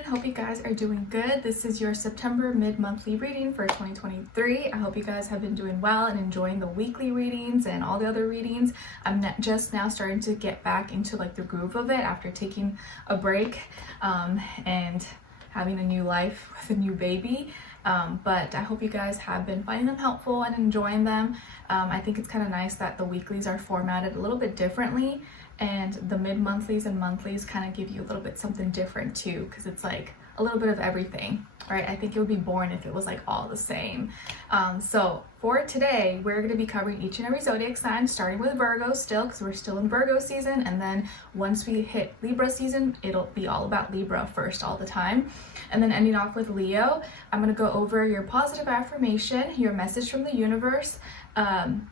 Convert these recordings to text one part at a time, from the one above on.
everyone, hope you guys are doing good. This is your September mid-monthly reading for 2023. I hope you guys have been doing well and enjoying the weekly readings and all the other readings. I'm just now starting to get back into like the groove of it after taking a break and having a new life with a new baby. But I hope you guys have been finding them helpful and enjoying them. I think it's kind of nice that the weeklies are formatted a little bit differently, and the mid-monthlies and monthlies kind of give you a little bit something different too, because it's like a little bit of everything, right? I think it would be boring if it was like all the same. So for today, we're going to be covering each and every zodiac sign, starting with Virgo still, because we're still in Virgo season. And then once we hit Libra season, it'll be all about Libra first all the time. And then ending off with Leo. I'm going to go over your positive affirmation, your message from the universe,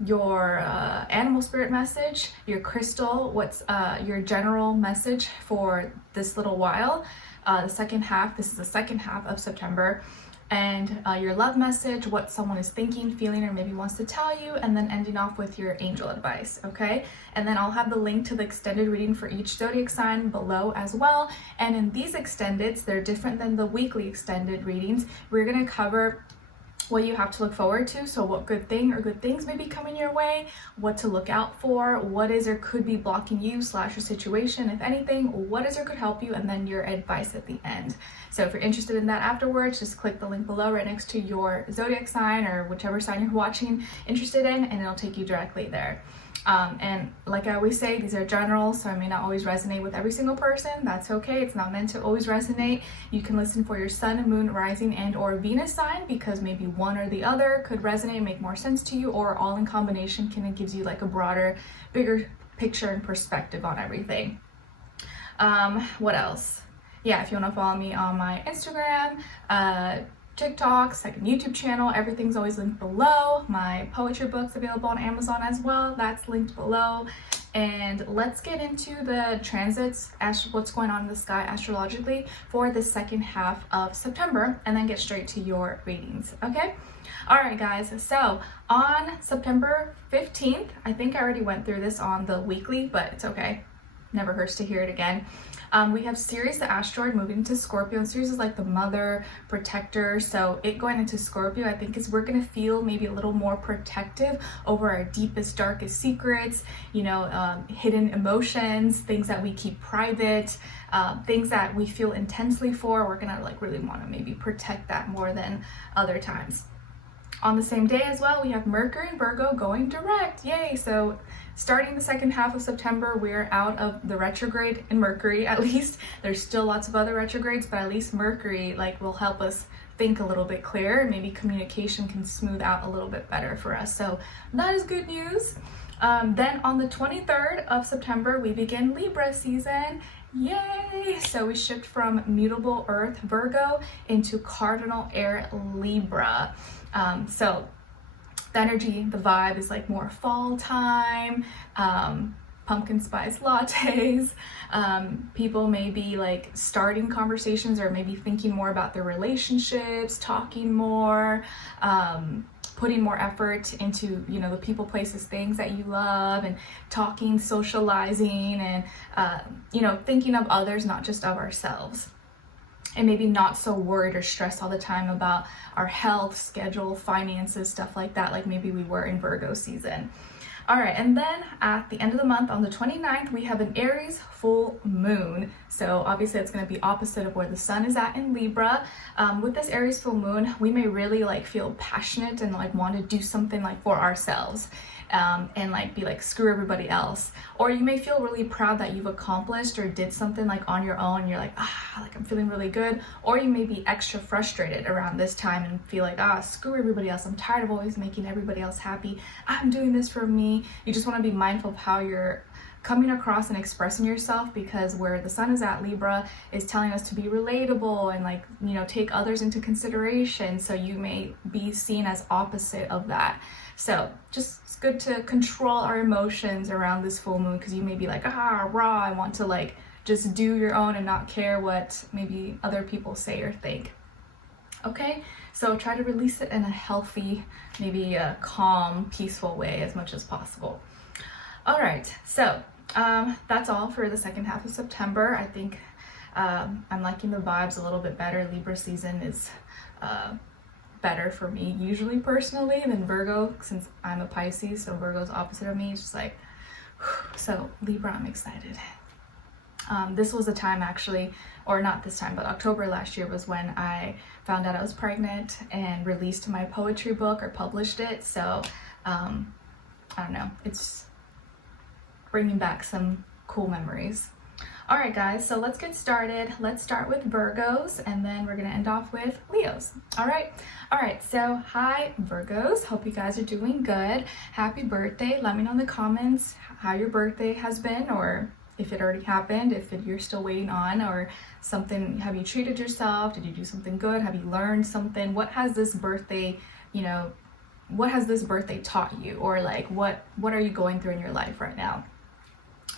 your animal spirit message, your crystal, what's your general message for this little while. The second half, this is the second half of September, and your love message, what someone is thinking, feeling, or maybe wants to tell you, and then ending off with your angel advice, okay? And then I'll have the link to the extended reading for each zodiac sign below as well. And in these extendeds, they're different than the weekly extended readings. We're gonna cover what you have to look forward to, so what good thing or good things may be coming your way, what to look out for, what is or could be blocking you / your situation, if anything, what is or could help you, and then your advice at the end. So if you're interested in that afterwards, just click the link below right next to your zodiac sign or whichever sign you're watching interested in, and it'll take you directly there. And like I always say, these are general, so I may not always resonate with every single person. That's okay. It's not meant to always resonate. You can listen for your sun, moon, rising, and or Venus sign, because maybe one or the other could resonate, make more sense to you, or all in combination it gives you like a broader, bigger picture and perspective on everything. What else? Yeah, if you want to follow me on my Instagram, TikTok, second YouTube channel, everything's always linked below. My poetry book's available on Amazon as well. That's linked below. And let's get into the transits, what's going on in the sky astrologically for the second half of September, and then get straight to your readings, okay? All right, guys, so on September 15th, I think I already went through this on the weekly, but it's okay. Never hurts to hear it again. We have Ceres, the asteroid, moving into Scorpio, and Ceres is like the mother, protector. So it going into Scorpio, I think we're gonna feel maybe a little more protective over our deepest, darkest secrets, you know, hidden emotions, things that we keep private, things that we feel intensely for. We're gonna like really want to maybe protect that more than other times. On the same day as well, we have Mercury and Virgo going direct. Yay! So starting the second half of September, we're out of the retrograde in Mercury, at least. There's still lots of other retrogrades, but at least Mercury like will help us think a little bit clearer. Maybe communication can smooth out a little bit better for us. So that is good news. Then on the 23rd of September, we begin Libra season. Yay! So we shift from mutable Earth Virgo into cardinal air Libra. So the energy, the vibe is like more fall time, pumpkin spice lattes. People may be like starting conversations or maybe thinking more about their relationships, talking more, putting more effort into, you know, the people, places, things that you love, and talking, socializing, and, you know, thinking of others, not just of ourselves. And maybe not so worried or stressed all the time about our health, schedule, finances, stuff like that, like maybe we were in Virgo season. All right, and then at the end of the month, on the 29th, we have an Aries full moon. So obviously it's going to be opposite of where the sun is at in Libra. With this Aries full moon, we may really like feel passionate and like want to do something like for ourselves. And like be like screw everybody else, or you may feel really proud that you've accomplished or did something like on your own, and you're like like I'm feeling really good. Or you may be extra frustrated around this time and feel like screw everybody else, I'm tired of always making everybody else happy, I'm doing this for me. You just want to be mindful of how you're coming across and expressing yourself, because where the sun is at, Libra is telling us to be relatable and like, you know, take others into consideration. So you may be seen as opposite of that. So just it's good to control our emotions around this full moon, because you may be like raw, I want to like just do your own and not care what maybe other people say or think. Okay, so try to release it in a healthy, maybe a calm, peaceful way as much as possible. All right, so that's all for the second half of September. I think I'm liking the vibes a little bit better. Libra season is better for me usually personally than Virgo, since I'm a Pisces, so Virgo's opposite of me. It's just like, so Libra, I'm excited. This was the time actually, or not this time, but October last year was when I found out I was pregnant and released my poetry book, or published it. So I don't know, it's bringing back some cool memories. All right guys, so let's get started. Let's start with Virgos, and then we're gonna end off with Leos. All right, so hi Virgos, hope you guys are doing good. Happy birthday. Let me know in the comments how your birthday has been, or if it already happened, if you're still waiting on, or something. Have you treated yourself? Did you do something good? Have you learned something? What has this birthday, what has this birthday taught you? Or like, what are you going through in your life right now?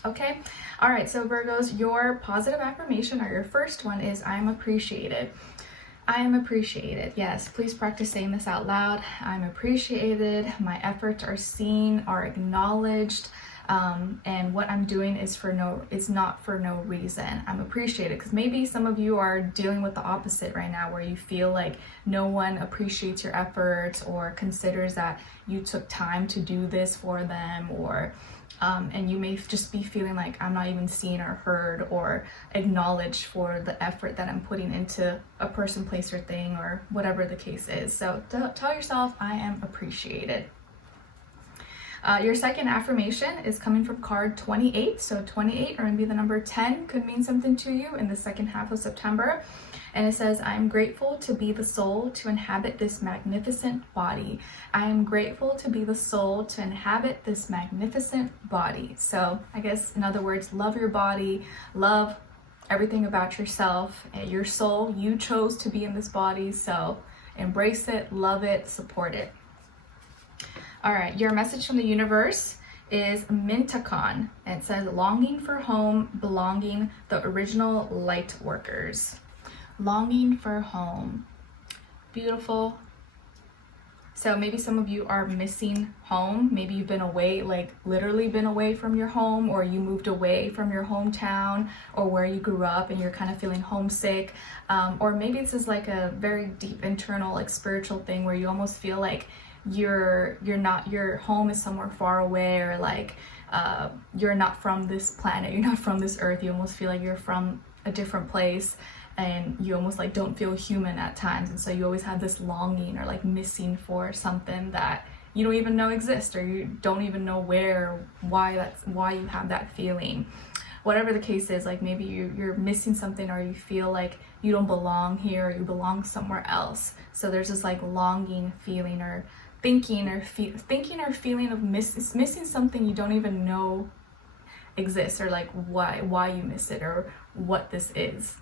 Okay, all right, so Virgos, your positive affirmation, or your first one, is I am appreciated. I am appreciated. Yes, please practice saying this out loud. I'm appreciated. My efforts are seen, are acknowledged, and what I'm doing is not for no reason. I'm appreciated, because maybe some of you are dealing with the opposite right now, where you feel like no one appreciates your efforts or considers that you took time to do this for them, or and you may just be feeling like I'm not even seen or heard or acknowledged for the effort that I'm putting into a person, place, or thing, or whatever the case is. So tell yourself, I am appreciated. Your second affirmation is coming from card 28. So 28, or maybe the number 10, could mean something to you in the second half of September. And it says, I am grateful to be the soul to inhabit this magnificent body. I am grateful to be the soul to inhabit this magnificent body. So I guess, in other words, love your body, love everything about yourself, and your soul. You chose to be in this body, so embrace it, love it, support it. All right, your message from the universe is Mintakon. It says, longing for home, belonging, the original light workers. Longing for home. Beautiful. So maybe some of you are missing home. Maybe you've been away, like literally been away from your home, or you moved away from your hometown or where you grew up, and you're kind of feeling homesick. Or maybe this is like a very deep internal, like spiritual thing, where you almost feel like your home is somewhere far away, or like you're not from this planet, you're not from this earth. You almost feel like you're from a different place, and you almost like don't feel human at times. And so you always have this longing, or like missing for something that you don't even know exists, or you don't even know why you have that feeling. Whatever the case is, like maybe you're missing something, or you feel like you don't belong here, or you belong somewhere else. So there's this like longing feeling, or thinking or feeling of missing something you don't even know exists, or like why you miss it, or what this is.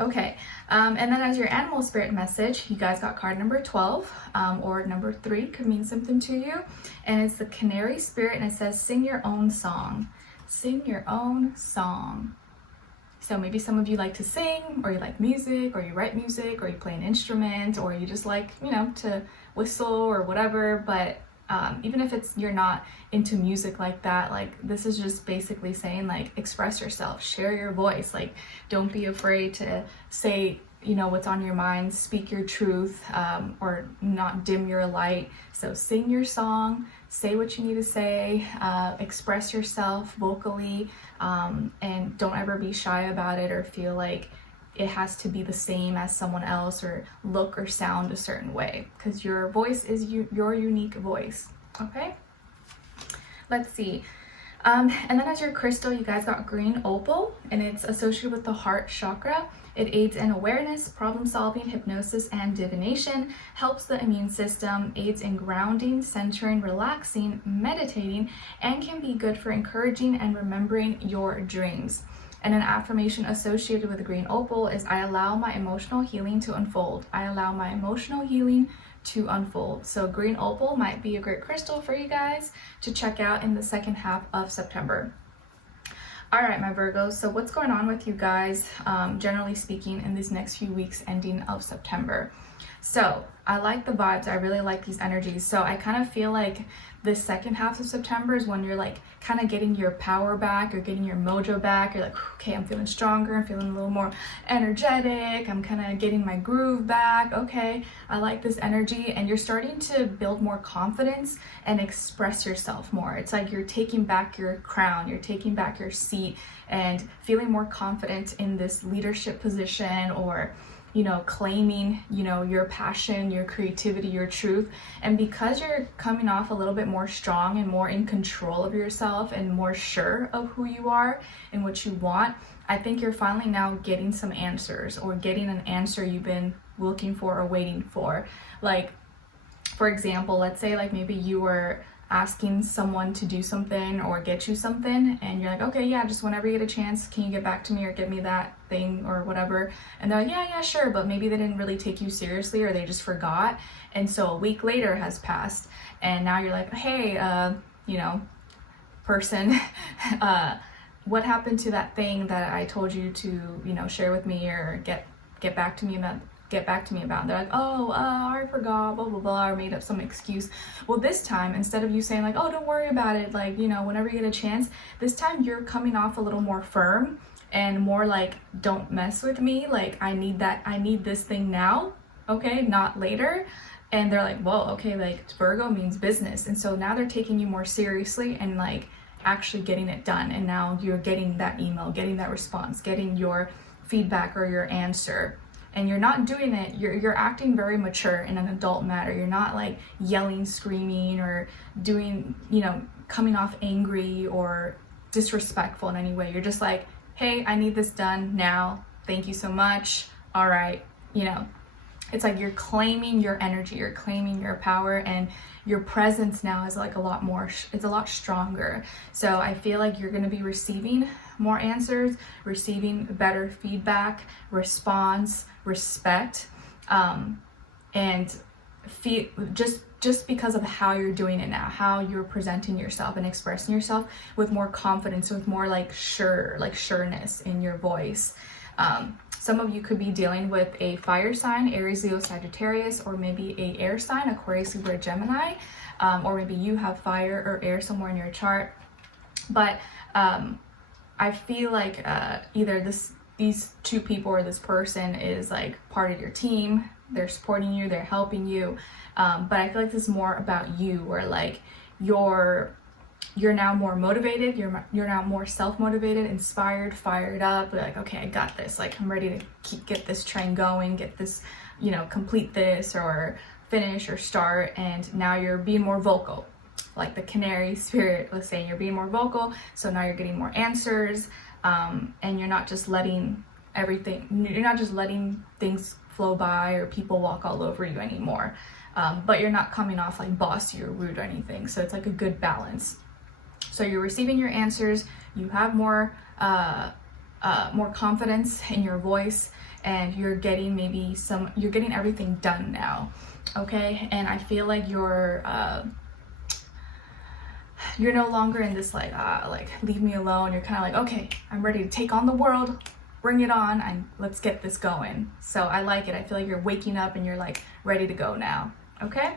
Okay, and then as your animal spirit message, you guys got card number 12, or number 3 could mean something to you, and it's the canary spirit, and it says, sing your own song. Sing your own song. So maybe some of you like to sing, or you like music, or you write music, or you play an instrument, or you just like, to whistle or whatever. But even if you're not into music like that, like this is just basically saying, like, express yourself, share your voice. Like, don't be afraid to say, what's on your mind, speak your truth, or not dim your light. So sing your song, say what you need to say, express yourself vocally, and don't ever be shy about it, or feel like it has to be the same as someone else, or look or sound a certain way, because your voice is your unique voice. Okay, let's see. And then as your crystal, you guys got green opal, and it's associated with the heart chakra. It aids in awareness, problem solving, hypnosis, and divination, helps the immune system, aids in grounding, centering, relaxing, meditating, and can be good for encouraging and remembering your dreams. And an affirmation associated with green opal is, I allow my emotional healing to unfold. I allow my emotional healing to unfold. So green opal might be a great crystal for you guys to check out in the second half of September. All right, my Virgos, so what's going on with you guys, generally speaking, in these next few weeks ending of September? So I like the vibes. I really like these energies. So I kind of feel like the second half of September is when you're like kind of getting your power back or getting your mojo back. You're like, okay, I'm feeling stronger. I'm feeling a little more energetic. I'm kind of getting my groove back. Okay, I like this energy. And you're starting to build more confidence and express yourself more. It's like you're taking back your crown. You're taking back your seat and feeling more confident in this leadership position, or claiming, your passion, your creativity, your truth. And because you're coming off a little bit more strong and more in control of yourself and more sure of who you are and what you want, I think you're finally now getting some answers, or getting an answer you've been looking for or waiting for. Like, for example, let's say like maybe you were asking someone to do something or get you something, and you're like, okay, yeah, just whenever you get a chance, can you get back to me or get me that thing or whatever? And they're like, yeah, sure. But maybe they didn't really take you seriously, or they just forgot. And so a week later has passed, and now you're like, hey, person, what happened to that thing that I told you to, share with me or get back to me about? And they're like, oh, I forgot, blah, blah, blah, or made up some excuse. Well, this time, instead of you saying like, oh, don't worry about it, like, whenever you get a chance, this time you're coming off a little more firm and more like, don't mess with me. Like, I need this thing now, okay, not later. And they're like, whoa, okay, like Virgo means business. And so now they're taking you more seriously and like actually getting it done. And now you're getting that email, getting that response, getting your feedback or your answer. And you're not doing it, you're acting very mature in an adult manner. You're not like yelling, screaming, or doing, coming off angry or disrespectful in any way. You're just like, hey, I need this done now. Thank you so much. All right. It's like you're claiming your energy, you're claiming your power, and your presence now is like it's a lot stronger. So I feel like you're going to be receiving more answers, receiving better feedback, response, respect, and feel just because of how you're doing it now, how you're presenting yourself and expressing yourself with more confidence, with more like sureness in your voice. Some of you could be dealing with a fire sign, Aries, Leo, Sagittarius, or maybe a air sign, Aquarius, Libra, Gemini, or maybe you have fire or air somewhere in your chart. But I feel like either these two people or this person is like part of your team. They're supporting you, they're helping you. But I feel like this is more about you, or like you're now more motivated, you're now more self-motivated, inspired, fired up. Like, okay, I got this. Like, I'm ready to get this train going, get this, complete this or finish or start. And now you're being more vocal, like the canary spirit was saying, you're being more vocal. So now you're getting more answers, and you're not just letting things flow by or people walk all over you anymore. But you're not coming off like bossy or rude or anything. So it's like a good balance. So you're receiving your answers, you have more confidence in your voice, and you're getting everything done now, okay? And I feel like you're no longer in this like leave me alone. You're kind of like, okay, I'm ready to take on the world, bring it on, and let's get this going. So I like it. I feel like you're waking up and you're like ready to go now, okay?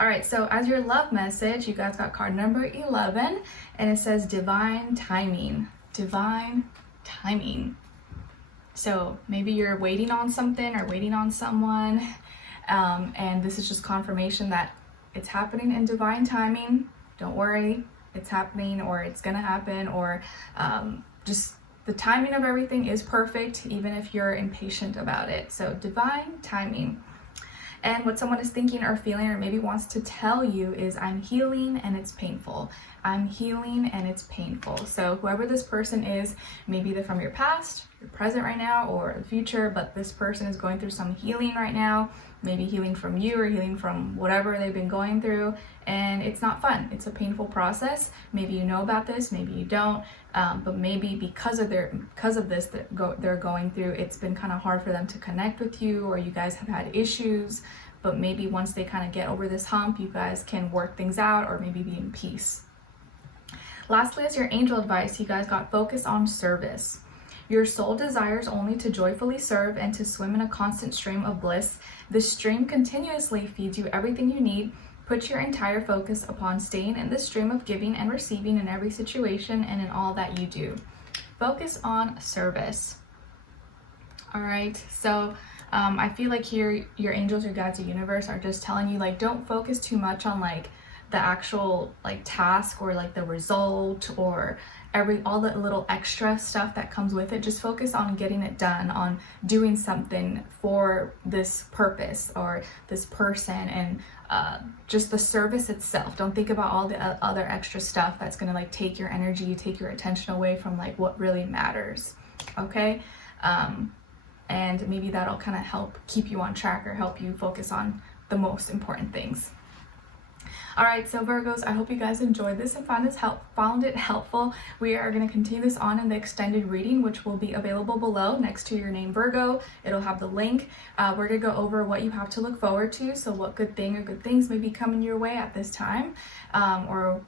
All right, so as your love message, you guys got card number 11, and it says divine timing. Divine timing. So maybe you're waiting on something or waiting on someone, and this is just confirmation that it's happening in divine timing. Don't worry, it's happening, or it's gonna happen, or just the timing of everything is perfect, even if you're impatient about it. So divine timing. And what someone is thinking or feeling or maybe wants to tell you is, I'm healing and it's painful. I'm healing and it's painful. So whoever this person is, maybe they're from your past, your present right now, or the future, but this person is going through some healing right now, maybe healing from you or healing from whatever they've been going through. And it's not fun. It's a painful process. Maybe you know about this, maybe you don't. But maybe because of this they're going through, it's been kind of hard for them to connect with you, or you guys have had issues. But maybe once they kind of get over this hump, you guys can work things out, or maybe be in peace. Lastly, as your angel advice, you guys got focus on service. Your soul desires only to joyfully serve and to swim in a constant stream of bliss. This stream continuously feeds you everything you need. Put your entire focus upon staying in this stream of giving and receiving in every situation and in all that you do. Focus on service. All right, so I feel like here your angels, your guides, the universe are just telling you, like, don't focus too much on like the actual like task or like the result or all the little extra stuff that comes with it. Just focus on getting it done, on doing something for this purpose or this person, and just the service itself. Don't think about all the other extra stuff that's gonna like take your energy, take your attention away from like what really matters. Okay, and maybe that'll kind of help keep you on track or help you focus on the most important things. All right, so Virgos, I hope you guys enjoyed this and found it helpful. We are going to continue this on in the extended reading, which will be available below next to your name, Virgo. It'll have the link. We're going to go over what you have to look forward to. So what good thing or good things may be coming your way at this time, or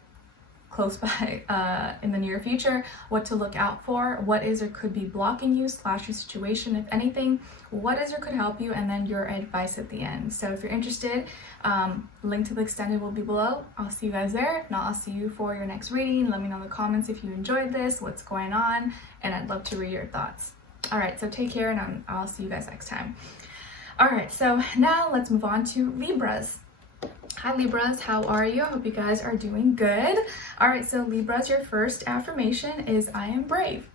close by in the near future, what to look out for, what is or could be blocking you / your situation, if anything, what is or could help you, and then your advice at the end. So if you're interested, link to the extended will be below. I'll see you guys there. If not, I'll see you for your next reading. Let me know in the comments if you enjoyed this, what's going on, and I'd love to read your thoughts. All right, so take care, and I'll see you guys next time. All right, so now let's move on to Libras. Hi Libras, how are you? I hope you guys are doing good. All right, so Libras, your first affirmation is I am brave.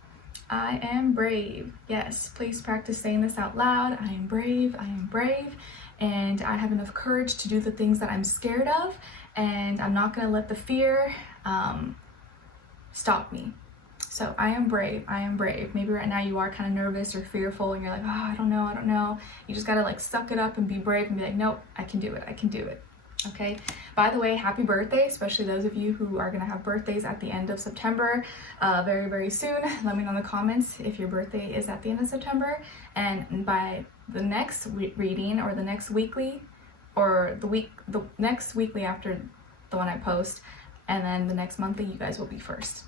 I am brave. Yes, please practice saying this out loud. I am brave, and I have enough courage to do the things that I'm scared of, and I'm not gonna let the fear stop me. So I am brave, I am brave. Maybe right now you are kind of nervous or fearful and you're like, oh, I don't know. You just gotta like suck it up and be brave and be like, nope, I can do it. Okay, by the way, happy birthday, especially those of you who are going to have birthdays at the end of September, very, very soon. Let me know in the comments if your birthday is at the end of September, and by the next reading or the next weekly, or the next weekly after the one I post, and then the next monthly, you guys will be first.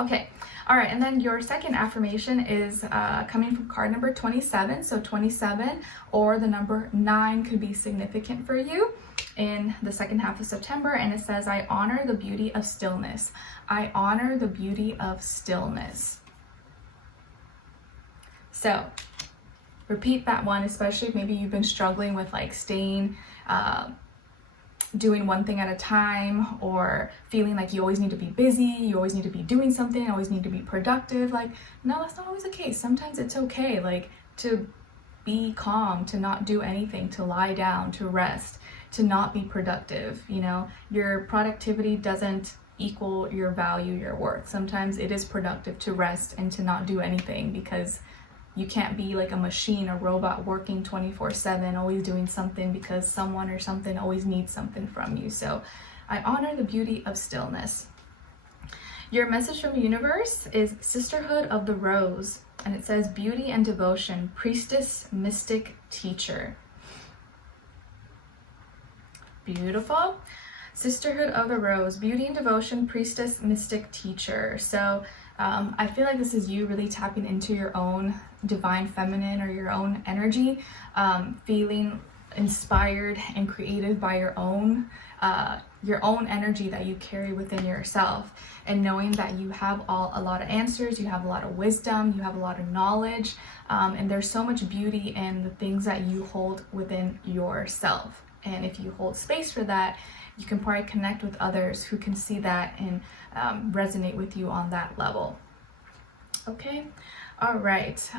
Okay, all right, and then your second affirmation is coming from card number 27. So 27 or the number 9 could be significant for you in the second half of September, and it says, I honor the beauty of stillness. I honor the beauty of stillness. So repeat that one, especially if maybe you've been struggling with like staying doing one thing at a time, or feeling like you always need to be busy, you always need to be doing something, always need to be productive. Like, no, that's not always the case. Sometimes it's okay, like, to be calm, to not do anything, to lie down, to rest, to not be productive. You know, your productivity doesn't equal your value, your worth. Sometimes it is productive to rest and to not do anything, because you can't be like a machine, a robot working 24/7, always doing something because someone or something always needs something from you. So I honor the beauty of stillness. Your message from the universe is Sisterhood of the Rose, and it says beauty and devotion, priestess, mystic, teacher. Beautiful. Sisterhood of the Rose, beauty and devotion, priestess, mystic, teacher. So I feel like this is you really tapping into your own divine feminine or your own energy, feeling inspired and created by your own energy that you carry within yourself, and knowing that you have a lot of answers, you have a lot of wisdom, you have a lot of knowledge, and there's so much beauty in the things that you hold within yourself. And if you hold space for that, you can probably connect with others who can see that and resonate with you on that level. Okay, all right.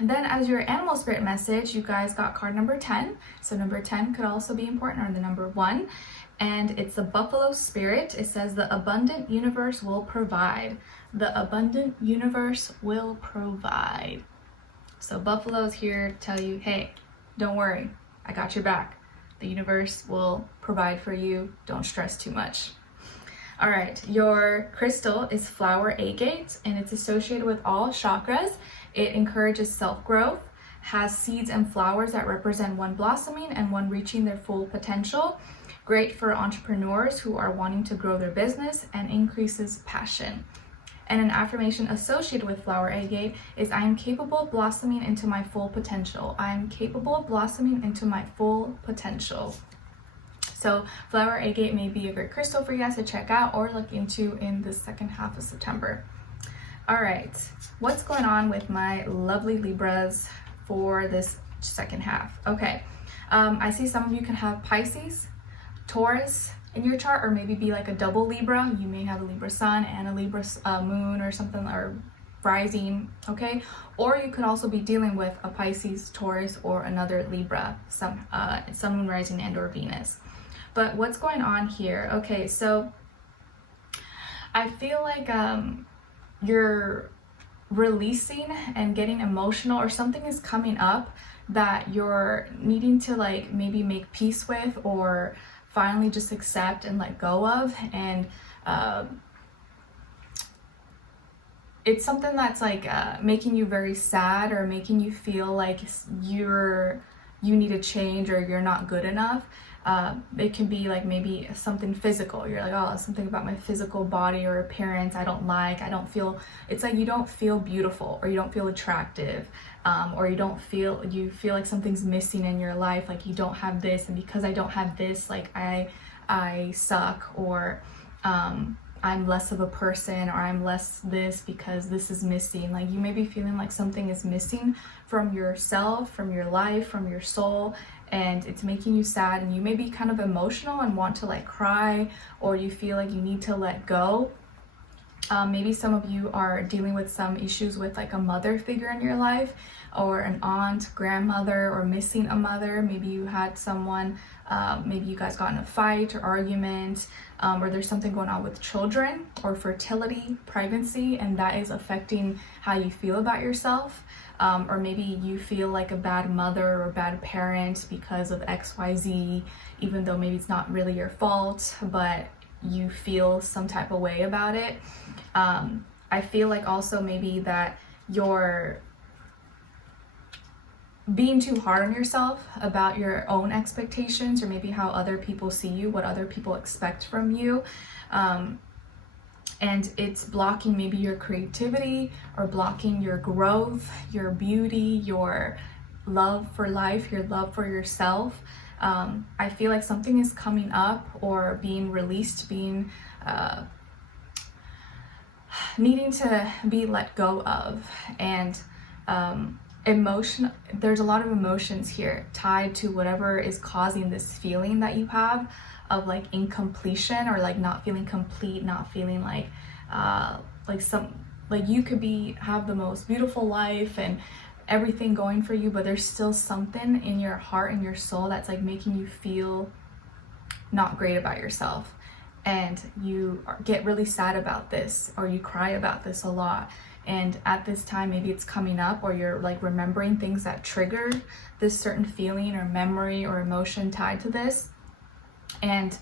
Then as your animal spirit message, you guys got card number 10. So number 10 could also be important, or the number 1. And it's the buffalo spirit. It says the abundant universe will provide. The abundant universe will provide. So buffalo's here to tell you, hey, don't worry, I got your back. The universe will provide for you. Don't stress too much. All right, your crystal is flower agate, and it's associated with all chakras. It encourages self-growth, has seeds and flowers that represent one blossoming and one reaching their full potential. Great for entrepreneurs who are wanting to grow their business, and increases passion. And an affirmation associated with flower agate is, I am capable of blossoming into my full potential. I am capable of blossoming into my full potential. So flower agate may be a great crystal for you guys to check out or look into in the second half of September. All right, what's going on with my lovely Libras for this second half? Okay, I see some of you can have Pisces, Taurus in your chart, or maybe be like a double Libra. You may have a Libra sun and a Libra moon or something, or rising, okay? Or you could also be dealing with a Pisces, Taurus, or another Libra, sun, moon, rising, and or Venus. But what's going on here? Okay, so I feel like you're releasing and getting emotional, or something is coming up that you're needing to like maybe make peace with, or finally just accept and let go of. And it's something that's like making you very sad, or making you feel like you need to change, or you're not good enough. It can be like maybe something physical. You're like, oh, something about my physical body or appearance I don't like. I don't feel, it's like you don't feel beautiful, or you don't feel attractive, or you feel like something's missing in your life. Like you don't have this, and because I don't have this, like I suck, or I'm less of a person, or I'm less this because this is missing. Like you may be feeling like something is missing from yourself, from your life, from your soul, and it's making you sad, and you may be kind of emotional and want to like cry, or you feel like you need to let go. Maybe some of you are dealing with some issues with like a mother figure in your life, or an aunt, grandmother, or missing a mother. Maybe you had someone, maybe you guys got in a fight or argument, or there's something going on with children or fertility, pregnancy, and that is affecting how you feel about yourself. Or maybe you feel like a bad mother or bad parent because of XYZ, even though maybe it's not really your fault, but you feel some type of way about it. I feel like also maybe that you're being too hard on yourself about your own expectations, or maybe how other people see you, what other people expect from you. And it's blocking maybe your creativity, or blocking your growth, your beauty, your love for life, your love for yourself. I feel like something is coming up or being released, being needing to be let go of. And there's a lot of emotions here tied to whatever is causing this feeling that you have of like incompletion, or like not feeling complete, not feeling like you could have the most beautiful life and everything going for you, but there's still something in your heart and your soul that's like making you feel not great about yourself. And you get really sad about this, or you cry about this a lot. And at this time, maybe it's coming up, or you're like remembering things that triggered this certain feeling or memory or emotion tied to this. And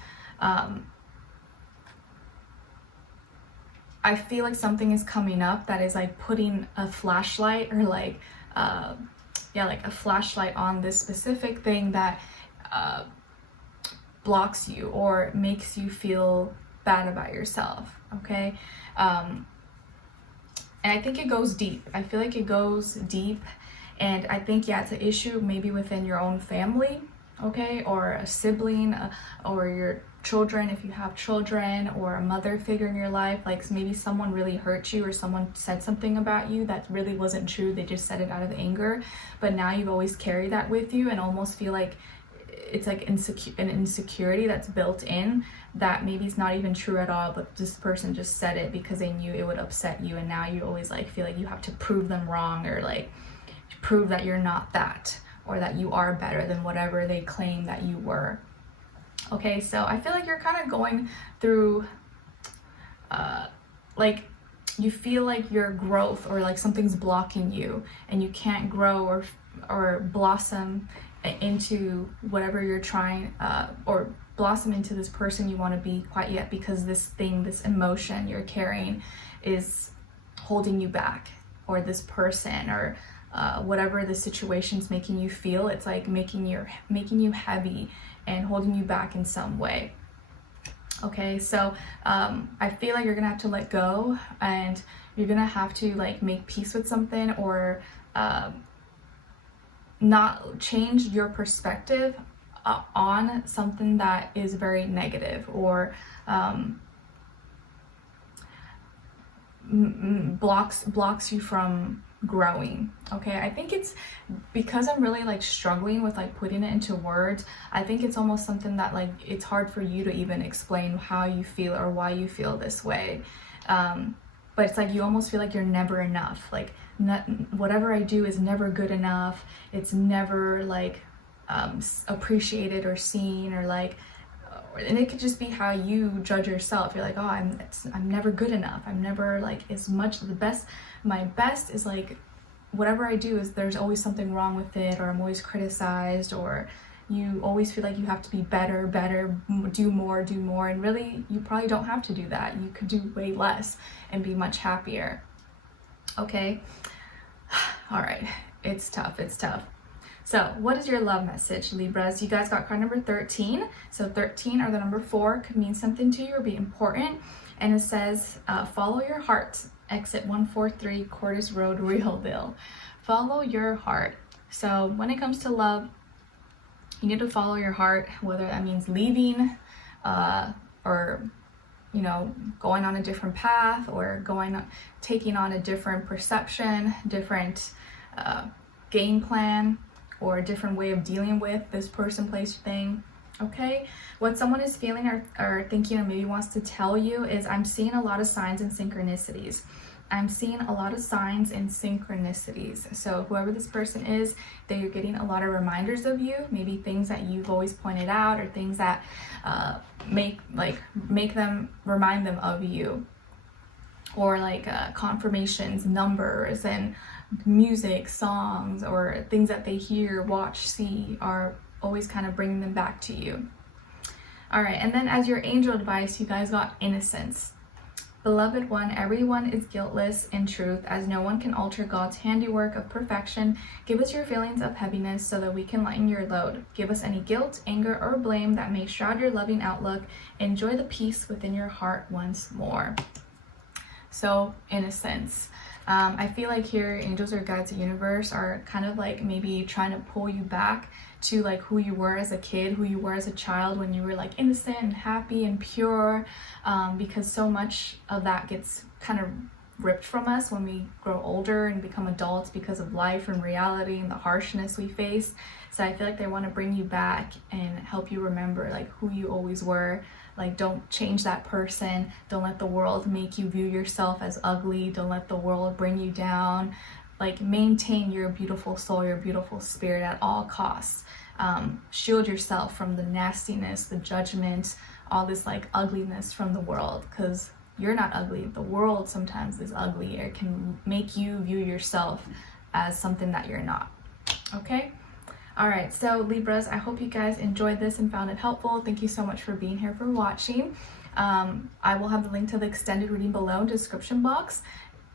I feel like something is coming up that is like putting a flashlight, or like a flashlight on this specific thing that blocks you or makes you feel bad about yourself. Okay. And I think it goes deep. I feel like it goes deep, and I think, yeah, it's an issue maybe within your own family, okay, or a sibling, or your children, if you have children, or a mother figure in your life. Like maybe someone really hurt you, or someone said something about you that really wasn't true. They just said it out of anger, but now you've always carried that with you, and almost feel like it's like an insecurity that's built in, that maybe it's not even true at all, but this person just said it because they knew it would upset you, and now you always like feel like you have to prove them wrong, or like prove that you're not that, or that you are better than whatever they claim that you were. Okay, so I feel like you're kind of going through like you feel like your growth, or like something's blocking you, and you can't grow or blossom into whatever you're trying, or blossom into this person you want to be quite yet, because this emotion you're carrying is holding you back, or this person, or whatever the situation's making you feel. It's like making you heavy and holding you back in some way. Okay, so I feel like you're gonna have to let go, and you're gonna have to like make peace with something, or not change your perspective on something that is very negative, or blocks you from growing. Okay, I think it's because I'm really like struggling with like putting it into words. I think it's almost something that like it's hard for you to even explain how you feel or why you feel this way. But it's like you almost feel like you're never enough. Like whatever I do is never good enough. It's never like appreciated or seen, or like, and it could just be how you judge yourself. You're like, oh, I'm never good enough. I'm never like as much the best. My best is like whatever I do is there's always something wrong with it, or I'm always criticized, or you always feel like you have to be better, do more, and really you probably don't have to do that. You could do way less and be much happier. Okay. All right. It's tough. So what is your love message, Libras? You guys got card number 13. So 13 or the number 4 could mean something to you or be important. And it says, follow your heart. Exit 143 Cordes Road, Realville. Follow your heart. So when it comes to love, you need to follow your heart, whether that means leaving or, you know, going on a different path, or taking on a different perception, different game plan, or a different way of dealing with this person, place, thing. Okay, what someone is feeling or thinking or maybe wants to tell you is, I'm seeing a lot of signs and synchronicities. I'm seeing a lot of signs and synchronicities. So whoever this person is, that you're getting a lot of reminders of you, maybe things that you've always pointed out, or things that make them remind them of you, or like confirmations, numbers, and music, songs, or things that they hear, watch, see, are always kind of bringing them back to you. All right, and then as your angel advice, you guys got innocence. Beloved one, everyone is guiltless in truth, as no one can alter God's handiwork of perfection. Give us your feelings of heaviness so that we can lighten your load. Give us any guilt, anger, or blame that may shroud your loving outlook. Enjoy the peace within your heart once more. So, innocence. I feel like here, angels or guides of the universe are kind of like maybe trying to pull you back to like who you were as a kid, who you were as a child, when you were like innocent and happy and pure, because so much of that gets kind of ripped from us when we grow older and become adults because of life and reality and the harshness we face. So I feel like they want to bring you back and help you remember like who you always were. Like, don't change that person. Don't let the world make you view yourself as ugly. Don't let the world bring you down. Like, maintain your beautiful soul, your beautiful spirit at all costs. Shield yourself from the nastiness, the judgment, all this like ugliness from the world, because you're not ugly. The world sometimes is ugly. It can make you view yourself as something that you're not. Okay? All right, so Libras, I hope you guys enjoyed this and found it helpful. Thank you so much for being here, for watching. I will have the link to the extended reading below in the description box.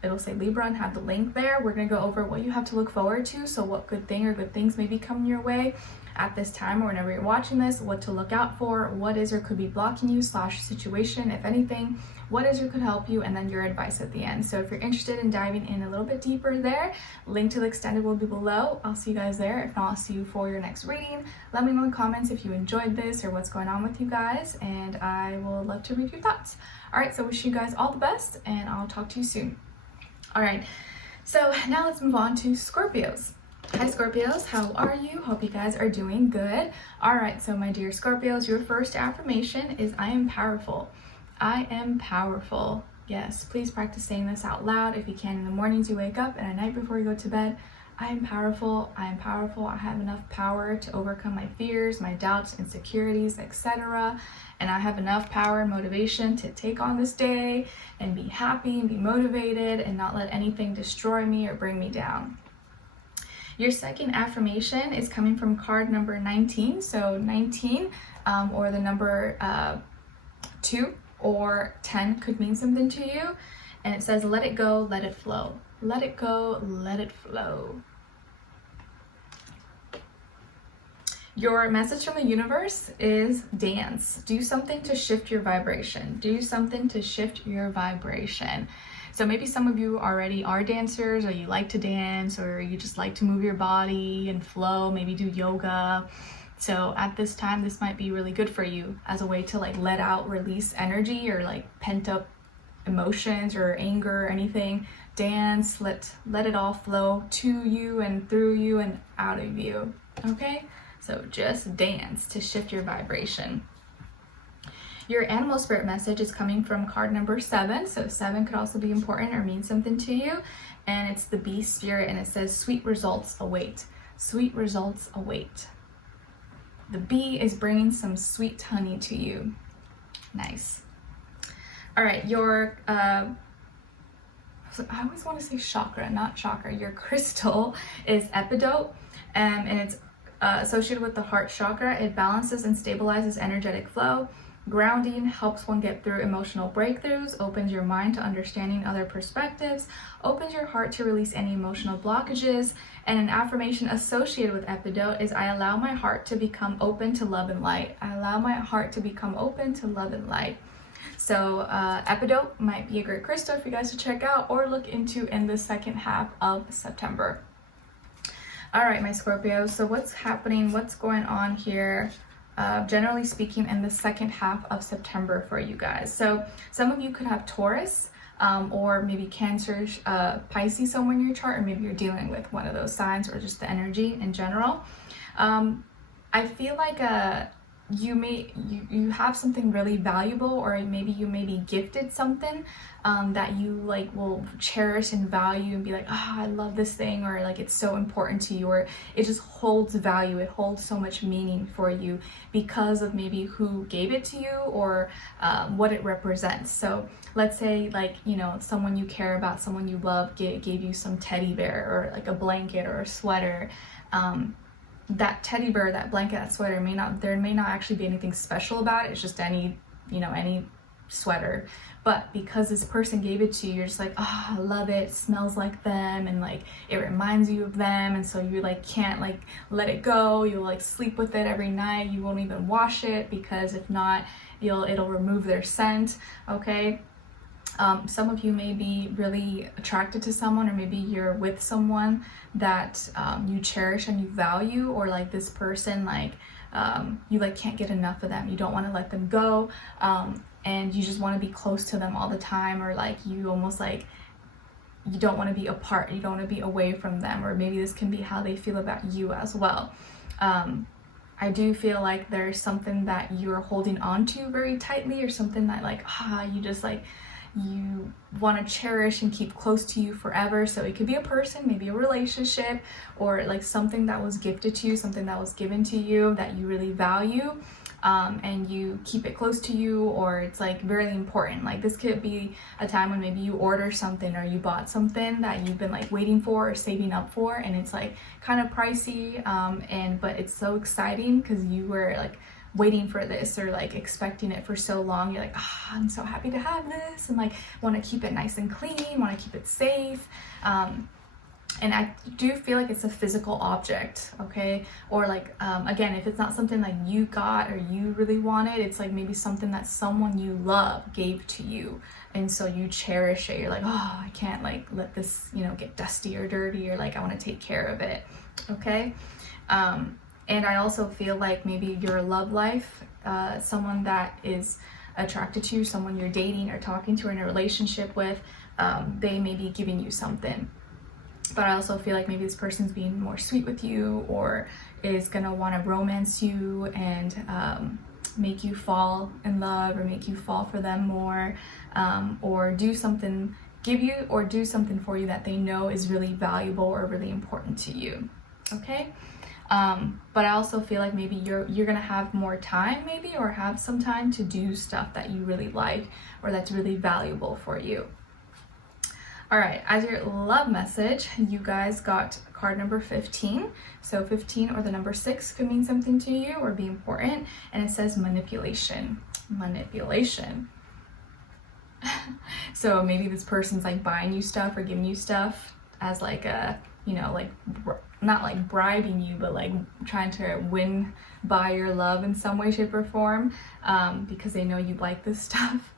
It'll say Libra and have the link there. We're gonna go over what you have to look forward to. So what good thing or good things may be coming your way at this time or whenever you're watching this, what to look out for, what is or could be blocking you / situation, if anything, what is or could help you, and then your advice at the end. So if you're interested in diving in a little bit deeper there, link to the extended will be below. I'll see you guys there. If not, I'll see you for your next reading. Let me know in the comments if you enjoyed this or what's going on with you guys, and I will love to read your thoughts. All right, so wish you guys all the best, and I'll talk to you soon. All right, so now let's move on to Scorpios. Hi Scorpios, how are you? Hope you guys are doing good. All right, so my dear Scorpios, your first affirmation is I am powerful. I am powerful. Yes, please practice saying this out loud if you can in the mornings you wake up and at night before you go to bed. I am powerful. I am powerful. I have enough power to overcome my fears, my doubts, insecurities, etc. And I have enough power and motivation to take on this day and be happy and be motivated and not let anything destroy me or bring me down. Your second affirmation is coming from card number 19. So 19 or the number 2 or 10 could mean something to you. And it says, let it go, let it flow. Let it go, let it flow. Your message from the universe is dance. Do something to shift your vibration. Do something to shift your vibration. So maybe some of you already are dancers, or you like to dance, or you just like to move your body and flow, maybe do yoga. So at this time, this might be really good for you as a way to like let out, release energy, or like pent up emotions or anger or anything. Dance, let it all flow to you and through you and out of you. Okay? So just dance to shift your vibration. Your animal spirit message is coming from card number 7. So 7 could also be important or mean something to you. And it's the bee spirit, and it says sweet results await. Sweet results await. The bee is bringing some sweet honey to you. Nice. All right, your, I always want to say chakra, not chakra. Your crystal is epidote, and it's associated with the heart chakra. It balances and stabilizes energetic flow. Grounding helps one get through emotional breakthroughs, opens your mind to understanding other perspectives, opens your heart to release any emotional blockages. And an affirmation associated with epidote is, I allow my heart to become open to love and light. I allow my heart to become open to love and light. So epidote might be a great crystal for you guys to check out or look into in the second half of September. All right, my Scorpios, so what's happening, what's going on here? Generally speaking, in the second half of September for you guys. So some of you could have Taurus or maybe Cancer, Pisces somewhere in your chart, or maybe you're dealing with one of those signs or just the energy in general. I feel like you have something really valuable, or maybe you may be gifted something that you like will cherish and value and be like, oh, I love this thing, or like it's so important to you, or it just holds value, it holds so much meaning for you because of maybe who gave it to you or what it represents. So let's say, like, you know, someone you care about, someone you love gave you some teddy bear or like a blanket or a sweater. That teddy bear, that blanket, that sweater there may not actually be anything special about it. It's just any sweater. But because this person gave it to you, you're just like, oh, I love it. It smells like them, and like it reminds you of them, and so you like can't like let it go. You'll like sleep with it every night. You won't even wash it, because if not, it'll remove their scent. Okay. Some of you may be really attracted to someone, or maybe you're with someone that you cherish and you value, or like this person, like you like can't get enough of them. You don't want to let them go, and you just want to be close to them all the time, or like you almost like you don't want to be apart. You don't want to be away from them, or maybe this can be how they feel about you as well. I do feel like there's something that you're holding on to very tightly, or something that like you just like you want to cherish and keep close to you forever. So it could be a person, maybe a relationship, or like something that was gifted to you, something that was given to you that you really value, and you keep it close to you, or it's like very important. Like this could be a time when maybe you order something, or you bought something that you've been like waiting for or saving up for, and it's like kind of pricey, but it's so exciting because you were like waiting for this, or like expecting it for so long. You're like, I'm so happy to have this, and like want to keep it nice and clean, want to keep it safe. And I do feel like it's a physical object, okay? Or like, again, if it's not something like you got or you really wanted, it's like maybe something that someone you love gave to you, and so you cherish it. You're like, oh, I can't like let this, get dusty or dirty, or like I want to take care of it, okay? And I also feel like maybe your love life, someone that is attracted to you, someone you're dating or talking to or in a relationship with, they may be giving you something. But I also feel like maybe this person's being more sweet with you, or is gonna want to romance you and make you fall in love, or make you fall for them more, or do something for you that they know is really valuable or really important to you, okay? But I also feel like maybe you're gonna have more time, maybe, or have some time to do stuff that you really like or that's really valuable for you. All right, as your love message, you guys got card number 15. So 15 or the number 6 could mean something to you or be important, and it says manipulation. Manipulation. So maybe this person's like buying you stuff or giving you stuff as like a, not like bribing you, but like trying to win by your love in some way, shape, or form, because they know you like this stuff,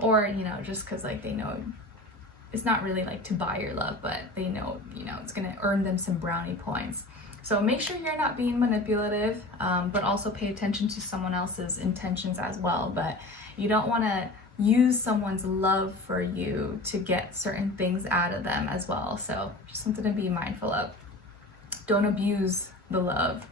or, you know, just because like they know it's not really like to buy your love, but they know, you know, it's gonna earn them some brownie points. So make sure you're not being manipulative, but also pay attention to someone else's intentions as well. But you don't want to use someone's love for you to get certain things out of them as well. So just something to be mindful of. Don't abuse the love.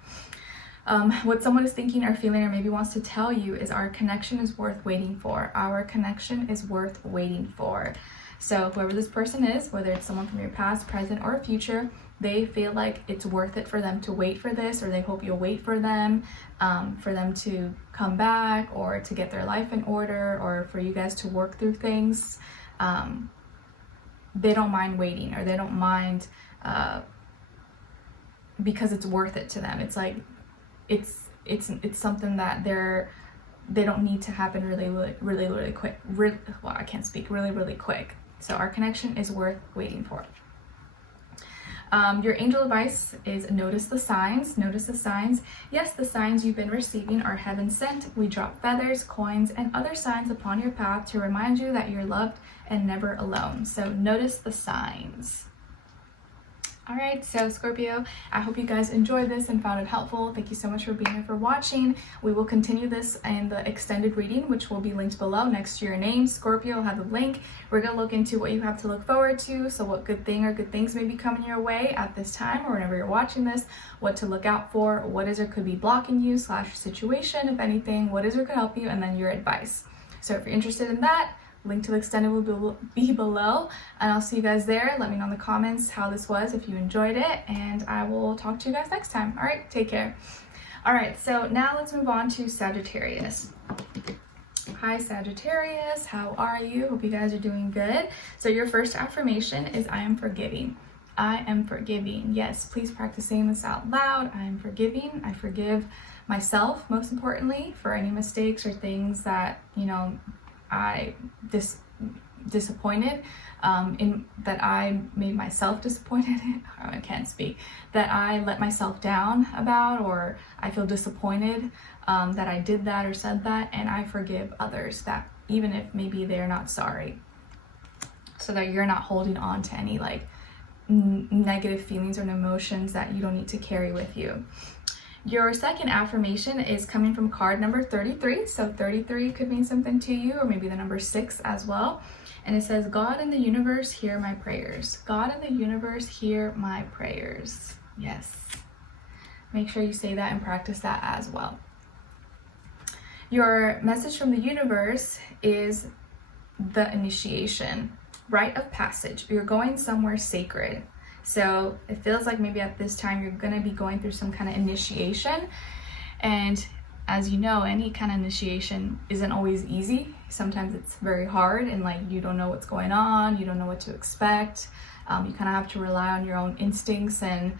What someone is thinking or feeling or maybe wants to tell you is our connection is worth waiting for. Our connection is worth waiting for. So whoever this person is, whether it's someone from your past, present, or future, they feel like it's worth it for them to wait for this, or they hope you'll wait for them to come back, or to get their life in order, or for you guys to work through things. They don't mind waiting, or they don't mind because it's worth it to them. It's like it's something that they don't need to happen really quick. Well, I can't speak. Really quick. So our connection is worth waiting for. Your angel advice is notice the signs. Notice the signs. Yes, the signs you've been receiving are heaven sent. We drop feathers, coins, and other signs upon your path to remind you that you're loved and never alone. So notice the signs. All right, so Scorpio, I hope you guys enjoyed this and found it helpful. Thank you so much for being here, for watching. We will continue this in the extended reading, which will be linked below next to your name. Scorpio will have the link. We're going to look into what you have to look forward to. So what good thing or good things may be coming your way at this time or whenever you're watching this, what to look out for, what is or could be blocking you / situation, if anything, what is or could help you, and then your advice. So if you're interested in that, link to the extended will be below, and I'll see you guys there. Let me know in the comments how this was, if you enjoyed it, and I will talk to you guys next time. All right, take care. All right, so now let's move on to Sagittarius. Hi Sagittarius, how are you? Hope you guys are doing good. So your first affirmation is I am forgiving. I am forgiving. Yes, please practice saying this out loud. I am forgiving. I forgive myself, most importantly, for any mistakes or things that, you know, I disappointed in, that I made myself disappointed in. I can't speak. That I let myself down about, or I feel disappointed that I did that or said that, and I forgive others, that even if maybe they're not sorry, so that you're not holding on to any like negative feelings or emotions that you don't need to carry with you. Your second affirmation is coming from card number 33. So 33 could mean something to you, or maybe the number 6 as well. And it says, God in the universe, hear my prayers. God in the universe, hear my prayers. Yes. Make sure you say that and practice that as well. Your message from the universe is the initiation, rite of passage. You're going somewhere sacred. So it feels like maybe at this time you're going to be going through some kind of initiation. And as you know, any kind of initiation isn't always easy. Sometimes it's very hard, and like you don't know what's going on, you don't know what to expect. You kind of have to rely on your own instincts and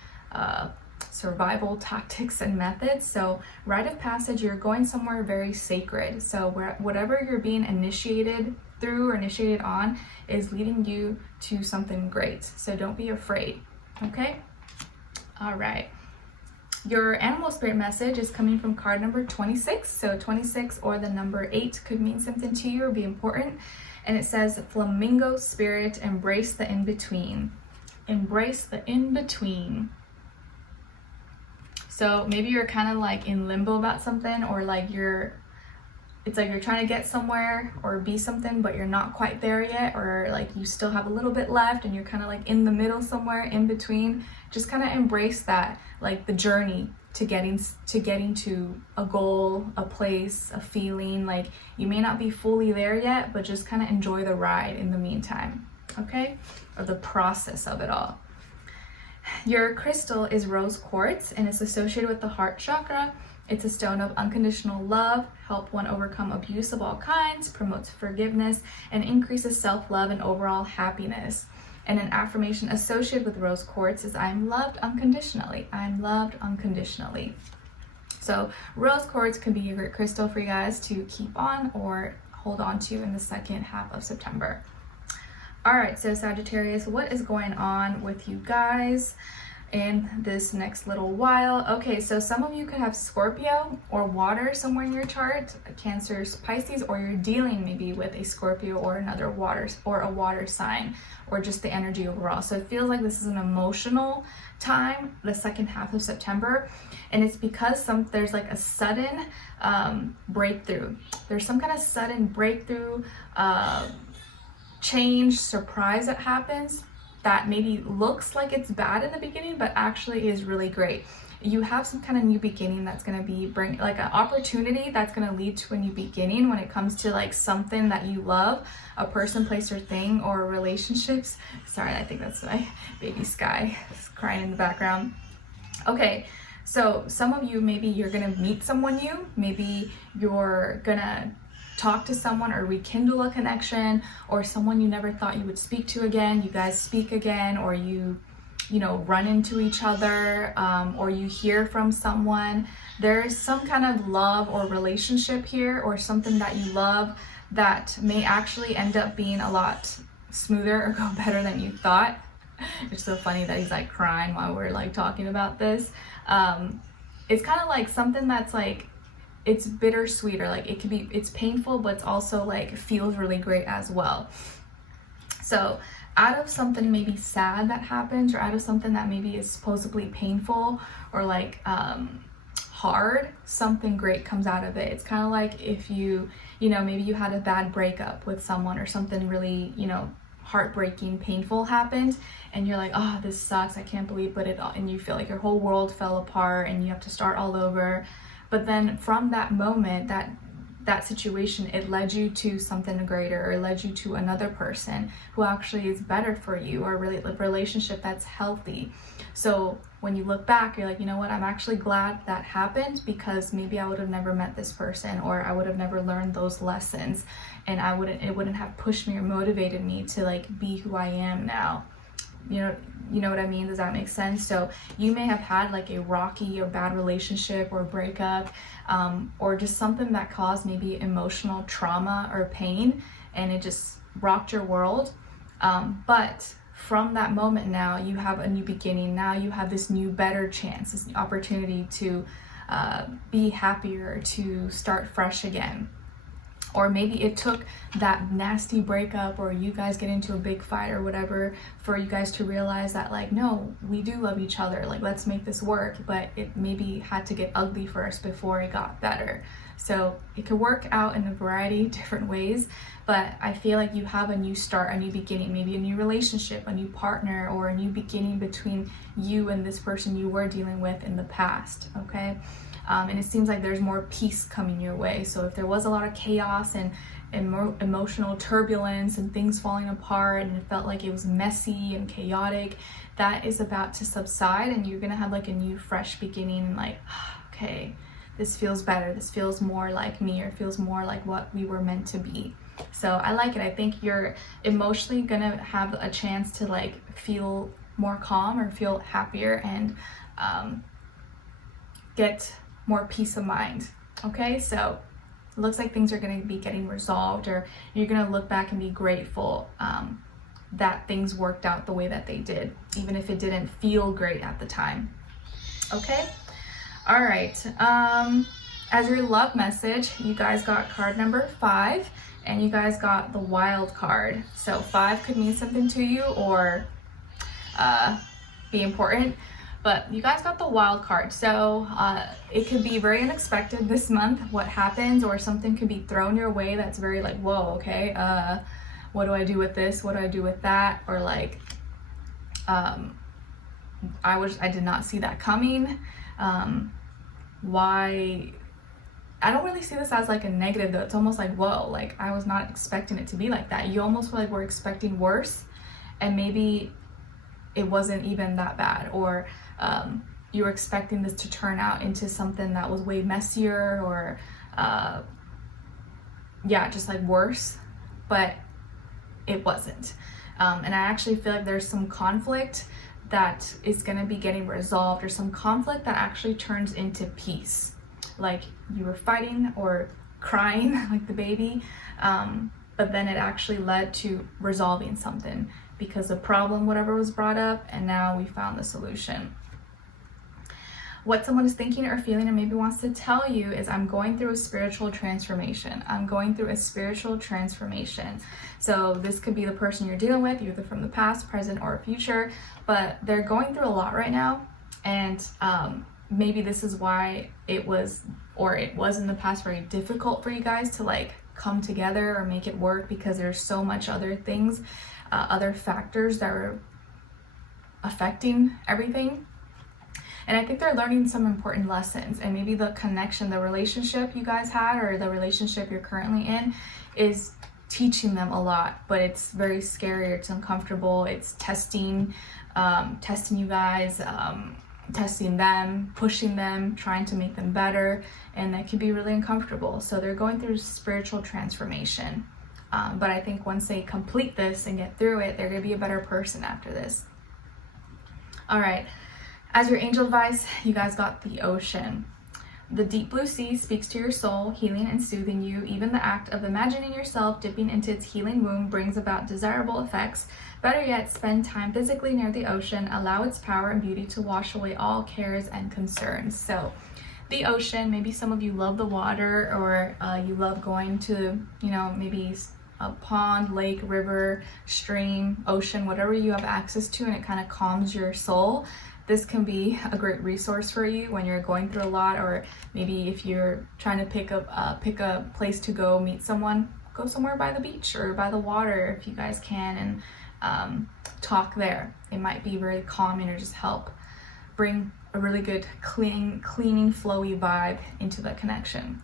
survival tactics and methods. So rite of passage, you're going somewhere very sacred. So whatever you're being initiated through or initiated on is leading you to something great. So don't be afraid. Okay? All right. Your animal spirit message is coming from card number 26. So 26 or the number 8 could mean something to you or be important. And it says, flamingo spirit, embrace the in-between. Embrace the in-between. So maybe you're kind of like in limbo about something, or like it's like you're trying to get somewhere or be something, but you're not quite there yet, or like you still have a little bit left and you're kind of like in the middle somewhere in between. Just kind of embrace that, like the journey to getting to a goal, a place, a feeling. Like you may not be fully there yet, but just kind of enjoy the ride in the meantime, okay? Or the process of it all. Your crystal is rose quartz, and it's associated with the heart chakra. It's a stone of unconditional love, help one overcome abuse of all kinds, promotes forgiveness, and increases self-love and overall happiness. And an affirmation associated with rose quartz is, I'm loved unconditionally. I'm loved unconditionally. So rose quartz can be a great crystal for you guys to keep on or hold on to in the second half of September. All right, so Sagittarius, what is going on with you guys? in this next little while. Okay, so some of you could have Scorpio or water somewhere in your chart, Cancer's, Pisces, or you're dealing maybe with a Scorpio or another water or a water sign, or just the energy overall. So it feels like this is an emotional time, the second half of September, and it's because there's like a sudden breakthrough. There's some kind of sudden breakthrough, change, surprise that happens that maybe looks like it's bad in the beginning, but actually is really great. You have some kind of new beginning that's going to be bring like an opportunity that's going to lead to a new beginning when it comes to like something that you love, a person, place, or thing, or relationships. Sorry, I think that's my baby Sky is crying in the background. Okay, so some of you, maybe you're going to meet someone new, maybe you're going to talk to someone or rekindle a connection, or someone you never thought you would speak to again, you guys speak again, or you know, run into each other, or you hear from someone. There's some kind of love or relationship here, or something that you love that may actually end up being a lot smoother or go better than you thought. It's so funny that he's like crying while we're like talking about this. It's kind of like something that's like, it's bittersweet, or like it could be, it's painful, but it's also like feels really great as well. So out of something maybe sad that happens, or out of something that maybe is supposedly painful or like hard, something great comes out of it. It's kind of like if you know, maybe you had a bad breakup with someone, or something really, you know, heartbreaking, painful happened, and you're like, oh, this sucks, I can't believe, but and you feel like your whole world fell apart and you have to start all over. But then from that moment, that situation, it led you to something greater, or led you to another person who actually is better for you, or really a relationship that's healthy. So when you look back, you're like, you know what, I'm actually glad that happened, because maybe I would have never met this person, or I would have never learned those lessons, and it wouldn't have pushed me or motivated me to like be who I am now. You know what I mean? Does that make sense? So you may have had like a rocky or bad relationship or breakup, or just something that caused maybe emotional trauma or pain, and it just rocked your world. But from that moment, now you have a new beginning. Now you have this new, better chance, this new opportunity to be happier, to start fresh again. Or maybe it took that nasty breakup, or you guys get into a big fight or whatever, for you guys to realize that like, no, we do love each other, like let's make this work. But it maybe had to get ugly first before it got better. So it could work out in a variety of different ways, but I feel like you have a new start, a new beginning, maybe a new relationship, a new partner, or a new beginning between you and this person you were dealing with in the past, okay? And it seems like there's more peace coming your way. So if there was a lot of chaos and emotional turbulence and things falling apart, and it felt like it was messy and chaotic, that is about to subside, and you're gonna have like a new, fresh beginning, and like, okay, this feels better, this feels more like me, or feels more like what we were meant to be. So I like it. I think you're emotionally gonna have a chance to like feel more calm, or feel happier, and get more peace of mind. Okay, so it looks like things are going to be getting resolved, or you're going to look back and be grateful that things worked out the way that they did, even if it didn't feel great at the time. Okay, all right. As your love message, you guys got card number 5, and you guys got the Wild card. So 5 could mean something to you, or be important. But you guys got the Wild card, so it could be very unexpected this month what happens, or something could be thrown your way that's very like, whoa, okay, what do I do with this, what do I do with that, or like I did not see that coming. Why? I don't really see this as like a negative though. It's almost like, whoa, like I was not expecting it to be like that. You almost feel like we're expecting worse, and maybe it wasn't even that bad, or you were expecting this to turn out into something that was way messier, or yeah, just like worse, but it wasn't. And I actually feel like there's some conflict that is going to be getting resolved, or some conflict that actually turns into peace. Like you were fighting or crying like the baby, but then it actually led to resolving something, because the problem, whatever was brought up, and now we found the solution. what someone is thinking or feeling and maybe wants to tell you is, I'm going through a spiritual transformation. I'm going through a spiritual transformation. So this could be the person you're dealing with, either from the past, present, or future, but they're going through a lot right now. And maybe this is why it was in the past very difficult for you guys to like come together or make it work, because there's so much other things, other factors that are affecting everything. And I think they're learning some important lessons, and maybe the connection, the relationship you guys had, or the relationship you're currently in, is teaching them a lot, but it's very scary, it's uncomfortable, it's testing you guys, testing them, pushing them, trying to make them better, and that can be really uncomfortable. So they're going through spiritual transformation, but I think once they complete this and get through it, they're going to be a better person after this. All right, as your angel advice, you guys got the Ocean. The deep blue sea speaks to your soul, healing and soothing you. Even the act of imagining yourself dipping into its healing womb brings about desirable effects. Better yet, spend time physically near the ocean. Allow its power and beauty to wash away all cares and concerns. So the ocean, maybe some of you love the water, or you love going to, maybe a pond, lake, river, stream, ocean, whatever you have access to, and it kind of calms your soul. This can be a great resource for you when you're going through a lot, or maybe if you're trying to pick a place to go meet someone, go somewhere by the beach or by the water if you guys can, and talk there. It might be very calming, or just help bring a really good cleaning, flowy vibe into the connection.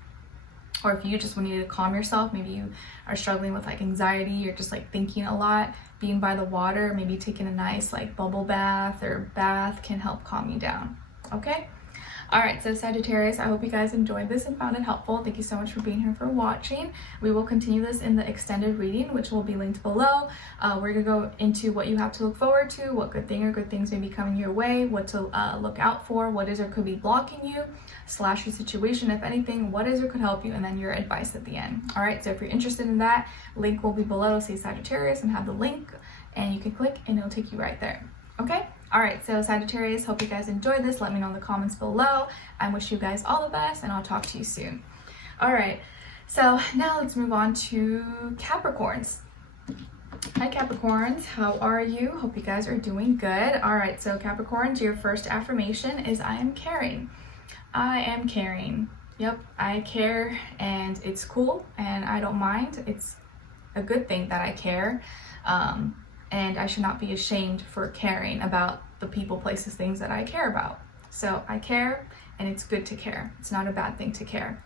Or if you just need to calm yourself, maybe you are struggling with like anxiety, you're just like thinking a lot, being by the water, maybe taking a nice like bubble bath or bath can help calm you down. Okay? All right, so Sagittarius, I hope you guys enjoyed this and found it helpful. Thank you so much for being here, for watching. We will continue this in the extended reading, which will be linked below. We're gonna go into what you have to look forward to, what good thing or good things may be coming your way, what to look out for, what is or could be blocking you, / your situation, if anything, what is or could help you, and then your advice at the end. All right, so if you're interested in that, link will be below. Say Sagittarius and have the link, and you can click and it'll take you right there. Okay? All right, so Sagittarius, hope you guys enjoyed this. Let me know in the comments below. I wish you guys all the best, and I'll talk to you soon. All right, so now let's move on to Capricorns. Hi Capricorns, how are you? Hope you guys are doing good. All right, so Capricorns, your first affirmation is, I am caring. I am caring. Yep, I care, and it's cool, and I don't mind. It's a good thing that I care. And I should not be ashamed for caring about the people, places, things that I care about. So I care, and it's good to care. It's not a bad thing to care.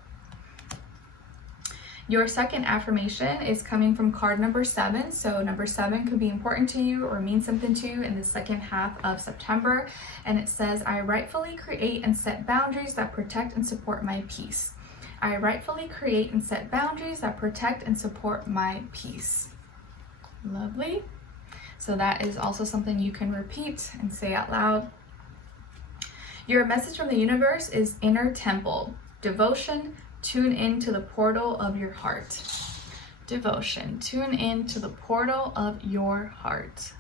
Your second affirmation is coming from card number 7. So number 7 could be important to you or mean something to you in the second half of September. And it says, I rightfully create and set boundaries that protect and support my peace. I rightfully create and set boundaries that protect and support my peace. Lovely. So that is also something you can repeat and say out loud. Your message from the universe is inner temple. Devotion, tune in to the portal of your heart. Devotion, tune in to the portal of your heart.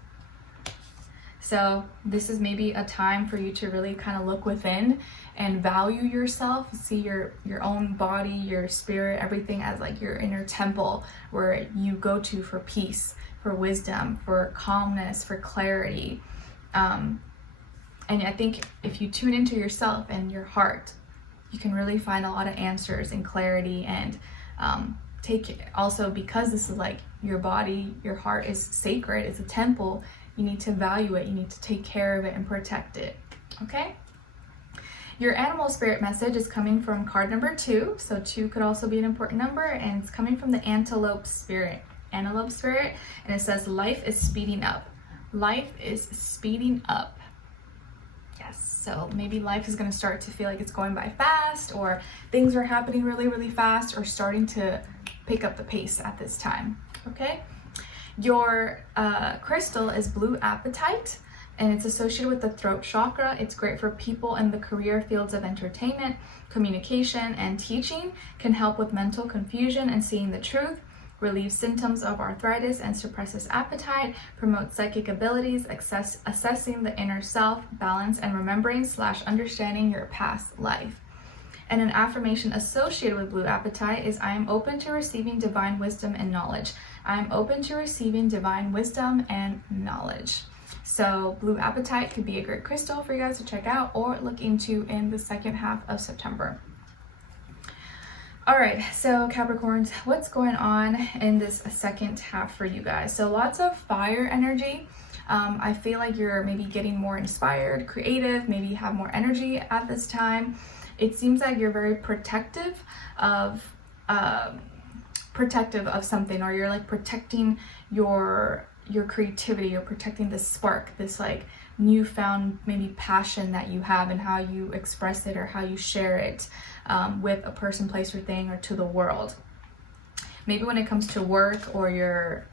So this is maybe a time for you to really kind of look within and value yourself, see your own body, your spirit, everything as like your inner temple where you go to for peace, for wisdom, for calmness, for clarity. And I think if you tune into yourself and your heart, you can really find a lot of answers and clarity, and take also, because this is like your body, your heart is sacred, it's a temple, you need to value it, you need to take care of it and protect it. Okay? Your animal spirit message is coming from card number 2. So 2 could also be an important number, and it's coming from the antelope spirit. Antelope spirit, and it says, life is speeding up. Life is speeding up. Yes, so maybe life is going to start to feel like it's going by fast, or things are happening really, really fast, or starting to pick up the pace at this time. Okay? Your crystal is blue apatite, and it's associated with the throat chakra. It's great for people in the career fields of entertainment, communication, and teaching. Can help with mental confusion and seeing the truth. relieves symptoms of arthritis and suppresses appetite, promotes psychic abilities, assessing the inner self, balance and remembering / understanding your past life. And an affirmation associated with blue apatite is, I am open to receiving divine wisdom and knowledge. I am open to receiving divine wisdom and knowledge. So blue apatite could be a great crystal for you guys to check out or look into in the second half of September. All right, so Capricorns, what's going on in this second half for you guys? So lots of fire energy. I feel like you're maybe getting more inspired, creative, maybe you have more energy at this time. It seems like you're very protective of something, or you're like protecting your creativity, you're protecting this spark, this like newfound maybe passion that you have and how you express it or how you share it with a person, place, or thing, or to the world. Maybe when it comes to work or your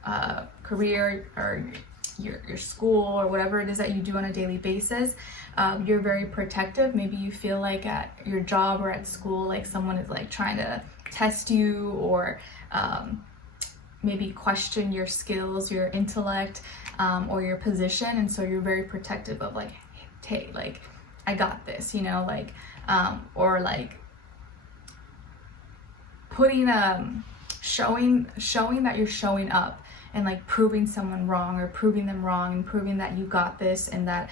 career or your school or whatever it is that you do on a daily basis, you're very protective. Maybe you feel like at your job or at school, like someone is like trying to test you or maybe question your skills, your intellect, or your position, and so you're very protective of like, hey, like I got this, you know, like or like putting showing that you're showing up and like proving someone wrong or proving them wrong and proving that you got this, and that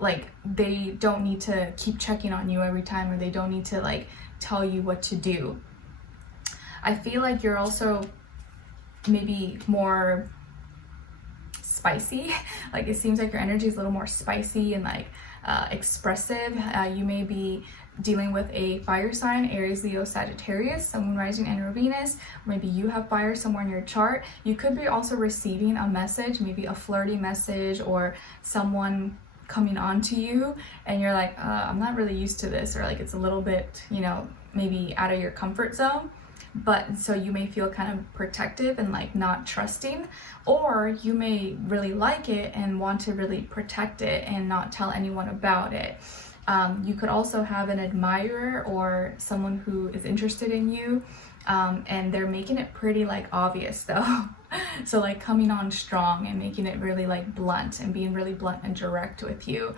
like they don't need to keep checking on you every time, or they don't need to like tell you what to do. I feel like you're also maybe more spicy. Like it seems like your energy is a little more spicy and like expressive. You may be dealing with a fire sign, Aries, Leo, Sagittarius, Sun, Moon, Rising, and Venus. Maybe you have fire somewhere in your chart. You could be also receiving a message, maybe a flirty message, or someone coming on to you and you're like, I'm not really used to this, or like it's a little bit, you know, maybe out of your comfort zone. But so you may feel kind of protective and like not trusting, or you may really like it and want to really protect it and not tell anyone about it. You could also have an admirer or someone who is interested in you, and they're making it pretty like obvious though. So like coming on strong and making it really like blunt and being really blunt and direct with you.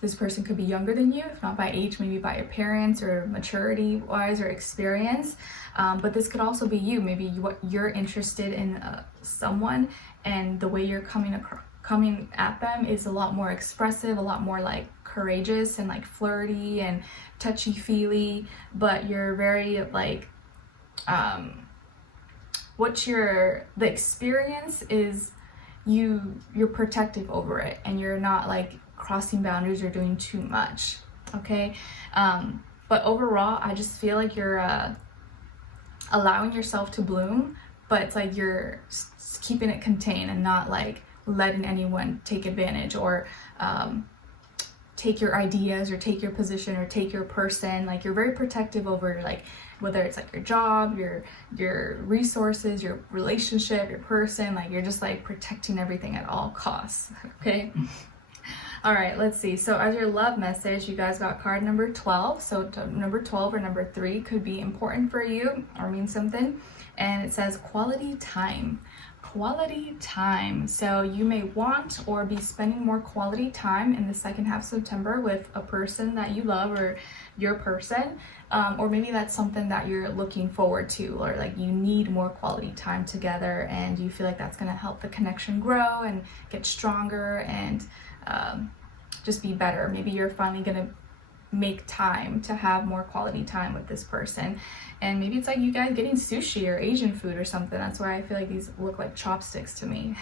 This person could be younger than you, if not by age, maybe by your parents or maturity wise or experience. But this could also be you. Maybe what you're interested in someone, and the way you're coming at them is a lot more expressive, a lot more like courageous and like flirty and touchy-feely, but you're very like the experience is you're protective over it, and you're not like crossing boundaries or doing too much, okay? But overall, I just feel like you're allowing yourself to bloom, but it's like you're keeping it contained and not like letting anyone take advantage or take your ideas or take your position or take your person. Like you're very protective over like whether it's like your job, your resources, your relationship, your person, like you're just like protecting everything at all costs, okay? All right, let's see. So as your love message, you guys got card number 12. So number 12 or number 3 could be important for you or mean something. And it says quality time. Quality time. So you may want or be spending more quality time in the second half of September with a person that you love or your person. Or maybe that's something that you're looking forward to, or like you need more quality time together and you feel like that's going to help the connection grow and get stronger and just be better. Maybe you're finally going to make time to have more quality time with this person, and maybe it's like you guys getting sushi or Asian food or something. That's why I feel like these look like chopsticks to me.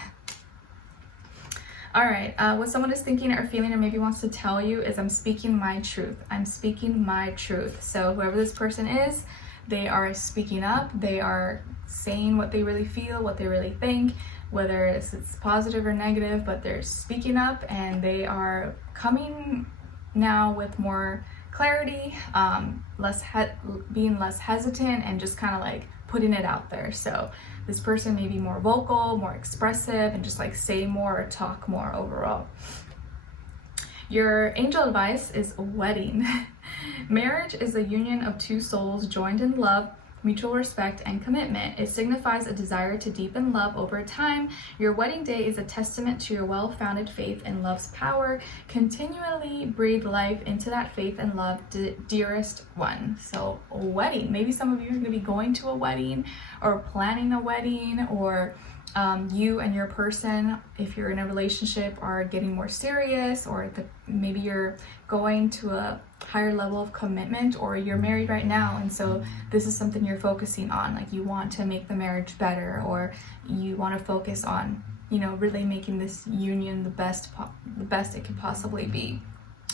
All right, what someone is thinking or feeling or maybe wants to tell you is, I'm speaking my truth. I'm speaking my truth. So whoever this person is, they are speaking up. They are saying what they really feel, what they really think, whether it's positive or negative, but they're speaking up and they are coming now with more clarity, being less hesitant and just kind of like putting it out there. So this person may be more vocal, more expressive, and just like say more or talk more overall. Your angel advice is wedding. Marriage is a union of two souls joined in love, mutual respect, and commitment. It signifies a desire to deepen love over time. Your wedding day is a testament to your well-founded faith in love's power. Continually breathe life into that faith and love, dearest one. So, a wedding. Maybe some of you are going to be going to a wedding or planning a wedding, or you and your person, if you're in a relationship, are getting more serious, or maybe you're going to a higher level of commitment, or you're married right now and so this is something you're focusing on, like you want to make the marriage better, or you want to focus on, you know, really making this union the best it could possibly be.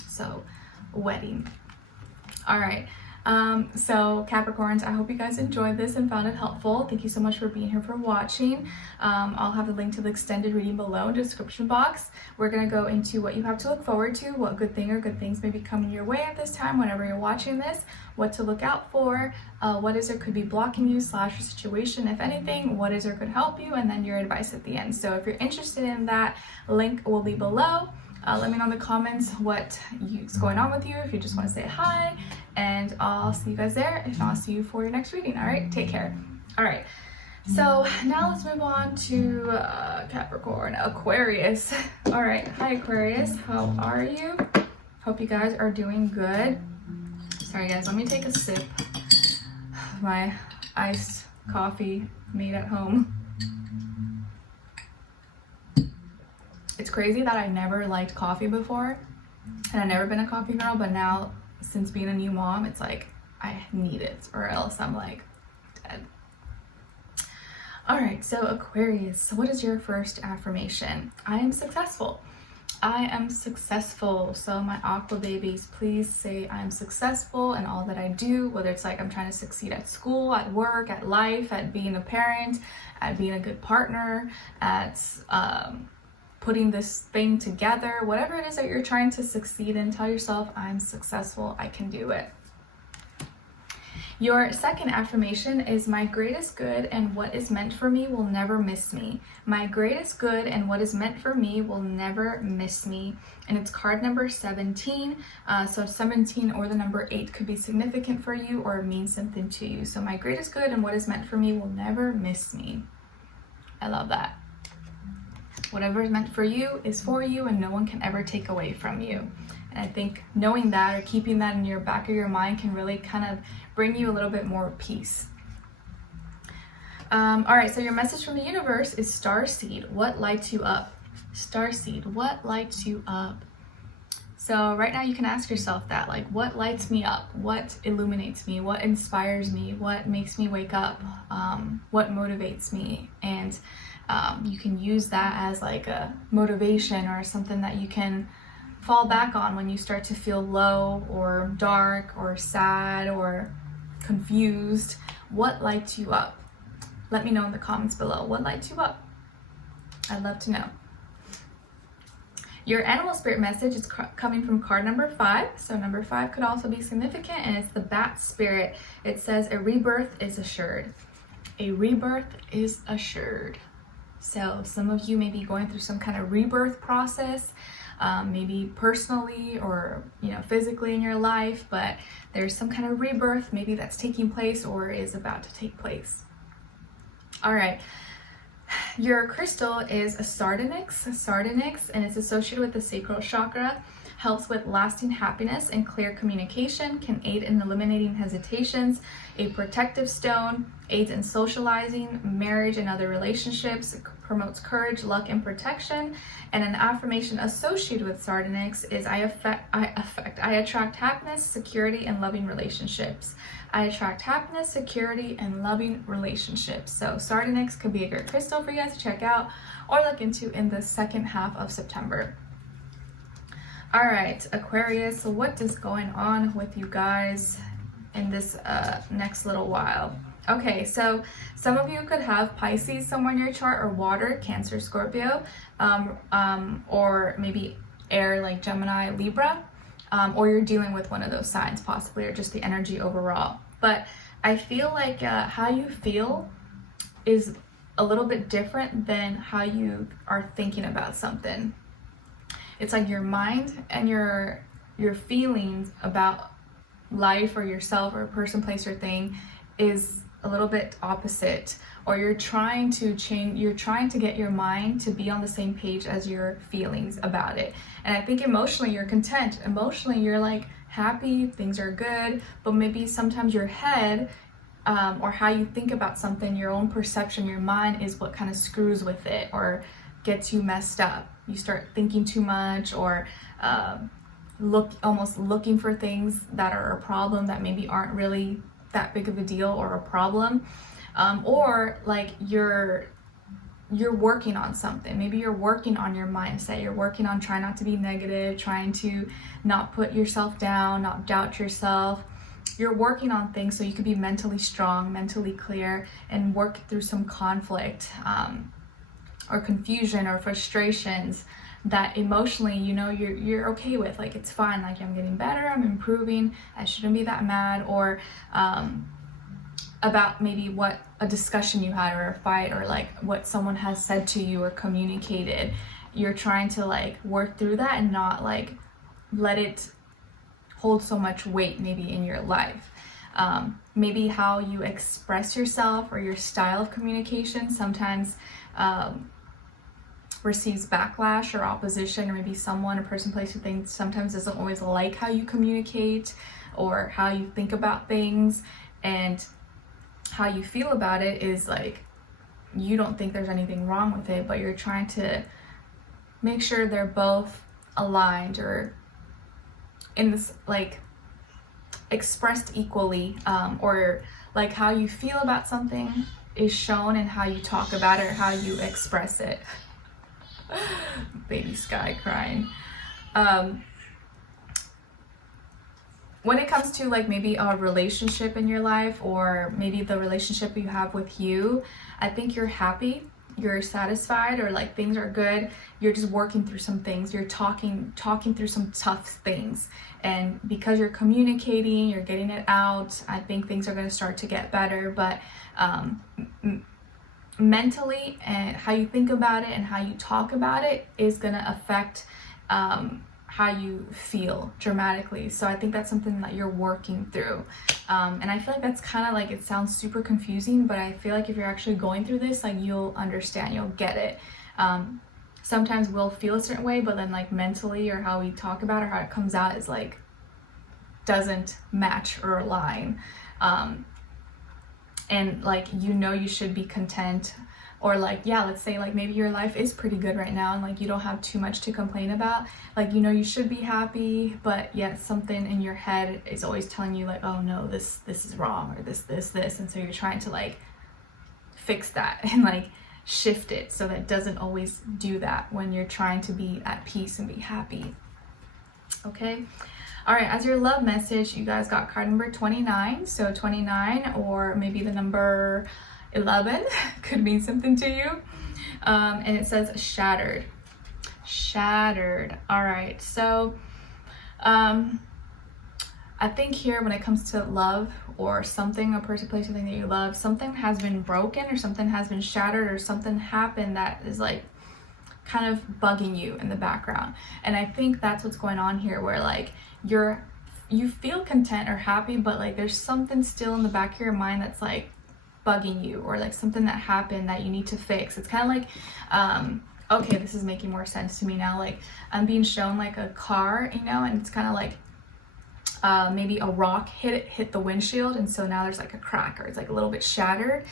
So, wedding. All right. So Capricorns, I hope you guys enjoyed this and found it helpful. Thank you so much for being here, for watching. I'll have the link to the extended reading below in the description box. We're going to go into what you have to look forward to, what good thing or good things may be coming your way at this time whenever you're watching this, what to look out for, what is or could be blocking you / your situation, if anything, what is or could help you, and then your advice at the end. So if you're interested in that, link will be below. Let me know in the comments what's going on with you, if you just want to say hi, and I'll see you guys there. If not, I'll see you for your next reading. All right, take care. All right, so now let's move on to Capricorn, Aquarius. All right, hi Aquarius, how are you? Hope you guys are doing good. Sorry guys, let me take a sip of my iced coffee made at home. It's crazy that I never liked coffee before, and I've never been a coffee girl, but now, since being a new mom, it's like I need it, or else I'm like dead. All right, so Aquarius, what is your first affirmation? I am successful. I am successful. So my aqua babies, please say I am successful in all that I do, whether it's like I'm trying to succeed at school, at work, at life, at being a parent, at being a good partner, at putting this thing together, whatever it is that you're trying to succeed in, tell yourself, I'm successful, I can do it. Your second affirmation is, my greatest good and what is meant for me will never miss me. My greatest good and what is meant for me will never miss me. And it's card number 17. So 17 or the number 8 could be significant for you or mean something to you. So my greatest good and what is meant for me will never miss me. I love that. Whatever is meant for you is for you, and no one can ever take away from you. And I think knowing that, or keeping that in your back of your mind, can really kind of bring you a little bit more peace. All right, so your message from the universe is Starseed. What lights you up? Starseed, what lights you up? So right now you can ask yourself that, like, what lights me up? What illuminates me? What inspires me? What makes me wake up? What motivates me? And you can use that as like a motivation or something that you can fall back on when you start to feel low or dark or sad or confused. What lights you up? Let me know in the comments below. What lights you up? I'd love to know. Your animal spirit message is coming from card number 5. So number 5 could also be significant, and it's the bat spirit. It says, a rebirth is assured. A rebirth is assured. So some of you may be going through some kind of rebirth process, maybe personally or, you know, physically in your life, but there's some kind of rebirth maybe that's taking place or is about to take place. All right. Your crystal is a sardonyx, and it's associated with the sacral chakra, helps with lasting happiness and clear communication, can aid in eliminating hesitations. A protective stone, aids in socializing, marriage, and other relationships, promotes courage, luck, and protection. And an affirmation associated with sardonyx is, I attract happiness, security, and loving relationships. I attract happiness, security, and loving relationships. So sardonyx could be a great crystal for you guys to check out or look into in the second half of September. All right, Aquarius, so what is going on with you guys in this next little while? Okay, so some of you could have Pisces somewhere in your chart, or water, Cancer, Scorpio, or maybe air like Gemini, Libra, or you're dealing with one of those signs possibly, or just the energy overall. But I feel like how you feel is a little bit different than how you are thinking about something. it's like your mind and your feelings about life or yourself or a person, place, or thing is a little bit opposite, or you're trying to get your mind to be on the same page as your feelings about it. And I think emotionally you're content, emotionally you're like happy, things are good, but maybe sometimes your head or how you think about something, your own perception, your mind is what kind of screws with it or gets you messed up. You start thinking too much, or almost looking for things that are a problem that maybe aren't really that big of a deal or a problem, or like you're working on something. Maybe you're working on your mindset, you're working on trying not to be negative, trying to not put yourself down, not doubt yourself. You're working on things so you can be mentally strong, mentally clear, and work through some conflict or confusion or frustrations that emotionally, you know, you're okay with. Like, it's fine, like I'm getting better, I'm improving, I shouldn't be that mad. Or about maybe what a discussion you had or a fight, or like what someone has said to you or communicated. You're trying to like work through that and not like let it hold so much weight maybe in your life. Maybe how you express yourself or your style of communication sometimes receives backlash or opposition, or maybe someone, a person, place, or thing sometimes doesn't always like how you communicate or how you think about things, and how you feel about it is like you don't think there's anything wrong with it, but you're trying to make sure they're both aligned or in this like expressed equally, or like how you feel about something is shown in how you talk about it or how you express it. Baby Sky crying. When it comes to like maybe a relationship in your life, or maybe the relationship you have with you, I think you're happy, you're satisfied, or like things are good. You're just working through some things, you're talking through some tough things, and because you're communicating, you're getting it out, I think things are going to start to get better. But mentally, and how you think about it and how you talk about it is going to affect how you feel dramatically. So I think that's something that you're working through. And I feel like that's kind of like, it sounds super confusing, but I feel like if you're actually going through this, like you'll understand, you'll get it. Sometimes we'll feel a certain way, but then like mentally, or how we talk about it, or how it comes out is like, doesn't match or align. And like, you know, you should be content, or like, yeah, let's say like maybe your life is pretty good right now and like you don't have too much to complain about. Like, you know, you should be happy, but yet something in your head is always telling you like, oh no, this is wrong, or this. And so you're trying to like fix that and like shift it so that it doesn't always do that when you're trying to be at peace and be happy. Okay. All right, as your love message, you guys got card number 29. So 29, or maybe the number 11 could mean something to you. And it says shattered. Shattered. All right, so I think here when it comes to love or something, a person, place, something that you love, something has been broken, or something has been shattered, or something happened that is like kind of bugging you in the background. And I think that's what's going on here, where like you feel content or happy, but like there's something still in the back of your mind that's like bugging you, or like something that happened that you need to fix. It's kind of like okay, this is making more sense to me now. Like, I'm being shown like a car, you know, and it's kind of like maybe a rock hit the windshield, and so now there's like a crack, or it's like a little bit shattered.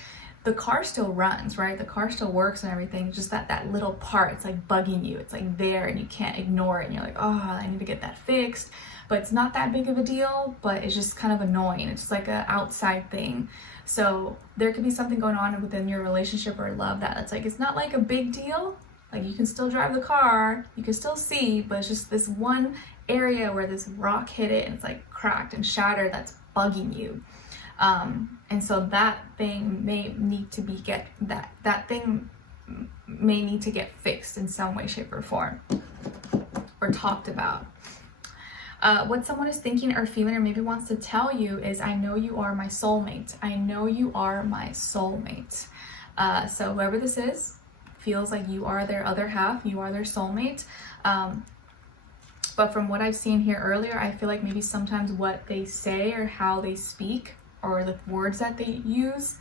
The car still runs, right? The car still works and everything, just that little part, it's like bugging you. It's like there and you can't ignore it, and you're like, oh, I need to get that fixed. But it's not that big of a deal, but it's just kind of annoying. It's just like an outside thing. So there could be something going on within your relationship or love that it's like, it's not like a big deal. Like, you can still drive the car, you can still see, but it's just this one area where this rock hit it and it's like cracked and shattered that's bugging you. And so that thing may need to be that thing may need to get fixed in some way, shape, or form, or talked about. What someone is thinking or feeling, or maybe wants to tell you, is, I know you are my soulmate. I know you are my soulmate. So whoever this is feels like you are their other half, you are their soulmate. But from what I've seen here earlier, I feel like maybe sometimes what they say or how they speak or the words that they use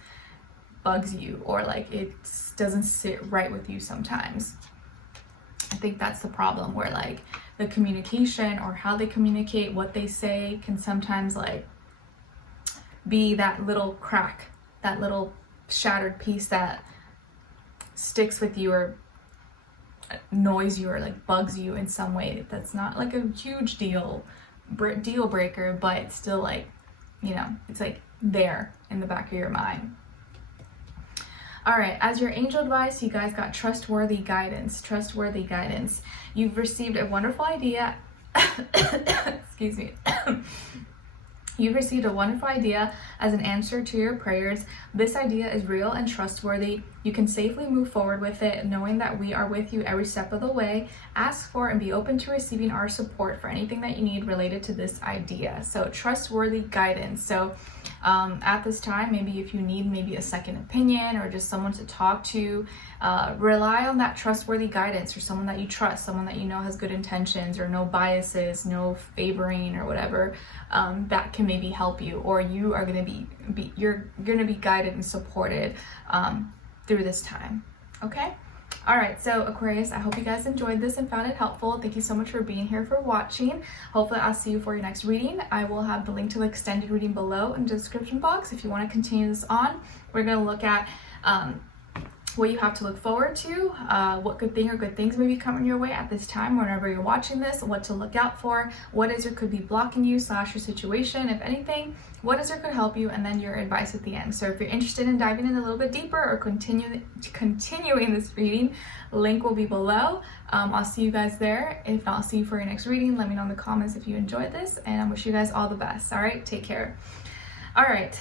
bugs you, or like it doesn't sit right with you sometimes. I think that's the problem, where like the communication or how they communicate, what they say can sometimes like be that little crack, that little shattered piece that sticks with you or annoys you or like bugs you in some way. That's not like a huge deal breaker, but it's still like, you know, it's like there in the back of your mind. All right, as your angel advice, you guys got trustworthy guidance. Trustworthy guidance. You've received a wonderful idea. Excuse me. You've received a wonderful idea as an answer to your prayers. This idea is real and trustworthy. You can safely move forward with it, knowing that we are with you every step of the way. Ask for and be open to receiving our support for anything that you need related to this idea. So trustworthy guidance. So at this time, maybe if you need maybe a second opinion or just someone to talk to, rely on that trustworthy guidance, or someone that you trust, someone that you know has good intentions or no biases, no favoring or whatever, that can maybe help you, or you are going to you're going to be guided and supported through this time. Okay. All right, so Aquarius, I hope you guys enjoyed this and found it helpful. Thank you so much for being here, for watching. Hopefully I'll see you for your next reading. I will have the link to the extended reading below in the description box if you want to continue this on. We're going to look at what you have to look forward to, what good thing or good things may be coming your way at this time whenever you're watching this, what to look out for, what is or could be blocking you / your situation, if anything, what is or could help you, and then your advice at the end. So if you're interested in diving in a little bit deeper or continuing this reading, link will be below. I'll see you guys there. If not, I'll see you for your next reading. Let me know in the comments if you enjoyed this, and I wish you guys all the best. All right, take care. All right,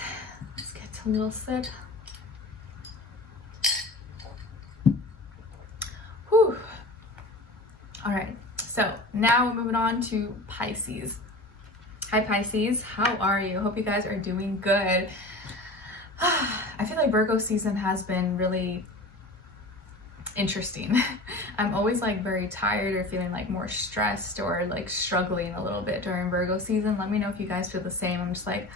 let's get to a little sip. Whew. All right, so now we're moving on to Pisces. Hi Pisces, how are you? Hope you guys are doing good. I feel like Virgo season has been really interesting. I'm always like very tired or feeling like more stressed or like struggling a little bit during Virgo season. Let me know if you guys feel the same. I'm just like,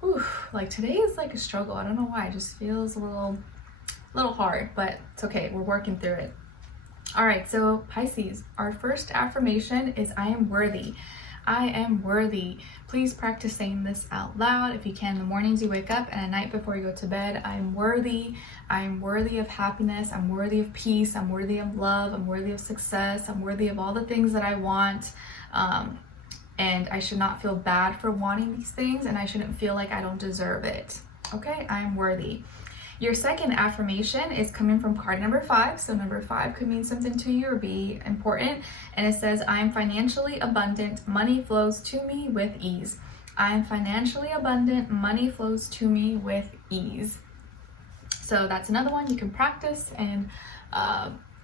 whew, like today is like a struggle. I don't know why, it just feels a little hard, but it's okay. We're working through it. All right, so Pisces, our first affirmation is I am worthy. I am worthy. Please practice saying this out loud if you can in the mornings you wake up and at night before you go to bed. I am worthy. I am worthy of happiness. I'm worthy of peace. I'm worthy of love. I'm worthy of success. I'm worthy of all the things that I want. And I should not feel bad for wanting these things, and I shouldn't feel like I don't deserve it. Okay, I am worthy. Your second affirmation is coming from card number 5. So number 5 could mean something to you or be important. And it says, I am financially abundant. Money flows to me with ease. I am financially abundant. Money flows to me with ease. So that's another one you can practice and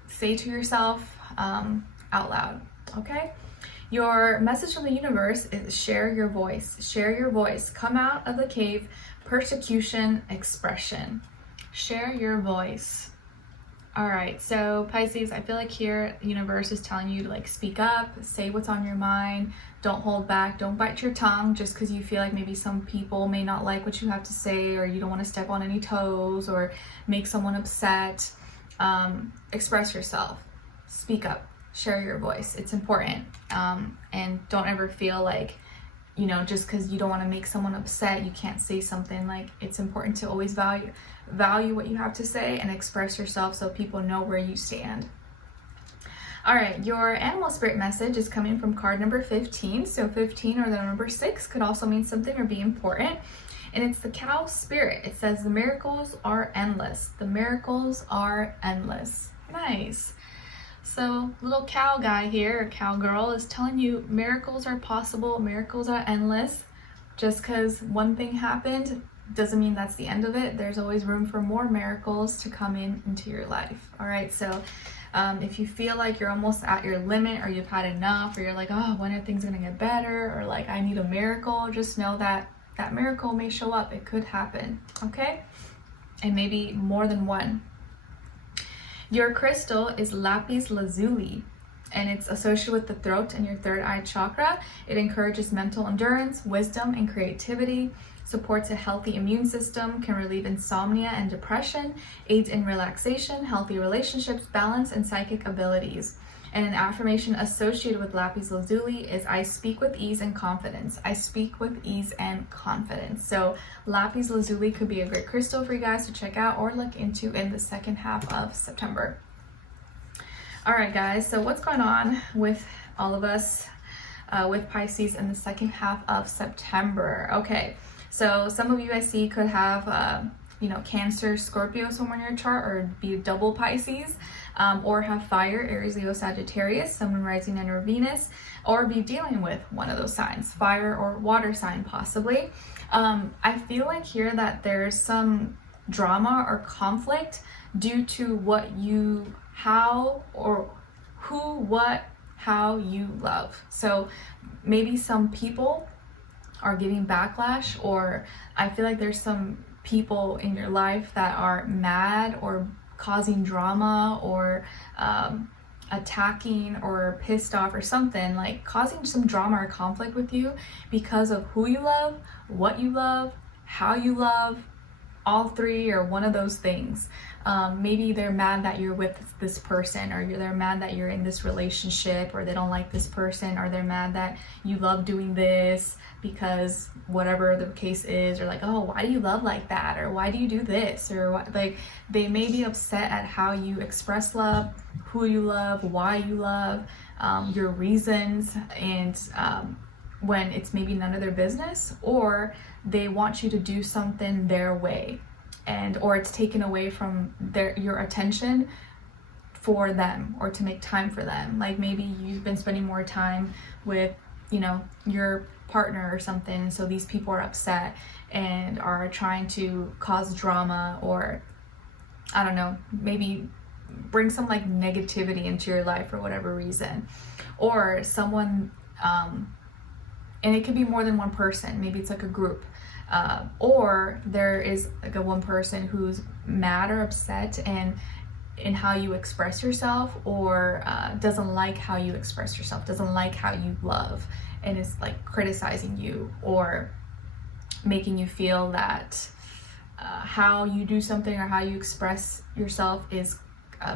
say to yourself out loud. Okay. Your message from the universe is share your voice. Share your voice. Come out of the cave. Persecution expression. Share your voice. All right, so Pisces, I feel like here the universe is telling you to like speak up, say what's on your mind, don't hold back, don't bite your tongue just because you feel like maybe some people may not like what you have to say, or you don't want to step on any toes or make someone upset. Express yourself, speak up, share your voice. It's important. And don't ever feel like, you know, just because you don't want to make someone upset, you can't say something. Like, it's important to always value what you have to say and express yourself so people know where you stand. All right, your animal spirit message is coming from card number 15. So 15 or the number 6 could also mean something or be important. And it's the cow spirit. It says the miracles are endless. The miracles are endless. Nice. So little cow guy here, or cow girl, is telling you miracles are possible, miracles are endless. Just because one thing happened doesn't mean that's the end of it. There's always room for more miracles to come into your life. All right, so if you feel like you're almost at your limit, or you've had enough, or you're like, oh, when are things gonna get better, or like I need a miracle, just know that that miracle may show up. It could happen, okay? And maybe more than one. Your crystal is lapis lazuli. and it's associated with the throat and your third eye chakra. It encourages mental endurance, wisdom, and creativity, supports a healthy immune system, can relieve insomnia and depression, aids in relaxation, healthy relationships, balance, and psychic abilities. And an affirmation associated with lapis lazuli is I speak with ease and confidence. I speak with ease and confidence. So lapis lazuli could be a great crystal for you guys to check out or look into in the second half of September. All right, guys, so what's going on with all of us with Pisces in the second half of September? Okay, so some of you I see could have Cancer, Scorpio somewhere in your chart, or be double Pisces, or have fire, Aries, Leo, Sagittarius, Sun, rising, and or Venus, or be dealing with one of those signs, fire or water sign possibly. I feel like here that there's some drama or conflict due to how you love. So maybe some people are getting backlash, or I feel like there's some people in your life that are mad or causing drama or attacking or pissed off or something, like causing some drama or conflict with you because of who you love, what you love, how you love, all three or one of those things. Maybe they're mad that you're with this person, or they're mad that you're in this relationship, or they don't like this person, or they're mad that you love doing this because whatever the case is, or like, oh, why do you love like that, or why do you do this, or what, like they may be upset at how you express love, who you love, why you love, your reasons, and when it's maybe none of their business, or they want you to do something their way, or it's taken away from your attention for them, or to make time for them. Like maybe you've been spending more time with your partner or something, and so these people are upset and are trying to cause drama, or I don't know, maybe bring some like negativity into your life for whatever reason. Or someone and it could be more than one person, maybe it's like a group, or there is like one person who's mad or upset in how you express yourself, or doesn't like how you express yourself, doesn't like how you love, and is like criticizing you or making you feel that how you do something or how you express yourself is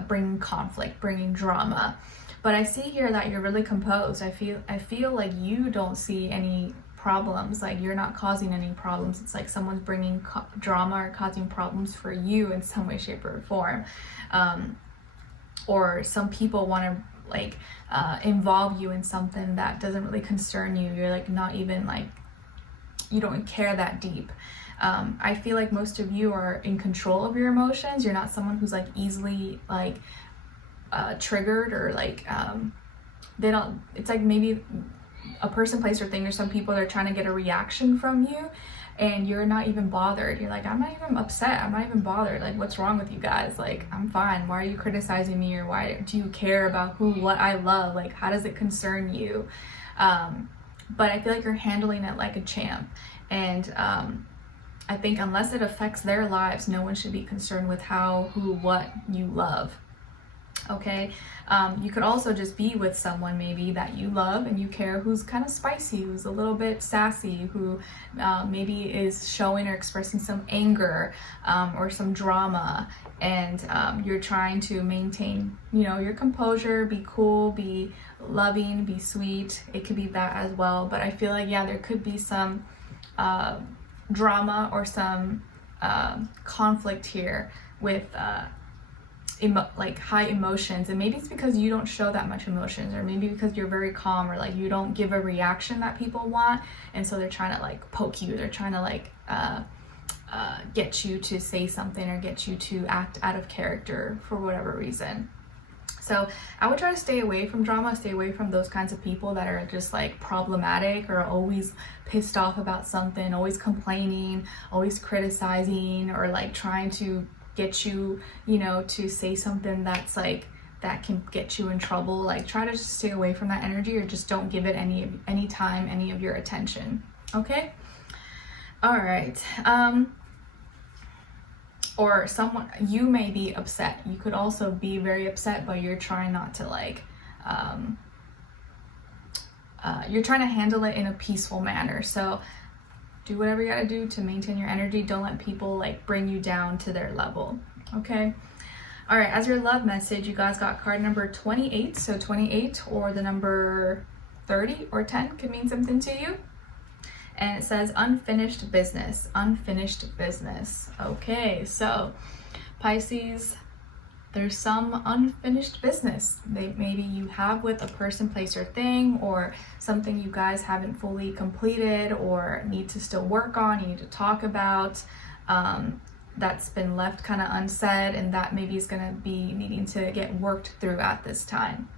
bringing conflict, bringing drama. But I see here that you're really composed. I feel like you don't see any problems, like you're not causing any problems. It's like someone's bringing drama or causing problems for you in some way, shape, or form. Or some people want to like involve you in something that doesn't really concern you. You're like not even like, you don't care that deep. I feel like most of you are in control of your emotions. You're not someone who's like easily like triggered, or like it's like maybe a person, place, or thing, or some people that are trying to get a reaction from you, and you're not even bothered. You're like, I'm not even upset, I'm not even bothered, like what's wrong with you guys, like I'm fine, why are you criticizing me, or why do you care about what I love, like how does it concern you? But I feel like you're handling it like a champ, and I think unless it affects their lives, no one should be concerned with what you love. Okay, you could also just be with someone maybe that you love and you care, who's kind of spicy, who's a little bit sassy, who maybe is showing or expressing some anger or some drama, and you're trying to maintain your composure, be cool, be loving, be sweet. It could be that as well. But I feel like there could be some drama or some conflict here with like high emotions, and maybe it's because you don't show that much emotions, or maybe because you're very calm, or like you don't give a reaction that people want, and so they're trying to like poke you, they're trying to like get you to say something or get you to act out of character for whatever reason. So I would try to stay away from drama, stay away from those kinds of people that are just like problematic, or always pissed off about something, always complaining, always criticizing, or like trying to get you, to say something that's like, that can get you in trouble. Like try to just stay away from that energy, or just don't give it any time, any of your attention. Okay? All right. Or you may be upset. You could also be very upset, but you're trying not to like you're trying to handle it in a peaceful manner. So do whatever you gotta do to maintain your energy. Don't let people like bring you down to their level, okay? All right, as your love message, you guys got card number 28. So 28 or the number 30 or 10 could mean something to you. And it says unfinished business, unfinished business. Okay, so Pisces, there's some unfinished business that maybe you have with a person, place, or thing, or something you guys haven't fully completed or need to still work on, you need to talk about, that's been left kind of unsaid, and that maybe is going to be needing to get worked through at this time.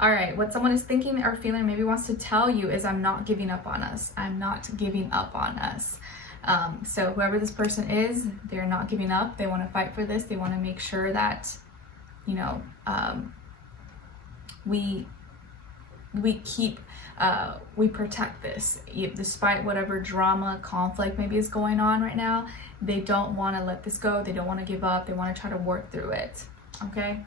All right, what someone is thinking or feeling, maybe wants to tell you, is I'm not giving up on us. I'm not giving up on us. So whoever this person is, they're not giving up. They want to fight for this. They want to make sure that, you know, we protect this. Despite whatever drama, conflict maybe is going on right now, they don't want to let this go. They don't want to give up. They want to try to work through it. Okay.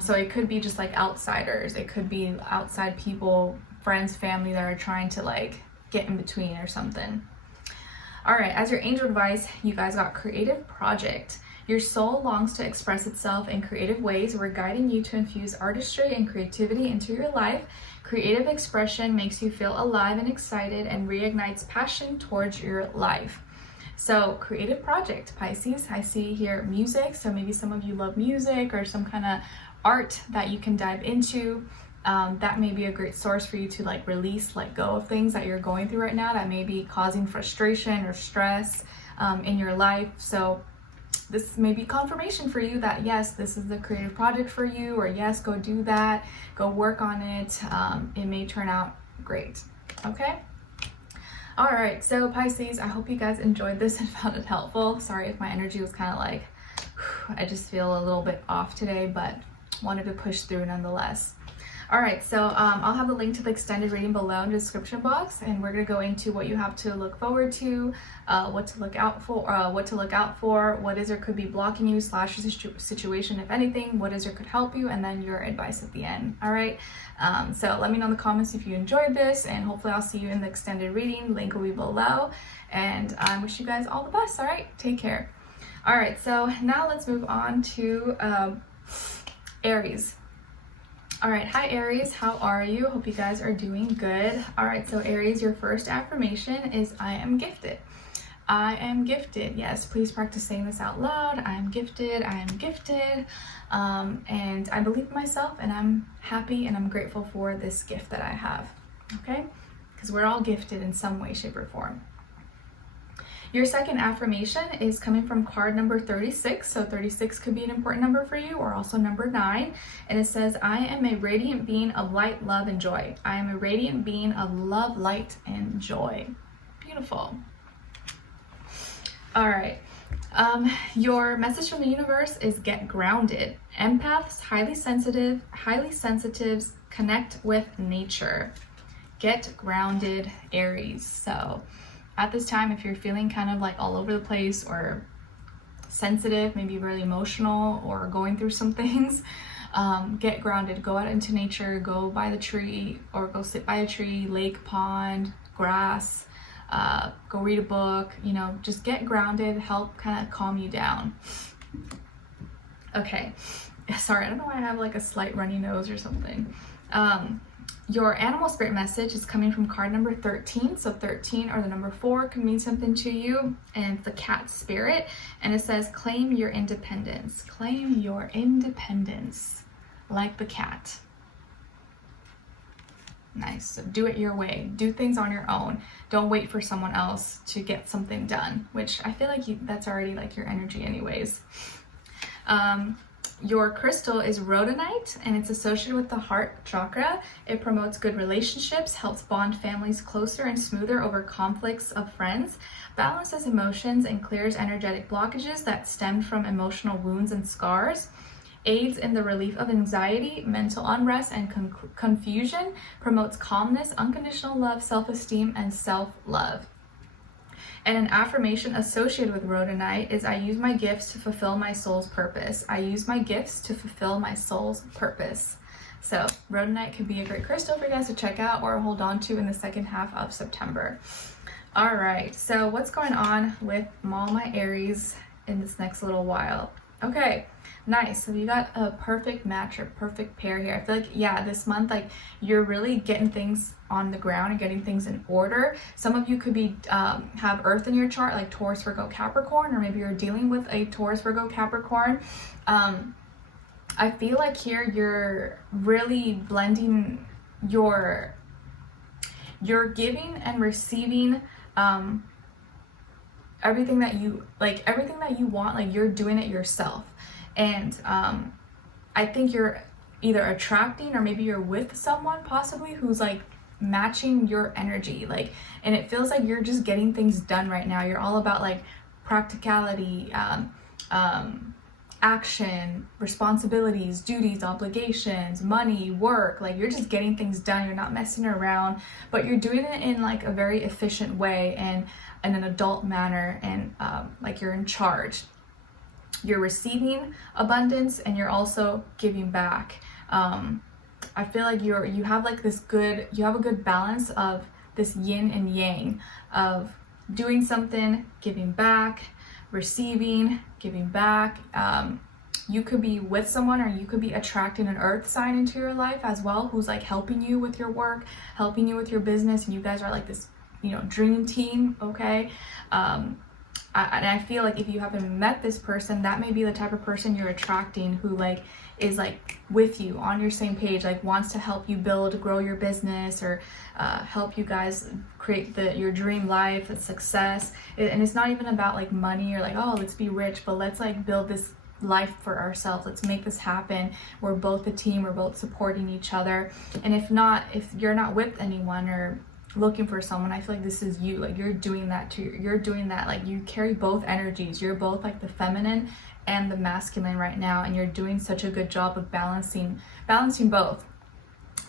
So it could be just like outsiders. It could be outside people, friends, family that are trying to like get in between or something. All right, as your angel advice, you guys got creative project. Your soul longs to express itself in creative ways. We're guiding you to infuse artistry and creativity into your life. Creative expression makes you feel alive and excited and reignites passion towards your life. So creative project, Pisces. I see here music. So maybe some of you love music or some kind of art that you can dive into. That may be a great source for you to like release, let go of things that you're going through right now that may be causing frustration or stress in your life. So this may be confirmation for you that yes, this is the creative project for you, or yes, go do that, go work on it. It may turn out great. Okay. All right, so Pisces, I hope you guys enjoyed this and found it helpful. Sorry if my energy was kind of like, I just feel a little bit off today, but wanted to push through nonetheless. All right, so I'll have the link to the extended reading below in the description box, and we're gonna go into what you have to look forward to, what to look out for, what is or could be blocking you / situation, if anything, what is or could help you, and then your advice at the end. All right, so let me know in the comments if you enjoyed this, and hopefully I'll see you in the extended reading. Link will be below, and I wish you guys all the best. All right, take care. All right, so now let's move on to Aries. All right, hi Aries, how are you? Hope you guys are doing good. All right, so Aries, your first affirmation is I am gifted. I am gifted. Yes, please practice saying this out loud. I am gifted, I am gifted. And I believe in myself, and I'm happy and I'm grateful for this gift that I have, okay? Because we're all gifted in some way, shape, or form. Your second affirmation is coming from card number 36. So 36 could be an important number for you, or also number 9. And it says, I am a radiant being of light, love, and joy. I am a radiant being of love, light, and joy. Beautiful. All right. Your message from the universe is get grounded. Empaths, highly sensitives connect with nature. Get grounded, Aries. So at this time, if you're feeling kind of like all over the place or sensitive, maybe really emotional or going through some things, get grounded. Go out into nature, go by the tree or go sit by a tree, lake, pond, grass, go read a book, you know, just get grounded, help kind of calm you down. Okay, sorry, I don't know why I have like a slight runny nose or something. Your animal spirit message is coming from card number 13. So 13 or the number 4 can mean something to you, and it's the cat spirit. And it says, claim your independence. Claim your independence, like the cat. Nice. So do it your way. Do things on your own. Don't wait for someone else to get something done, which I feel like that's already like your energy anyways. Your crystal is rhodonite, and it's associated with the heart chakra. It promotes good relationships, helps bond families closer and smoother over conflicts of friends, balances emotions, and clears energetic blockages that stem from emotional wounds and scars, aids in the relief of anxiety, mental unrest, and confusion, promotes calmness, unconditional love, self-esteem, and self-love. And an affirmation associated with rhodonite is, I use my gifts to fulfill my soul's purpose. I use my gifts to fulfill my soul's purpose. So rhodonite could be a great crystal for you guys to check out or hold on to in the second half of September. All right, so what's going on with all my Aries in this next little while? Okay, nice. So you got a perfect match or perfect pair here. I feel like, yeah, this month, like, you're really getting things on the ground and getting things in order. Some of you could be have Earth in your chart, like Taurus, Virgo, Capricorn, or maybe you're dealing with a Taurus, Virgo, Capricorn. I feel like here you're really blending your giving and receiving everything that you want, like you're doing it yourself. And I think you're either attracting, or maybe you're with someone possibly who's like matching your energy, like, and it feels like you're just getting things done right now. You're all about like practicality, action, responsibilities, duties, obligations, money, work. Like, you're just getting things done. You're not messing around, but you're doing it in like a very efficient way and in an adult manner, and like you're in charge. You're receiving abundance and you're also giving back. I feel like you have like you have a good balance of this yin and yang of doing something, giving back, receiving, giving back. You could be with someone, or you could be attracting an earth sign into your life as well, who's like helping you with your work, helping you with your business, and you guys are like this, you know, dream team. Okay. And I feel like if you haven't met this person, that may be the type of person you're attracting, who like is like with you on your same page, like wants to help you grow your business, or help you guys create your dream life and success. And it's not even about like money or like, oh, let's be rich, but let's like build this life for ourselves. Let's make this happen. We're both a team. We're both supporting each other. And if you're not with anyone or looking for someone, I feel like this is you. Like, you're doing that too. You're doing that. Like, you carry both energies. You're both like the feminine and the masculine right now, and you're doing such a good job of balancing both,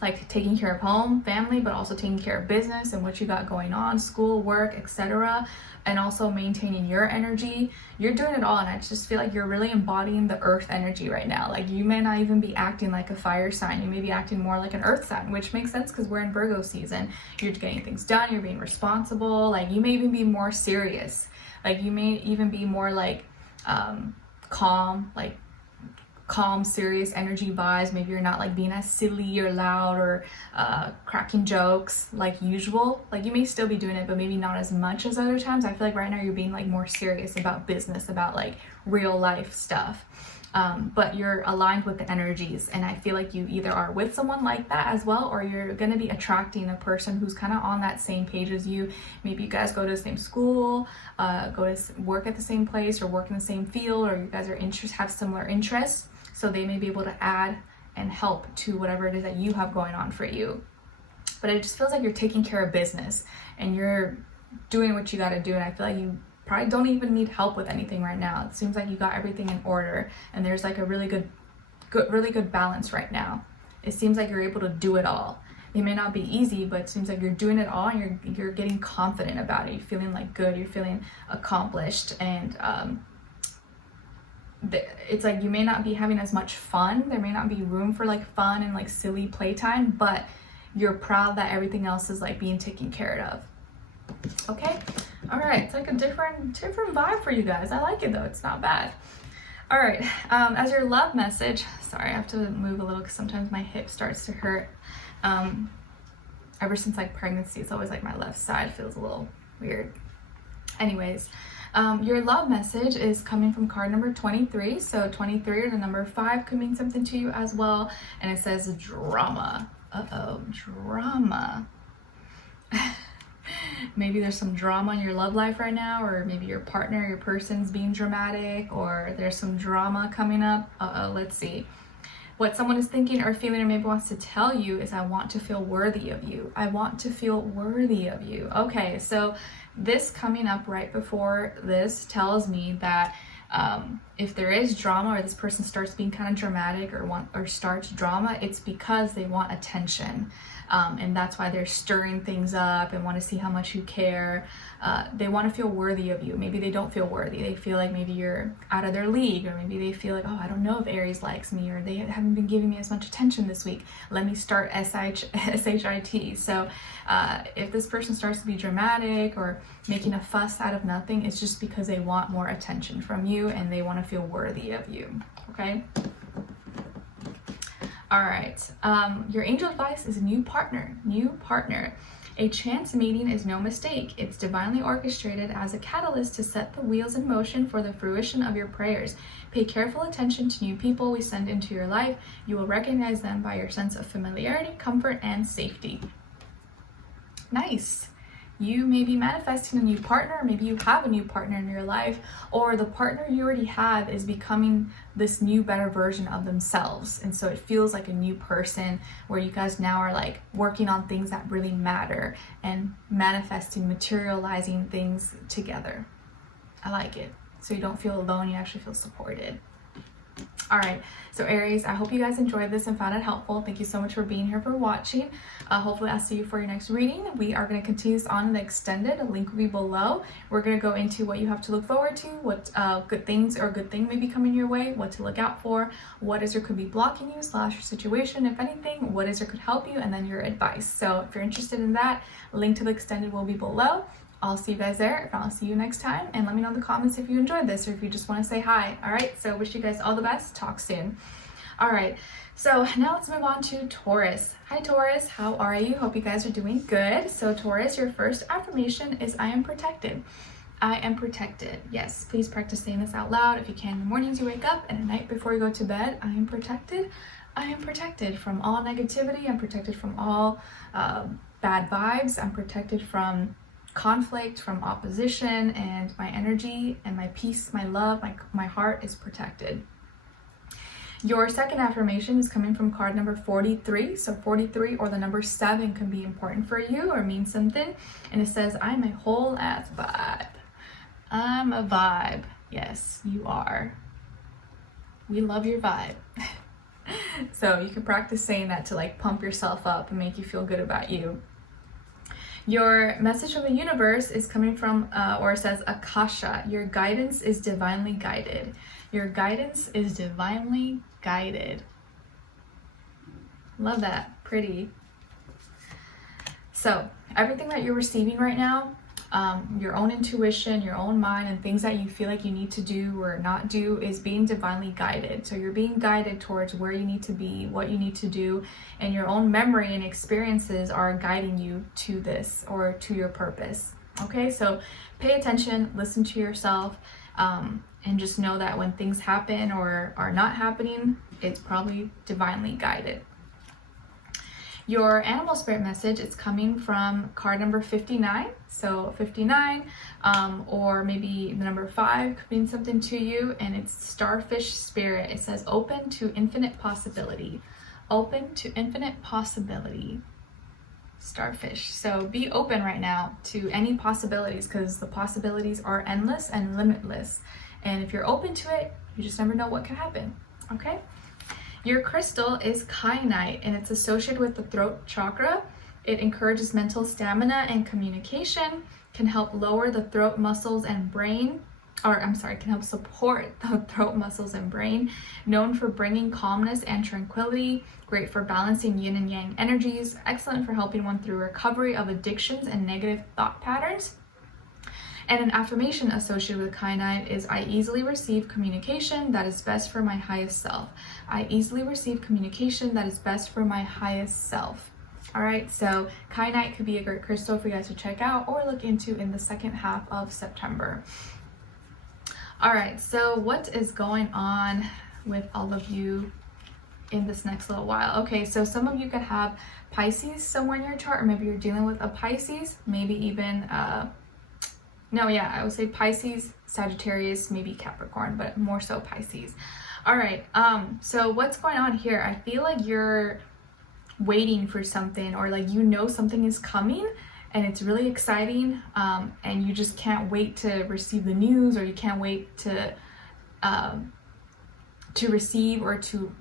like taking care of home, family, but also taking care of business and what you got going on, school, work, etc., and also maintaining your energy. You're doing it all, and I just feel like you're really embodying the earth energy right now. Like, you may not even be acting like a fire sign. You may be acting more like an earth sign, which makes sense because we're in Virgo season. You're getting things done. You're being responsible. Like, you may even be more serious. Like, you may even be more like calm, serious energy vibes. Maybe you're not like being as silly or loud or cracking jokes like usual. Like, you may still be doing it, but maybe not as much as other times. I feel like right now you're being like more serious about business, about like real life stuff. But you're aligned with the energies, and I feel like you either are with someone like that as well, or you're going to be attracting a person who's kind of on that same page as you. Maybe you guys go to the same school, go to work at the same place, or work in the same field, or you guys have similar interests, so they may be able to add and help to whatever it is that you have going on for you. But it just feels like you're taking care of business and you're doing what you got to do, and I feel like you probably don't even need help with anything right now. It seems like you got everything in order, and there's like a really good balance right now. It seems like you're able to do it all. It may not be easy, but it seems like you're doing it all, and you're getting confident about it. You're feeling like good. You're feeling accomplished, and it's like you may not be having as much fun. There may not be room for like fun and like silly playtime, but you're proud that everything else is like being taken care of. Okay. All right, it's like a different vibe for you guys. I like it though. It's not bad. All right, as your love message, sorry, I have to move a little because sometimes my hip starts to hurt. Ever since like pregnancy, it's always like my left side feels a little weird. Anyways, your love message is coming from card number 23. So 23 or the number 5 could mean something to you as well. And it says drama. Drama. Maybe there's some drama in your love life right now, or maybe your partner, your person's being dramatic, or there's some drama coming up. Let's see. What someone is thinking or feeling or maybe wants to tell you is, I want to feel worthy of you. I want to feel worthy of you. Okay, so this coming up right before this tells me that If there is drama, or this person starts being kind of dramatic or starts drama, it's because they want attention. And that's why they're stirring things up and want to see how much you care. They want to feel worthy of you. Maybe they don't feel worthy. They feel like maybe you're out of their league, or maybe they feel like, oh, I don't know if Aries likes me, or they haven't been giving me as much attention this week. Let me start SHIT. So if this person starts to be dramatic or making a fuss out of nothing, it's just because they want more attention from you and they want to feel worthy of you. Okay? All right, your angel advice is new partner. A chance meeting is no mistake. It's divinely orchestrated as a catalyst to set the wheels in motion for the fruition of your prayers. Pay careful attention to new people we send into your life. You will recognize them by your sense of familiarity, comfort, and safety. Nice. You may be manifesting a new partner, maybe you have a new partner in your life, or the partner you already have is becoming this new, better version of themselves. And so it feels like a new person where you guys now are like working on things that really matter and manifesting, materializing things together. I like it. So you don't feel alone, you actually feel supported. All right, so Aries, I hope you guys enjoyed this and found it helpful. Thank you so much for being here, for watching. Hopefully I'll see you for your next reading. We are going to continue this on in the extended. A link will be below. We're going to go into what you have to look forward to, what good things or good thing may be coming your way, what to look out for, what is or could be blocking you / your situation, if anything, what is or could help you, and then your advice. So if you're interested in that, link to the extended will be below. I'll see you guys there. If not, I'll see you next time. And let me know in the comments if you enjoyed this or if you just want to say hi. All right, so wish you guys all the best. Talk soon. All right, so now let's move on to Taurus. Hi Taurus, how are you? Hope you guys are doing good. So Taurus, your first affirmation is I am protected. I am protected. Yes, please practice saying this out loud if you can. In the mornings you wake up and at night before you go to bed. I am protected. I am protected from all negativity. I'm protected from all bad vibes. I'm protected from conflict, from opposition, and my energy and my peace, my love, my heart is protected. Your second affirmation is coming from card number 43. So 43 or the number 7 can be important for you or mean something. And it says, I'm a whole ass vibe. I'm a vibe. Yes, you are. We love your vibe. So you can practice saying that to like pump yourself up and make you feel good about you. Your message from the universe is coming from, or it says Akasha. Your guidance is divinely guided. Your guidance is divinely guided. Love that. Pretty. So everything that you're receiving right now, your own intuition, your own mind, and things that you feel like you need to do or not do is being divinely guided. So you're being guided towards where you need to be, what you need to do, and your own memory and experiences are guiding you to this or to your purpose. Okay, so pay attention, listen to yourself, and just know that when things happen or are not happening, it's probably divinely guided. Your animal spirit message is coming from card number 59. So 59, or maybe the number 5 could mean something to you, and it's starfish spirit. It says open to infinite possibility. Open to infinite possibility. Starfish. So be open right now to any possibilities, because the possibilities are endless and limitless. And if you're open to it, you just never know what can happen. Okay? Your crystal is kyanite, and it's associated with the throat chakra. It encourages mental stamina and communication, can help lower the throat muscles and brain, can help support the throat muscles and brain. Known for bringing calmness and tranquility, great for balancing yin and yang energies, excellent for helping one through recovery of addictions and negative thought patterns. And an affirmation associated with kyanite is I easily receive communication that is best for my highest self. I easily receive communication that is best for my highest self. All right, so kyanite could be a great crystal for you guys to check out or look into in the second half of September. All right, so what is going on with all of you in this next little while? Okay, so some of you could have Pisces somewhere in your chart, or maybe you're dealing with a Pisces, maybe even I would say Pisces, Sagittarius, maybe Capricorn, but more so Pisces. All right, so what's going on here? I feel like you're waiting for something, or like you know something is coming and it's really exciting, and you just can't wait to receive the news, or you can't wait to to receive or to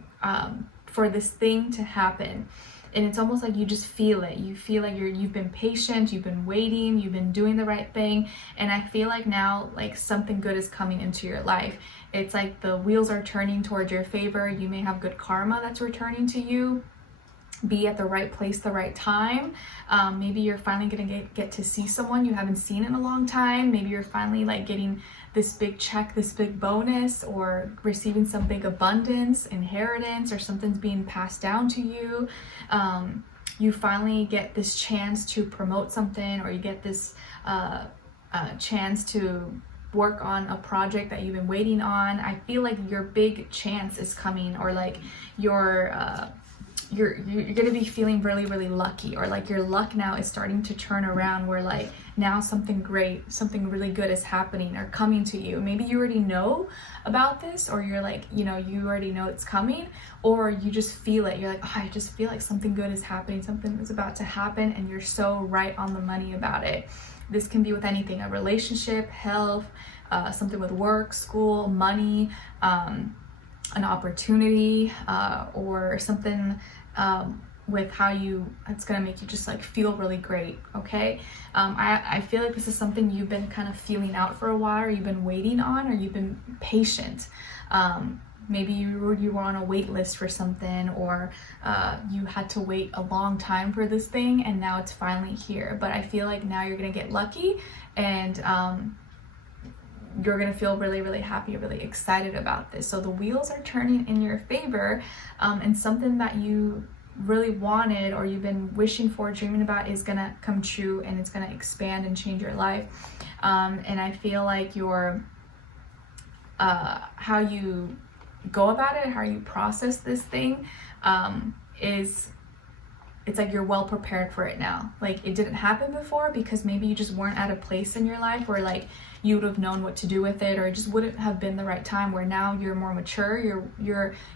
for this thing to happen. And it's almost like you just feel it. You feel like you've been patient, you've been waiting, you've been doing the right thing. And I feel like now, like, something good is coming into your life. It's like the wheels are turning towards your favor. You may have good karma that's returning to you. Be at the right place, the right time. Maybe you're finally gonna get to see someone you haven't seen in a long time. Maybe you're finally like getting this big check, this big bonus, or receiving some big abundance, inheritance, or something's being passed down to you. You finally get this chance to promote something, or you get this chance to work on a project that you've been waiting on. I feel like your big chance is coming, or like you're gonna be feeling really, really lucky, or like your luck now is starting to turn around, where like now something great, something really good is happening or coming to you. Maybe you already know about this, or you're like, you already know it's coming, or you just feel it. You're like, oh, I just feel like something good is happening, something is about to happen, and you're so right on the money about it. This can be with anything: a relationship, health, something with work, school, money, an opportunity, or something with how it's gonna make you just like feel really great. Okay, I feel like this is something you've been kind of feeling out for a while, or you've been waiting on, or you've been patient. Maybe you were on a wait list for something, or you had to wait a long time for this thing, and now it's finally here. But I feel like now you're gonna get lucky, and you're gonna feel really, really happy, really excited about this. So the wheels are turning in your favor, and something that you really wanted, or you've been wishing for, dreaming about, is gonna come true, and it's gonna expand and change your life. And I feel like your how you go about it, how you process this thing, it's like you're well prepared for it now. Like, it didn't happen before because maybe you just weren't at a place in your life where like you would have known what to do with it, or it just wouldn't have been the right time, where now you're more mature,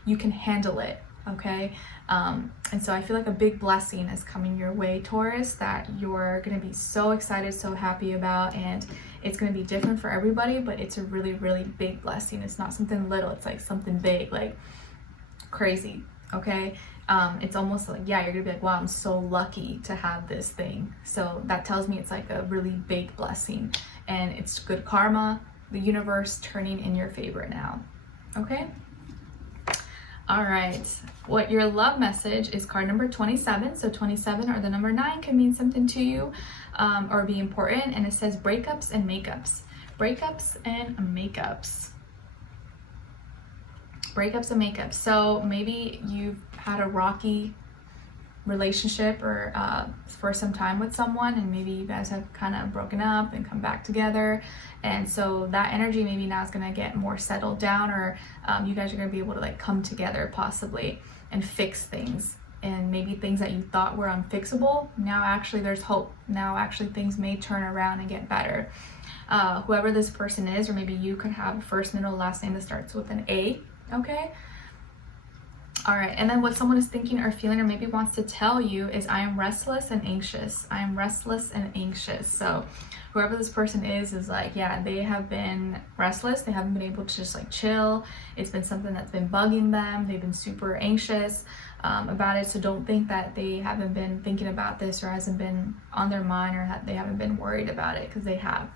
you can handle it. Okay, and so I feel like a big blessing is coming your way, Taurus, that you're gonna be so excited, so happy about, and it's gonna be different for everybody, but it's a really, really big blessing. It's not something little, it's like something big, like crazy. Okay, it's almost like, yeah, you're gonna be like, wow, I'm so lucky to have this thing. So that tells me it's like a really big blessing, and it's good karma, the universe turning in your favor now. Okay, all right, what your love message is card number 27. So 27 or the number 9 can mean something to you, or be important, and it says breakups and makeups. Breakups and makeups. Breakups and makeups. So maybe you've had a rocky relationship, or for some time with someone, and maybe you guys have kind of broken up and come back together, and so that energy maybe now is going to get more settled down, or you guys are going to be able to like come together possibly and fix things. And maybe things that you thought were unfixable, now actually there's hope. Now actually things may turn around and get better. Whoever this person is, or maybe you could have a first, middle, last name that starts with an A. Okay, all right, and then what someone is thinking or feeling, or maybe wants to tell you, is I am restless and anxious. I am restless and anxious. So whoever this person is like, yeah, they have been restless. They haven't been able to just like chill. It's been something that's been bugging them. They've been super anxious about it. So don't think that they haven't been thinking about this, or hasn't been on their mind, or they haven't been worried about it, because they have.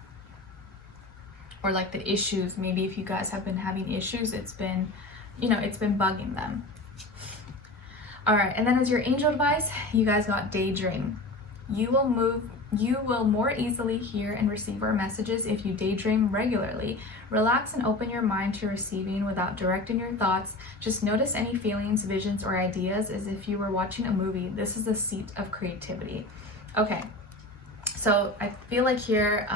Or like the issues, maybe if you guys have been having issues, it's been, it's been bugging them. All right, and then as your angel advice, you guys got daydream. You will more easily hear and receive our messages if you daydream regularly. Relax and open your mind to receiving without directing your thoughts. Just notice any feelings, visions, or ideas as if you were watching a movie. This is the seat of creativity. Okay. So I feel like here,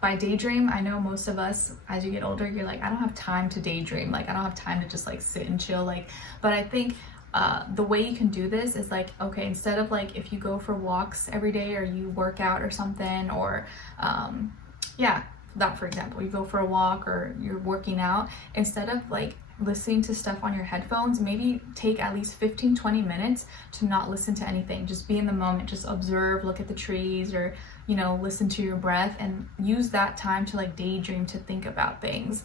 by daydream, I know most of us, as you get older, you're like, I don't have time to daydream. Like, I don't have time to just like sit and chill. Like, but I think the way you can do this is like, okay, instead of like, if you go for walks every day, or you work out or something, or yeah, that for example, you go for a walk, or you're working out, instead of like listening to stuff on your headphones, maybe take at least 15-20 minutes to not listen to anything. Just be in the moment, just observe, look at the trees, or listen to your breath, and use that time to like daydream, to think about things.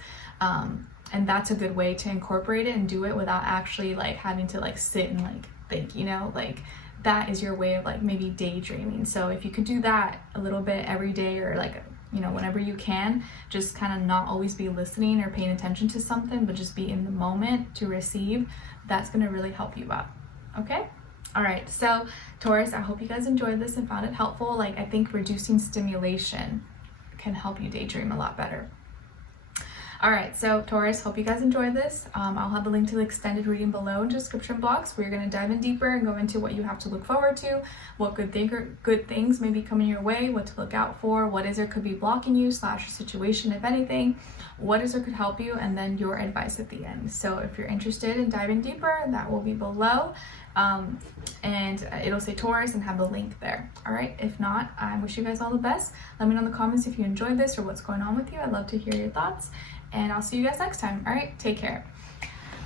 And that's a good way to incorporate it and do it without actually like having to like sit and like think, you know, like that is your way of like maybe daydreaming. So if you could do that a little bit every day, or like, you know, whenever you can, just kind of not always be listening or paying attention to something, but just be in the moment to receive, that's going to really help you out. Okay? All right. So Taurus, I hope you guys enjoyed this and found it helpful. Like, I think reducing stimulation can help you daydream a lot better. All right, so Taurus, hope you guys enjoyed this. I'll have the link to the extended reading below in the description box, where you're going to dive in deeper and go into what you have to look forward to, what good things may be coming your way, what to look out for, what is or could be blocking you / your situation, if anything, what is or could help you, and then your advice at the end. So if you're interested in diving deeper, that will be below. And it'll say Taurus and have the link there. All right, if not, I wish you guys all the best. Let me know in the comments if you enjoyed this or what's going on with you. I'd love to hear your thoughts, and I'll see you guys next time. All right, take care.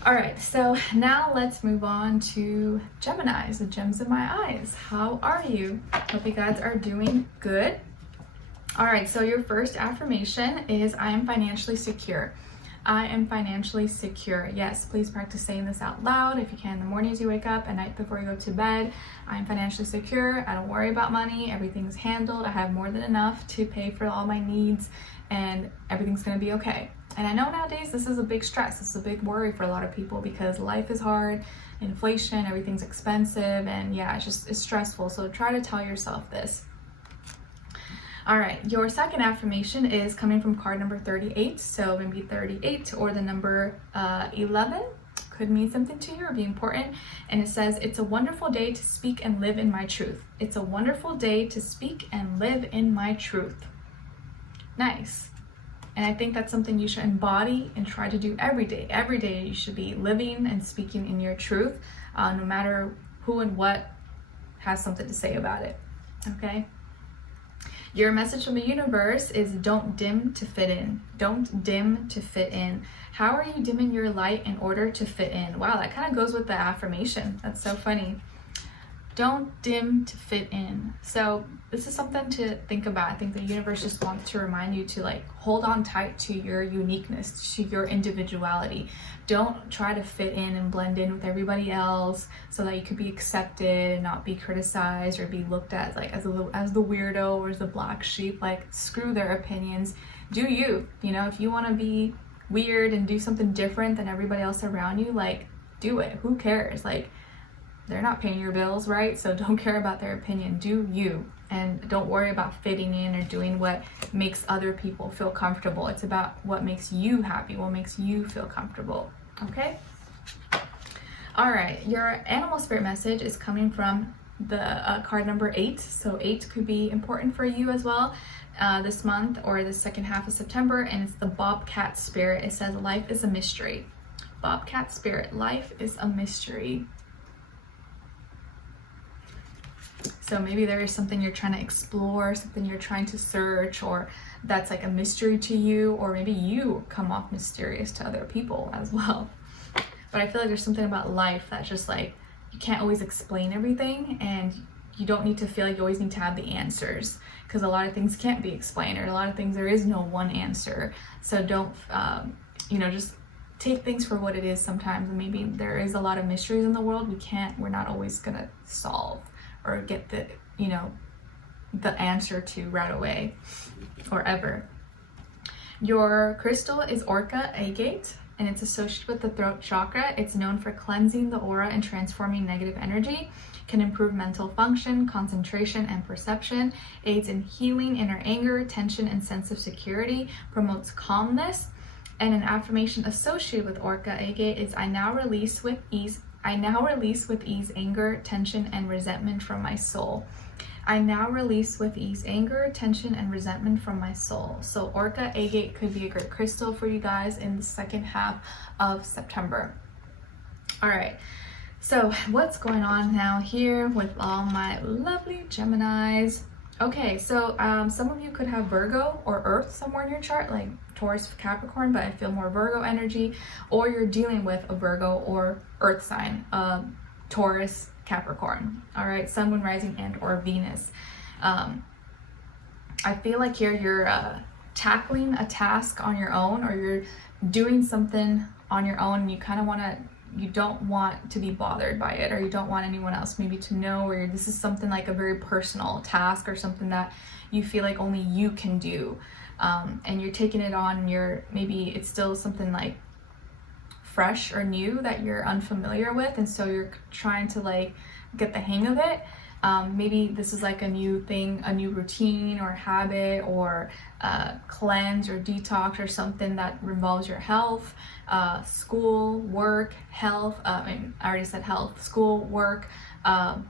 All right, so now let's move on to Geminis, the gems in my eyes. How are you? Hope you guys are doing good. All right, so your first affirmation is, I am financially secure. I am financially secure. Yes, please practice saying this out loud if you can in the morning as you wake up, at night before you go to bed. I am financially secure. I don't worry about money. Everything's handled. I have more than enough to pay for all my needs, and everything's going to be okay. And I know nowadays this is a big stress. This is a big worry for a lot of people because life is hard, inflation, everything's expensive, and yeah, it's stressful. So try to tell yourself this. All right, your second affirmation is coming from card number 38. So maybe 38 or the number 11 could mean something to you or be important. And it says, it's a wonderful day to speak and live in my truth. It's a wonderful day to speak and live in my truth. Nice. And I think that's something you should embody and try to do every day. Every day you should be living and speaking in your truth, no matter who and what has something to say about it. Okay? Your message from the universe is, don't dim to fit in. Don't dim to fit in. How are you dimming your light in order to fit in? Wow, that kind of goes with the affirmation. That's so funny. Don't dim to fit in. So this is something to think about. I think the universe just wants to remind you to like hold on tight to your uniqueness, to your individuality. Don't try to fit in and blend in with everybody else so that you could be accepted and not be criticized or be looked at like as the weirdo or as the black sheep. Like, screw their opinions. Do you. You know, if you want to be weird and do something different than everybody else around you, like, do it. Who cares? Like, they're not paying your bills, right? So don't care about their opinion. Do you. And don't worry about fitting in or doing what makes other people feel comfortable. It's about what makes you happy, what makes you feel comfortable. Okay? All right. Your animal spirit message is coming from the card number 8. So 8 could be important for you as well this month or the second half of September. And it's the Bobcat spirit. It says, life is a mystery. Bobcat spirit, life is a mystery. So maybe there is something you're trying to explore, something you're trying to search, or that's like a mystery to you, or maybe you come off mysterious to other people as well. But I feel like there's something about life that's just like, you can't always explain everything, and you don't need to feel like you always need to have the answers, because a lot of things can't be explained, or a lot of things there is no one answer. So don't, just take things for what it is sometimes. And maybe there is a lot of mysteries in the world we're not always gonna solve or get the answer to right away or ever. Your crystal is Orca Agate, and it's associated with the throat chakra. It's known for cleansing the aura and transforming negative energy, can improve mental function, concentration, and perception, aids in healing inner anger, tension, and sense of security, promotes calmness. And an affirmation associated with Orca Agate is, I now release with ease anger, tension, and resentment from my soul. I now release with ease anger, tension, and resentment from my soul. So Orca Agate could be a great crystal for you guys in the second half of September. All right, so what's going on now here with all my lovely Geminis? Okay, so some of you could have Virgo or Earth somewhere in your chart, like Taurus, Capricorn, but I feel more Virgo energy, or you're dealing with a Virgo or Earth sign, Taurus, Capricorn. All right, Sun, Moon, Rising, and or Venus. I feel like here you're tackling a task on your own, or you're doing something on your own, and you kind of you don't want to be bothered by it, or you don't want anyone else maybe to know, or this is something like a very personal task or something that you feel like only you can do, and you're taking it on, and maybe it's still something like fresh or new that you're unfamiliar with, and so you're trying to like get the hang of it. Maybe this is like a new thing, a new routine or habit, or cleanse or detox, or something that involves your health, school, work, health. I already said health, school, work,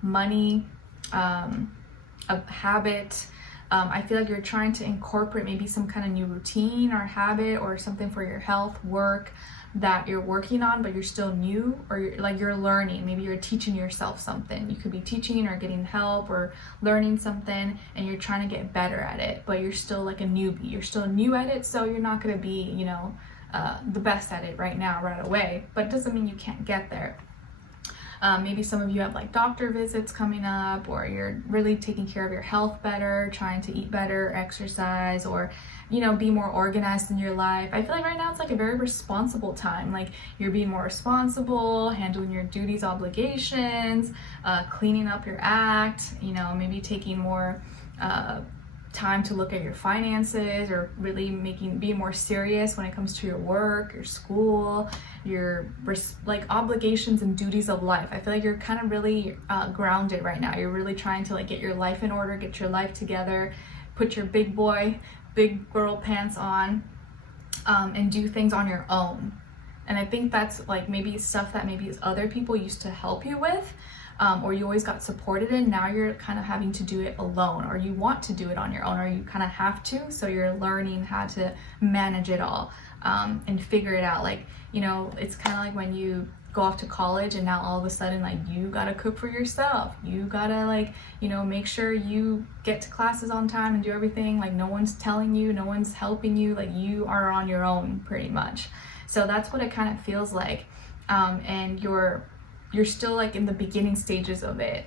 money, a habit. I feel like you're trying to incorporate maybe some kind of new routine or habit or something for your health, work, that you're working on, but you're still new, or you're learning. Maybe you're teaching yourself something. You could be teaching or getting help or learning something, and you're trying to get better at it, but you're still like a newbie. You're still new at it, so you're not going to be, the best at it right now, right away, but it doesn't mean you can't get there. Maybe some of you have like doctor visits coming up, or you're really taking care of your health better, trying to eat better, exercise, or be more organized in your life. I feel like right now it's like a very responsible time. Like you're being more responsible, handling your duties, obligations, cleaning up your act, maybe taking more time to look at your finances, or really being more serious when it comes to your work, your school, your like obligations and duties of life. I feel like you're kind of really grounded right now. You're really trying to like get your life in order, get your life together, put your big girl pants on, and do things on your own. And I think that's like maybe stuff that maybe other people used to help you with, or you always got supported in. Now you're kind of having to do it alone, or you want to do it on your own, or you kind of have to. So you're learning how to manage it all, and figure it out. Like, it's kind of like when you go off to college, and now all of a sudden, like, you gotta cook for yourself. You gotta like, make sure you get to classes on time and do everything. Like no one's telling you, no one's helping you. Like you are on your own pretty much. So that's what it kind of feels like. And you're still like in the beginning stages of it,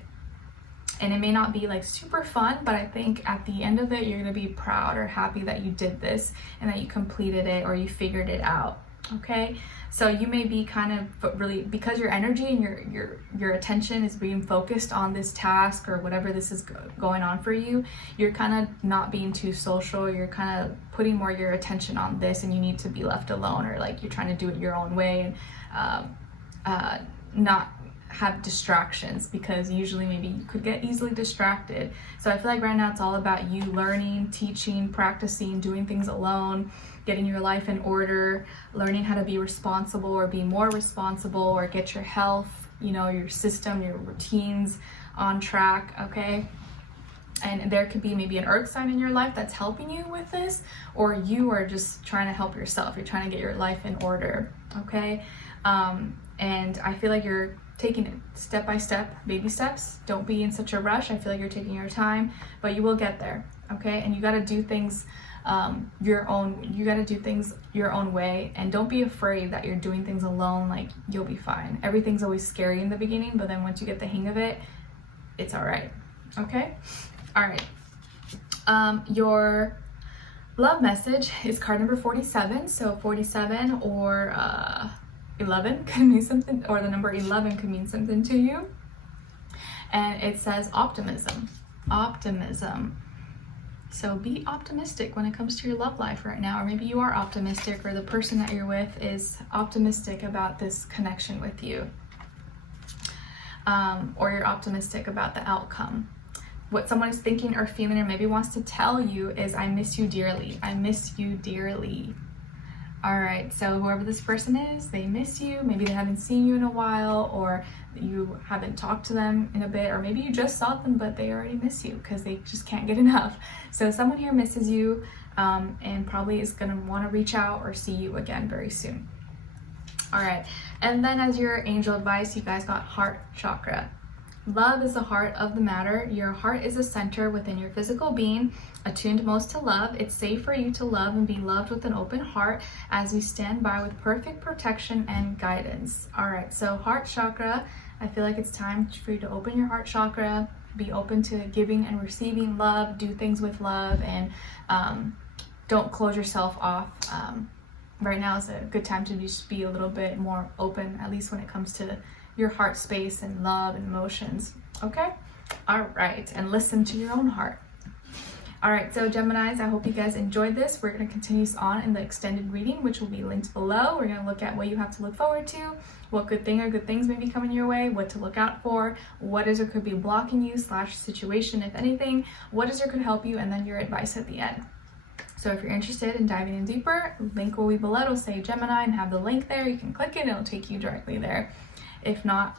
and it may not be like super fun, but I think at the end of it you're gonna be proud or happy that you did this and that you completed it, or you figured it out. Okay, so you may be kind of really, because your energy and your attention is being focused on this task or whatever this is going on for you, you're kind of not being too social. You're kind of putting more your attention on this, and you need to be left alone, or like you're trying to do it your own way, and not have distractions, because usually maybe you could get easily distracted. So I feel like right now it's all about you learning, teaching, practicing, doing things alone, getting your life in order, learning how to be responsible or be more responsible, or get your health, your system, your routines on track. Okay, and there could be maybe an earth sign in your life that's helping you with this, or you are just trying to help yourself. You're trying to get your life in order. Okay, and I feel like you're taking it step by step, baby steps. Don't be in such a rush. I feel like you're taking your time, but you will get there. Okay, and you got to do things your own way, and don't be afraid that you're doing things alone. Like you'll be fine. Everything's always scary in the beginning, but then once you get the hang of it, it's all right. Okay, all right. Your love message is card number 47. So 47 or 11 could mean something, or the number 11 could mean something to you. And it says optimism. So be optimistic when it comes to your love life right now, or maybe you are optimistic, or the person that you're with is optimistic about this connection with you, or you're optimistic about the outcome. What someone is thinking or feeling, or maybe wants to tell you, is I miss you dearly. I miss you dearly. All right, so whoever this person is, they miss you. Maybe they haven't seen you in a while, or you haven't talked to them in a bit, or maybe you just saw them, but they already miss you because they just can't get enough. So someone here misses you, and probably is gonna wanna reach out or see you again very soon. All right, and then as your angel advice, you guys got heart chakra. Love is the heart of the matter. Your heart is a center within your physical being, attuned most to love. It's safe for you to love and be loved with an open heart as we stand by with perfect protection and guidance. All right, so heart chakra, I feel like it's time for you to open your heart chakra, be open to giving and receiving love, do things with love, and don't close yourself off right now is a good time to just be a little bit more open, at least when it comes to your heart space and love and emotions. Okay? All right, and listen to your own heart. All right, so Geminis, I hope you guys enjoyed this. We're going to continue on in the extended reading, which will be linked below. We're going to look at what you have to look forward to, what good thing or good things may be coming your way, what to look out for, what is or could be blocking you / situation, if anything, what is or could help you, and then your advice at the end. So if you're interested in diving in deeper, link will be below. It'll say Gemini and have the link there. You can click it, it'll take you directly there. If not,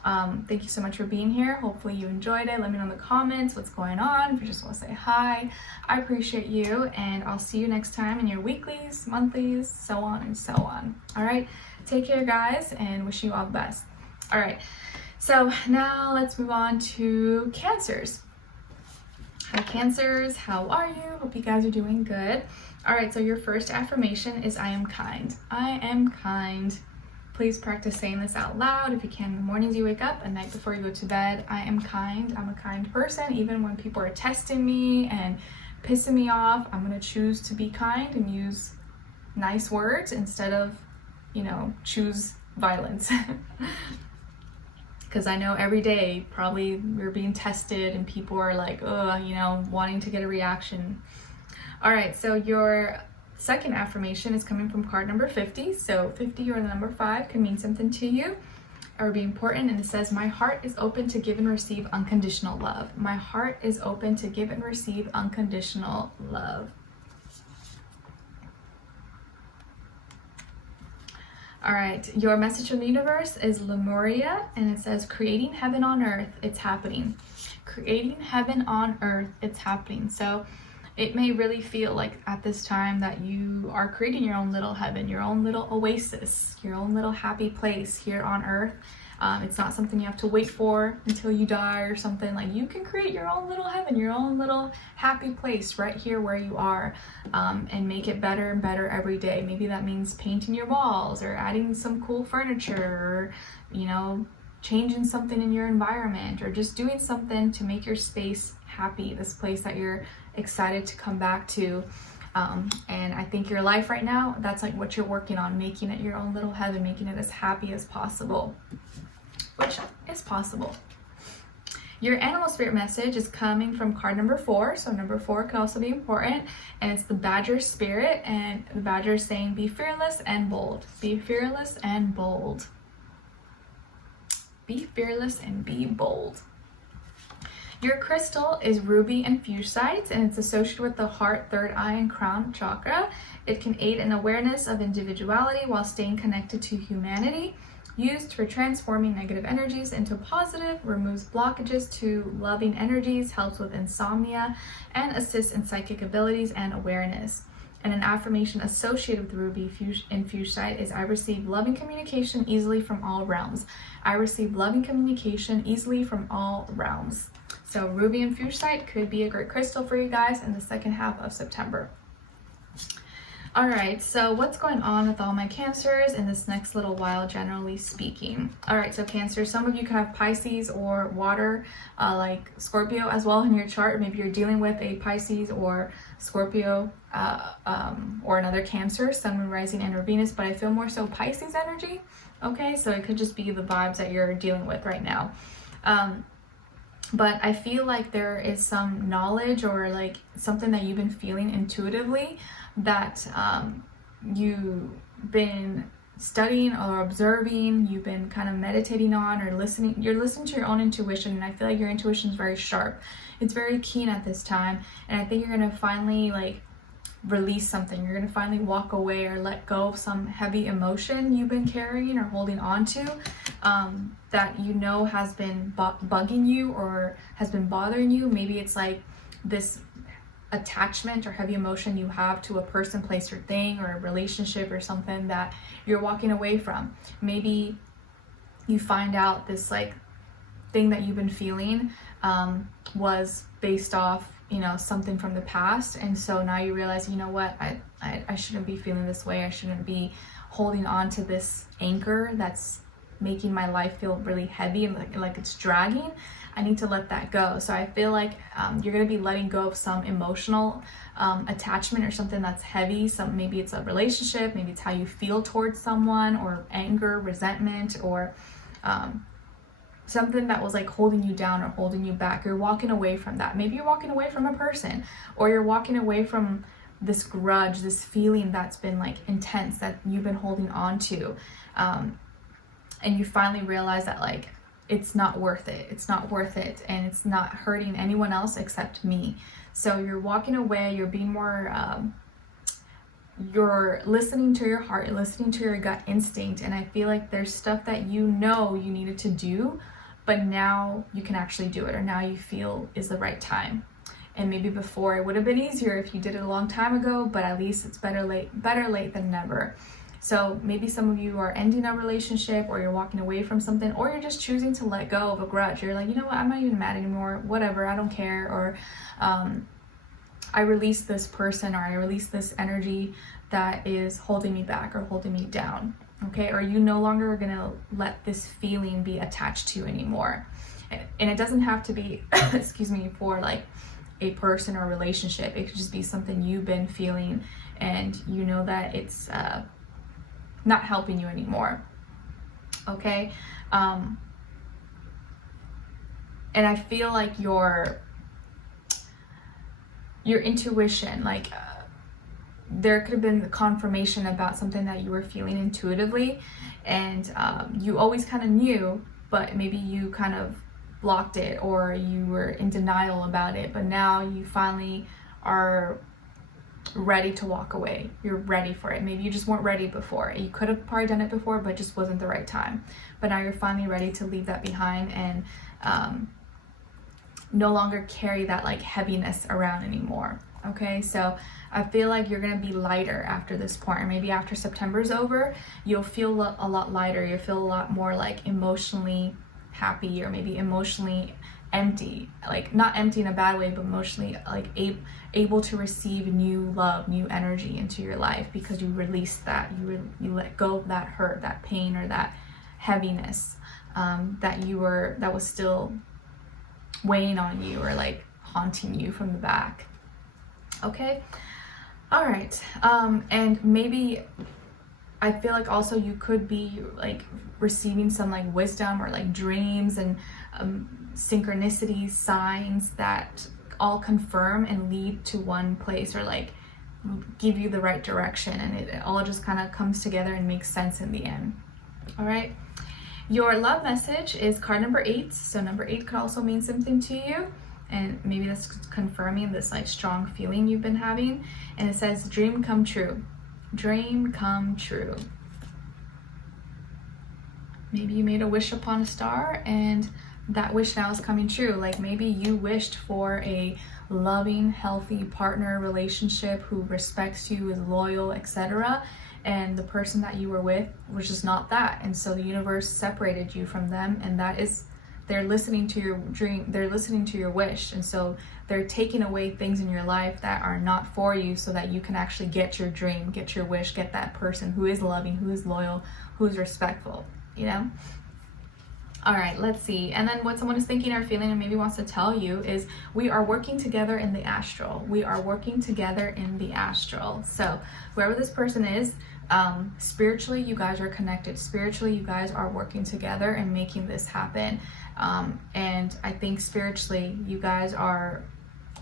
thank you so much for being here. Hopefully you enjoyed it. Let me know in the comments what's going on. If you just want to say hi, I appreciate you. And I'll see you next time in your weeklies, monthlies, so on and so on. All right, take care, guys, and wish you all the best. All right, so now let's move on to Cancers. Hi, Cancers. How are you? Hope you guys are doing good. All right, so your first affirmation is I am kind. I am kind. Please practice saying this out loud if you can in the mornings you wake up and night before you go to bed. I am kind. I'm a kind person. Even when people are testing me and pissing me off, I'm going to choose to be kind and use nice words instead of, choose violence. Because I know every day probably we're being tested and people are like, wanting to get a reaction. All right, so your second affirmation is coming from card number 50. So 50 or the number 5 can mean something to you or be important. And it says, my heart is open to give and receive unconditional love. My heart is open to give and receive unconditional love. All right, your message from the universe is Lemuria, and it says, creating heaven on earth, it's happening. Creating heaven on earth, it's happening. So it may really feel like at this time that you are creating your own little heaven, your own little oasis, your own little happy place here on earth. It's not something you have to wait for until you die or something. Like, you can create your own little heaven, your own little happy place right here where you are, and make it better and better every day. Maybe that means painting your walls or adding some cool furniture, or, changing something in your environment, or just doing something to make your space happy, this place that you're excited to come back to. And I think your life right now, that's like what you're working on, making it your own little heaven, making it as happy as possible, which is possible. Your animal spirit message is coming from card number 4. So number 4 could also be important, and it's the badger spirit, and the badger is saying, be fearless and bold. Be fearless and bold. Be fearless and be bold. Your crystal is ruby and fuscite, and it's associated with the heart, third eye, and crown chakra. It can aid in awareness of individuality while staying connected to humanity. Used for transforming negative energies into positive, removes blockages to loving energies, helps with insomnia, and assists in psychic abilities and awareness. And an affirmation associated with ruby and fuscite is, I receive loving communication easily from all realms. I receive loving communication easily from all realms. So ruby and fuscite could be a great crystal for you guys in the second half of September. All right, so what's going on with all my Cancers in this next little while, generally speaking? All right, so Cancer, some of you could have Pisces or water, like Scorpio as well in your chart. Maybe you're dealing with a Pisces or Scorpio or another Cancer, Sun, Moon, Rising, and or Venus, but I feel more so Pisces energy. Okay, so it could just be the vibes that you're dealing with right now. But I feel like there is some knowledge or like something that you've been feeling intuitively that you've been studying or observing, you've been kind of meditating on or listening. You're listening to your own intuition, and I feel like your intuition is very sharp. It's very keen at this time, and I think you're going to finally like release something. You're going to finally walk away or let go of some heavy emotion you've been carrying or holding on to, that has been bugging you or has been bothering you. Maybe it's like this attachment or heavy emotion you have to a person, place, or thing, or a relationship or something that you're walking away from. Maybe you find out this like thing that you've been feeling was based off something from the past, and so now you realize, you know what, I shouldn't be feeling this way. I shouldn't be holding on to this anchor that's making my life feel really heavy and like it's dragging, I need to let that go. So I feel like you're going to be letting go of some emotional attachment or something that's heavy. Maybe it's a relationship, maybe it's how you feel towards someone, or anger, resentment, or something that was like holding you down or holding you back. You're walking away from that. Maybe you're walking away from a person, or you're walking away from this grudge, this feeling that's been like intense that you've been holding on to. And you finally realize that like, it's not worth it. It's not worth it. And it's not hurting anyone else except me. So you're walking away, you're being more, you're listening to your heart, you're listening to your gut instinct. And I feel like there's stuff that you know you needed to do, but now you can actually do it, or now you feel is the right time. And maybe before it would have been easier if you did it a long time ago, but at least it's better late than never. So maybe some of you are ending a relationship, or you're walking away from something, or you're just choosing to let go of a grudge. You're like, you know what, I'm not even mad anymore, whatever, I don't care. Or I release this person, or I release this energy that is holding me back or holding me down. Okay, or you no longer are gonna let this feeling be attached to you anymore. And it doesn't have to be, excuse me, for like a person or a relationship. It could just be something you've been feeling and you know that it's not helping you anymore. Okay, and I feel like your intuition, like there could have been the confirmation about something that you were feeling intuitively, and you always kind of knew, but maybe you kind of blocked it, or you were in denial about it. But now you finally are ready to walk away. You're ready for it. Maybe you just weren't ready before. You could have probably done it before, but just wasn't the right time. But now you're finally ready to leave that behind and no longer carry that like heaviness around anymore. Okay, so I feel like you're gonna be lighter after this point, or maybe after September's over, you'll feel a lot lighter. You'll feel a lot more like emotionally happy, or maybe emotionally empty, like not empty in a bad way, but emotionally like able to receive new love, new energy into your life, because you released that, you let go of that hurt, that pain, or that heaviness that was still weighing on you, or like haunting you from the back. Okay, all right, and maybe I feel like also you could be like receiving some like wisdom, or like dreams and synchronicities, signs that all confirm and lead to one place, or like give you the right direction, and it all just kind of comes together and makes sense in the end. All right, your love message is card number 8. So number 8 could also mean something to you, and maybe that's confirming this like strong feeling you've been having. And it says dream come true. Dream come true. Maybe you made a wish upon a star, and that wish now is coming true. Like maybe you wished for a loving, healthy partner relationship who respects you, is loyal, etc. And the person that you were with was just not that. And so the universe separated you from them, and that is, they're listening to your dream, they're listening to your wish. And so they're taking away things in your life that are not for you, so that you can actually get your dream, get your wish, get that person who is loving, who is loyal, who is respectful, you know? All right, let's see. And then what someone is thinking or feeling and maybe wants to tell you is, we are working together in the astral. We are working together in the astral. So whoever this person is, spiritually, you guys are connected. Spiritually, you guys are working together and making this happen. And I think spiritually, you guys are,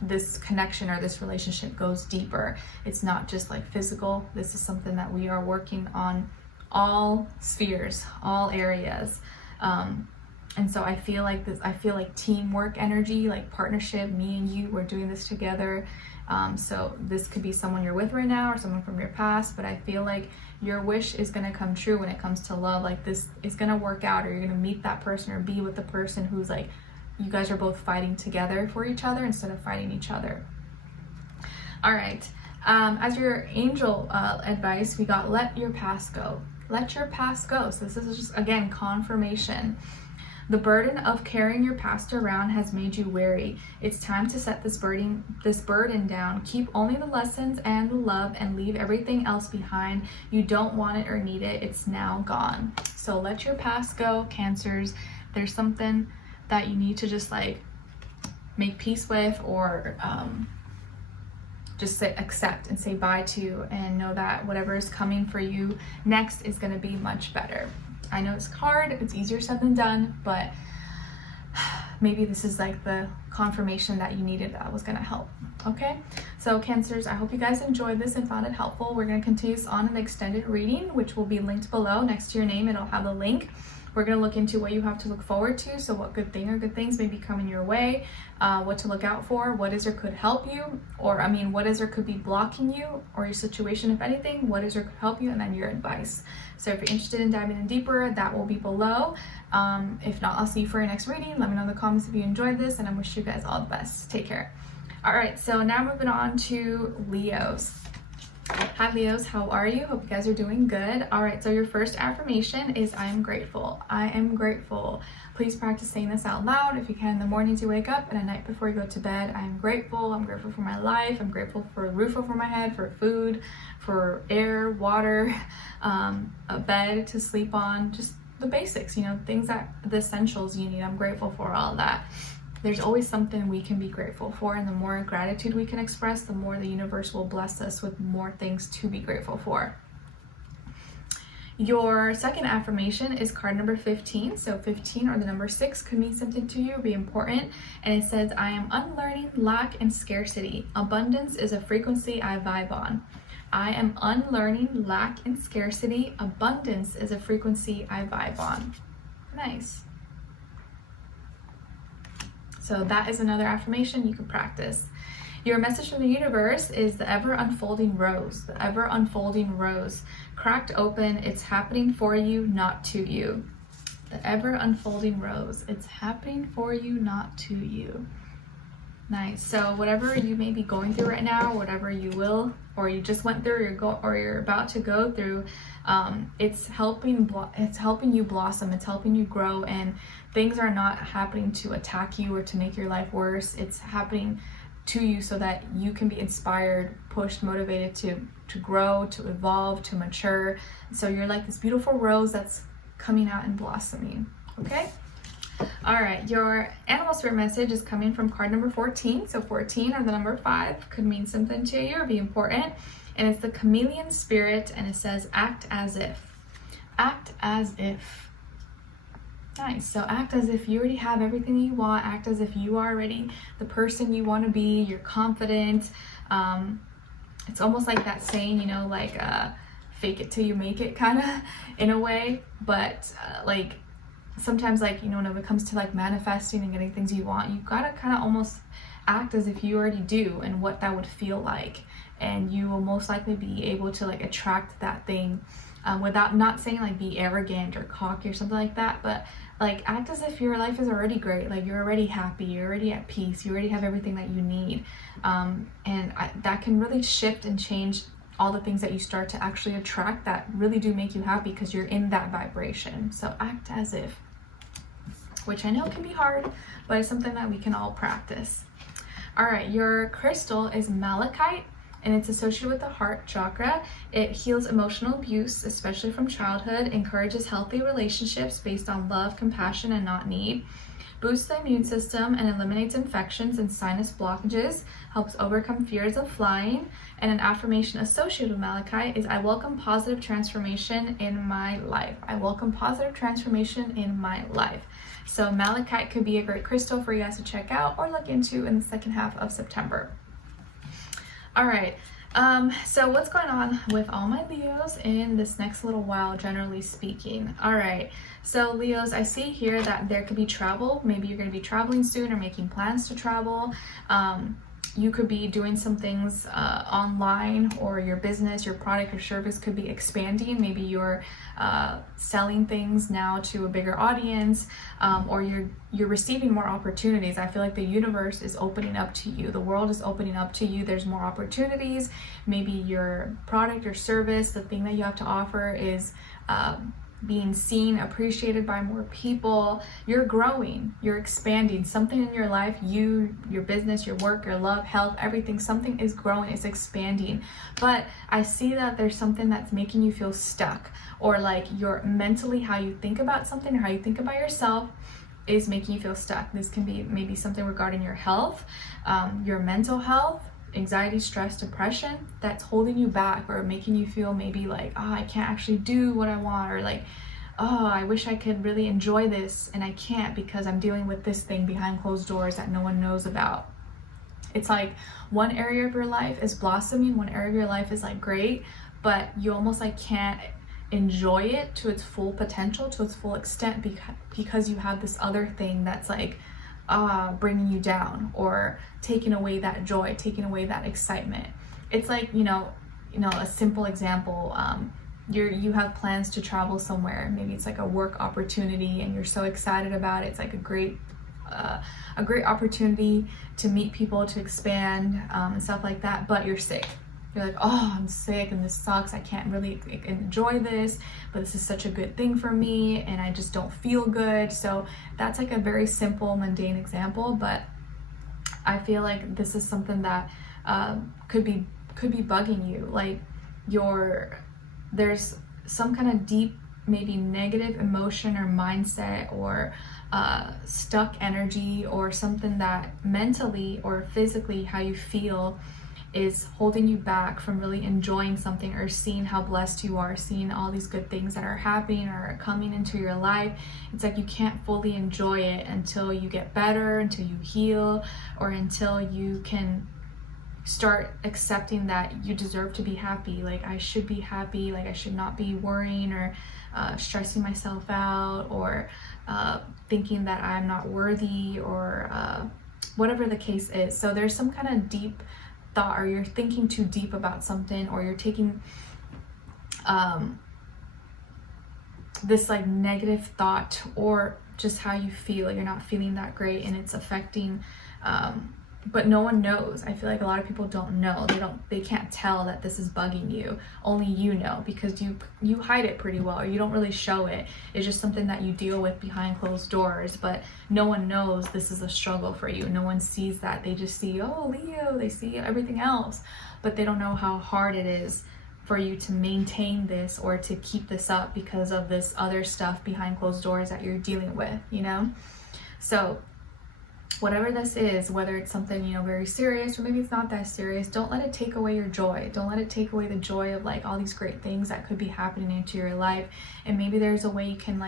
this connection or this relationship goes deeper. It's not just like physical. This is something that we are working on all spheres, all areas. And so I feel like this, I feel like teamwork energy, like partnership, me and you, we're doing this together. So this could be someone you're with right now, or someone from your past, but I feel like your wish is going to come true when it comes to love. Like this is going to work out, or you're going to meet that person or be with the person who's like, you guys are both fighting together for each other instead of fighting each other. All right. As your angel advice, we got let your past go. Let your past go. So this is just, again, confirmation. The burden of carrying your past around has made you weary. It's time to set this burden down. Keep only the lessons and the love and leave everything else behind. You don't want it or need it. It's now gone. So let your past go, Cancers. There's something that you need to just like make peace with, or just say accept and say bye to, and know that whatever is coming for you next is going to be much better. I know it's hard, it's easier said than done, but maybe this is like the confirmation that you needed that was going to help. Okay, so Cancers, I hope you guys enjoyed this and found it helpful. We're going to continue on an extended reading, which will be linked below. Next to your name, it'll have the link. We're going to look into what you have to look forward to, so what good thing or good things may be coming your way, what to look out for, what is or could help you, or what is or could be blocking you, or your situation, if anything, what is or could help you, and then your advice. So if you're interested in diving in deeper, that will be below. If not, I'll see you for your next reading. Let me know in the comments if you enjoyed this, and I wish you guys all the best. Take care. All right, so now moving on to Leos. Hi Leos, how are you? Hope you guys are doing good. All right, so your first affirmation is I am grateful. I am grateful. Please practice saying this out loud if you can in the mornings you wake up and at night before you go to bed. I am grateful. I'm grateful for my life. I'm grateful for a roof over my head, for food, for air, water, a bed to sleep on, just the basics, you know, things that the essentials you need. I'm grateful for all that. There's always something we can be grateful for, and the more gratitude we can express, the more the universe will bless us with more things to be grateful for. Your second affirmation is card number 15. So 15 or the number 6 could mean something to you, be important. And it says, I am unlearning lack and scarcity. Abundance is a frequency I vibe on. I am unlearning lack and scarcity. Abundance is a frequency I vibe on. Nice. So that is another affirmation you can practice. Your message from the universe is the ever unfolding rose. The ever unfolding rose. Cracked open, it's happening for you, not to you. The ever unfolding rose. It's happening for you, not to you. Nice. So whatever you may be going through right now, whatever you will, or you just went through, or you're about to go through, it's helping you blossom. It's helping you grow, and things are not happening to attack you or to make your life worse. It's happening to you so that you can be inspired, pushed, motivated to grow, to evolve, to mature. So you're like this beautiful rose that's coming out and blossoming. Okay. All right, your animal spirit message is coming from card number 14. So 14 or the number 5 could mean something to you or be important. And it's the chameleon spirit, and it says act as if. Act as if. Nice. So act as if you already have everything you want. Act as if you are already the person you want to be. You're confident. It's almost like that saying, you know, like fake it till you make it, kind of, in a way. But like sometimes, like, you know, when it comes to like manifesting and getting things you want, you've got to kind of almost act as if you already do, and what that would feel like, and you will most likely be able to like attract that thing, without, not saying like be arrogant or cocky or something like that, but like act as if your life is already great, like you're already happy, you're already at peace, you already have everything that you need, that can really shift and change all the things that you start to actually attract that really do make you happy, because you're in that vibration. So act as if, which I know can be hard, but it's something that we can all practice. All right, your crystal is malachite, and it's associated with the heart chakra. It heals emotional abuse, especially from childhood, encourages healthy relationships based on love, compassion, and not need, boosts the immune system and eliminates infections and sinus blockages, helps overcome fears of flying. And an affirmation associated with malachite is I welcome positive transformation in my life. I welcome positive transformation in my life. So malachite could be a great crystal for you guys to check out or look into in the second half of September. All right, so what's going on with all my Leos in this next little while, generally speaking? All right, so Leos, I see here that there could be travel. Maybe you're going to be traveling soon or making plans to travel. You could be doing some things online, or your business, your product or service could be expanding. Maybe you're selling things now to a bigger audience, or you're receiving more opportunities. I feel like the universe is opening up to you. The world is opening up to you. There's more opportunities. Maybe your product or service, the thing that you have to offer is being seen, appreciated by more people. You're growing, you're expanding. Something in your life, your business, your work, your love, health, everything, something is growing, it's expanding. But I see that there's something that's making you feel stuck, or like your mentally, how you think about something or how you think about yourself is making you feel stuck. This can be maybe something regarding your health, your mental health, anxiety, stress, depression, that's holding you back or making you feel maybe like, oh, I can't actually do what I want, or like, oh, I wish I could really enjoy this and I can't because I'm dealing with this thing behind closed doors that no one knows about. It's like one area of your life is blossoming, one area of your life is like great, but you almost like can't enjoy it to its full potential, to its full extent, because you have this other thing that's like bringing you down or taking away that joy, taking away that excitement. It's like, you know, a simple example, you have plans to travel somewhere. Maybe it's like a work opportunity and you're so excited about it. It's like a great opportunity to meet people, to expand, and stuff like that, but you're sick. You're like, oh, I'm sick and this sucks. I can't really enjoy this, but this is such a good thing for me and I just don't feel good. So that's like a very simple, mundane example, but I feel like this is something that could be bugging you. Like there's some kind of deep, maybe negative emotion or mindset or stuck energy or something that mentally or physically how you feel is holding you back from really enjoying something or seeing how blessed you are, seeing all these good things that are happening or are coming into your life. It's like you can't fully enjoy it until you get better, until you heal, or until you can start accepting that you deserve to be happy. Like, I should be happy, like I should not be worrying or stressing myself out, or thinking that I'm not worthy, or whatever the case is. So there's some kind of deep thought, or you're thinking too deep about something, or you're taking this like negative thought, or just how you feel, you're not feeling that great and it's affecting, but no one knows. I feel like a lot of people don't know. They can't tell that this is bugging you. Only you know, because you hide it pretty well, or you don't really show it. It's just something that you deal with behind closed doors, but no one knows this is a struggle for you. No one sees that. They just see, oh, Leo, they see everything else, but they don't know how hard it is for you to maintain this or to keep this up because of this other stuff behind closed doors that you're dealing with, you know? So whatever this is, whether it's something, you know, very serious, or maybe it's not that serious, don't let it take away your joy. Don't let it take away the joy of like all these great things that could be happening into your life. And maybe there's a way you can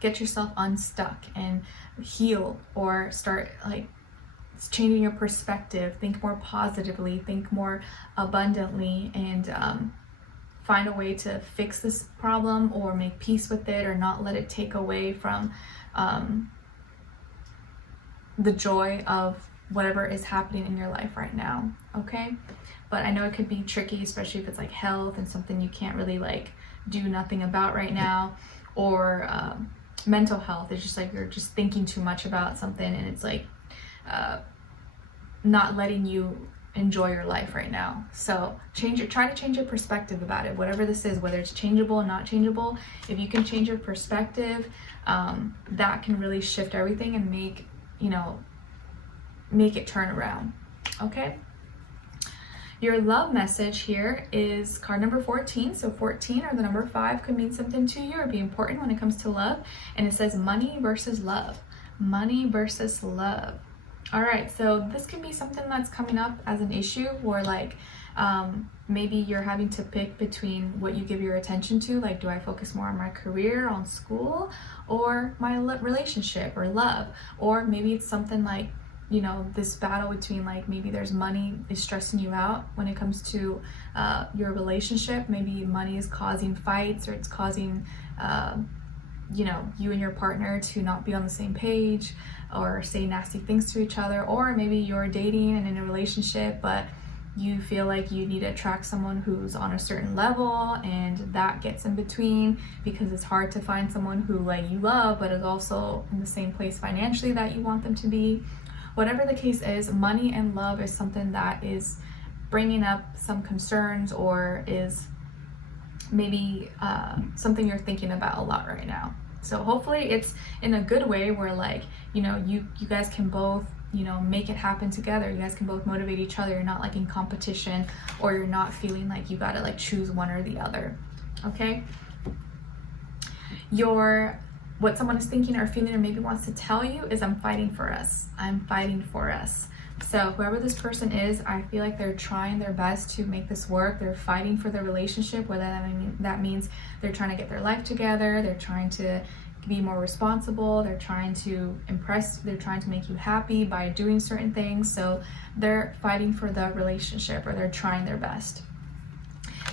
get yourself unstuck and heal, or start like changing your perspective, think more positively, think more abundantly, and find a way to fix this problem or make peace with it, or not let it take away from the joy of whatever is happening in your life right now. Okay, but I know it could be tricky, especially if it's like health and something you can't really like do nothing about right now, or mental health. It's just like you're just thinking too much about something and it's like not letting you enjoy your life right now. So try to change your perspective about it, whatever this is, whether it's changeable or not changeable. If you can change your perspective, that can really shift everything and make it turn around. Okay, your love message here is card number 14. So 14, or the number 5, could mean something to you or be important when it comes to love, and it says money versus love. Money versus love. All right, so this can be something that's coming up as an issue, or like maybe you're having to pick between what you give your attention to, like, do I focus more on my career, on school, or my relationship or love? Or maybe it's something like, you know, this battle between like, maybe there's money is stressing you out when it comes to your relationship. Maybe money is causing fights, or it's causing you know, you and your partner to not be on the same page, or say nasty things to each other. Or maybe you're dating and in a relationship, but you feel like you need to attract someone who's on a certain level, and that gets in between because it's hard to find someone who like you love but is also in the same place financially that you want them to be. Whatever the case is, money and love is something that is bringing up some concerns, or is maybe something you're thinking about a lot right now. So hopefully it's in a good way where, like, you know, you guys can both, you know, make it happen together. You guys can both motivate each other. You're not like in competition, or you're not feeling like you gotta like choose one or the other. Okay? What someone is thinking or feeling or maybe wants to tell you is, I'm fighting for us. I'm fighting for us. So whoever this person is, I feel like they're trying their best to make this work. They're fighting for their relationship, whether that means they're trying to get their life together, they're trying to be more responsible, they're trying to impress, they're trying to make you happy by doing certain things. So they're fighting for the relationship, or they're trying their best.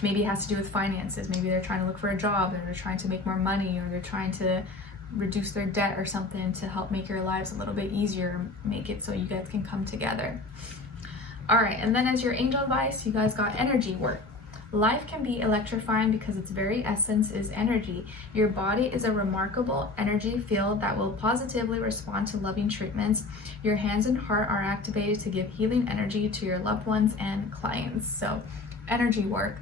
Maybe it has to do with finances. Maybe they're trying to look for a job, or they're trying to make more money, or they're trying to reduce their debt or something to help make your lives a little bit easier, make it so you guys can come together. All right, and then as your angel advice, you guys got energy work. Life can be electrifying because its very essence is energy. Your body is a remarkable energy field that will positively respond to loving treatments. Your hands and heart are activated to give healing energy to your loved ones and clients. So energy work.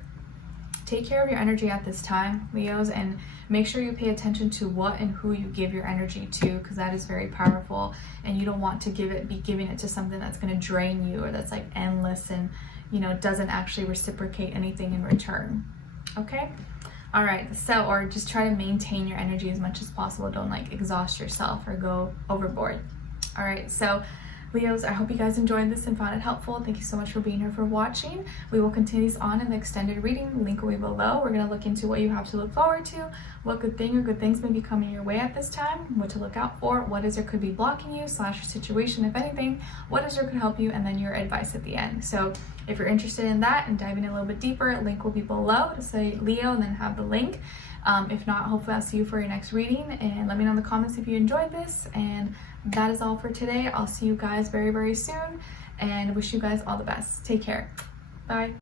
Take care of your energy at this time, Leos, and make sure you pay attention to what and who you give your energy to, because that is very powerful, and you don't want to be giving it to something that's going to drain you, or that's like endless and, you know, doesn't actually reciprocate anything in return. Okay? All right, so, or just try to maintain your energy as much as possible. Don't like exhaust yourself or go overboard. All right, so Leos, I hope you guys enjoyed this and found it helpful. Thank you so much for being here, for watching. We will continue this on in the extended reading. The link will be below. We're going to look into what you have to look forward to, what good thing or good things may be coming your way at this time, what to look out for, what is or could be blocking you / your situation, if anything, what is or could help you, and then your advice at the end. So if you're interested in that and diving a little bit deeper, link will be below to say Leo and then have the link. If not, hopefully I'll see you for your next reading, and let me know in the comments if you enjoyed this. And that is all for today. I'll see you guys very, very soon, and wish you guys all the best. Take care. Bye.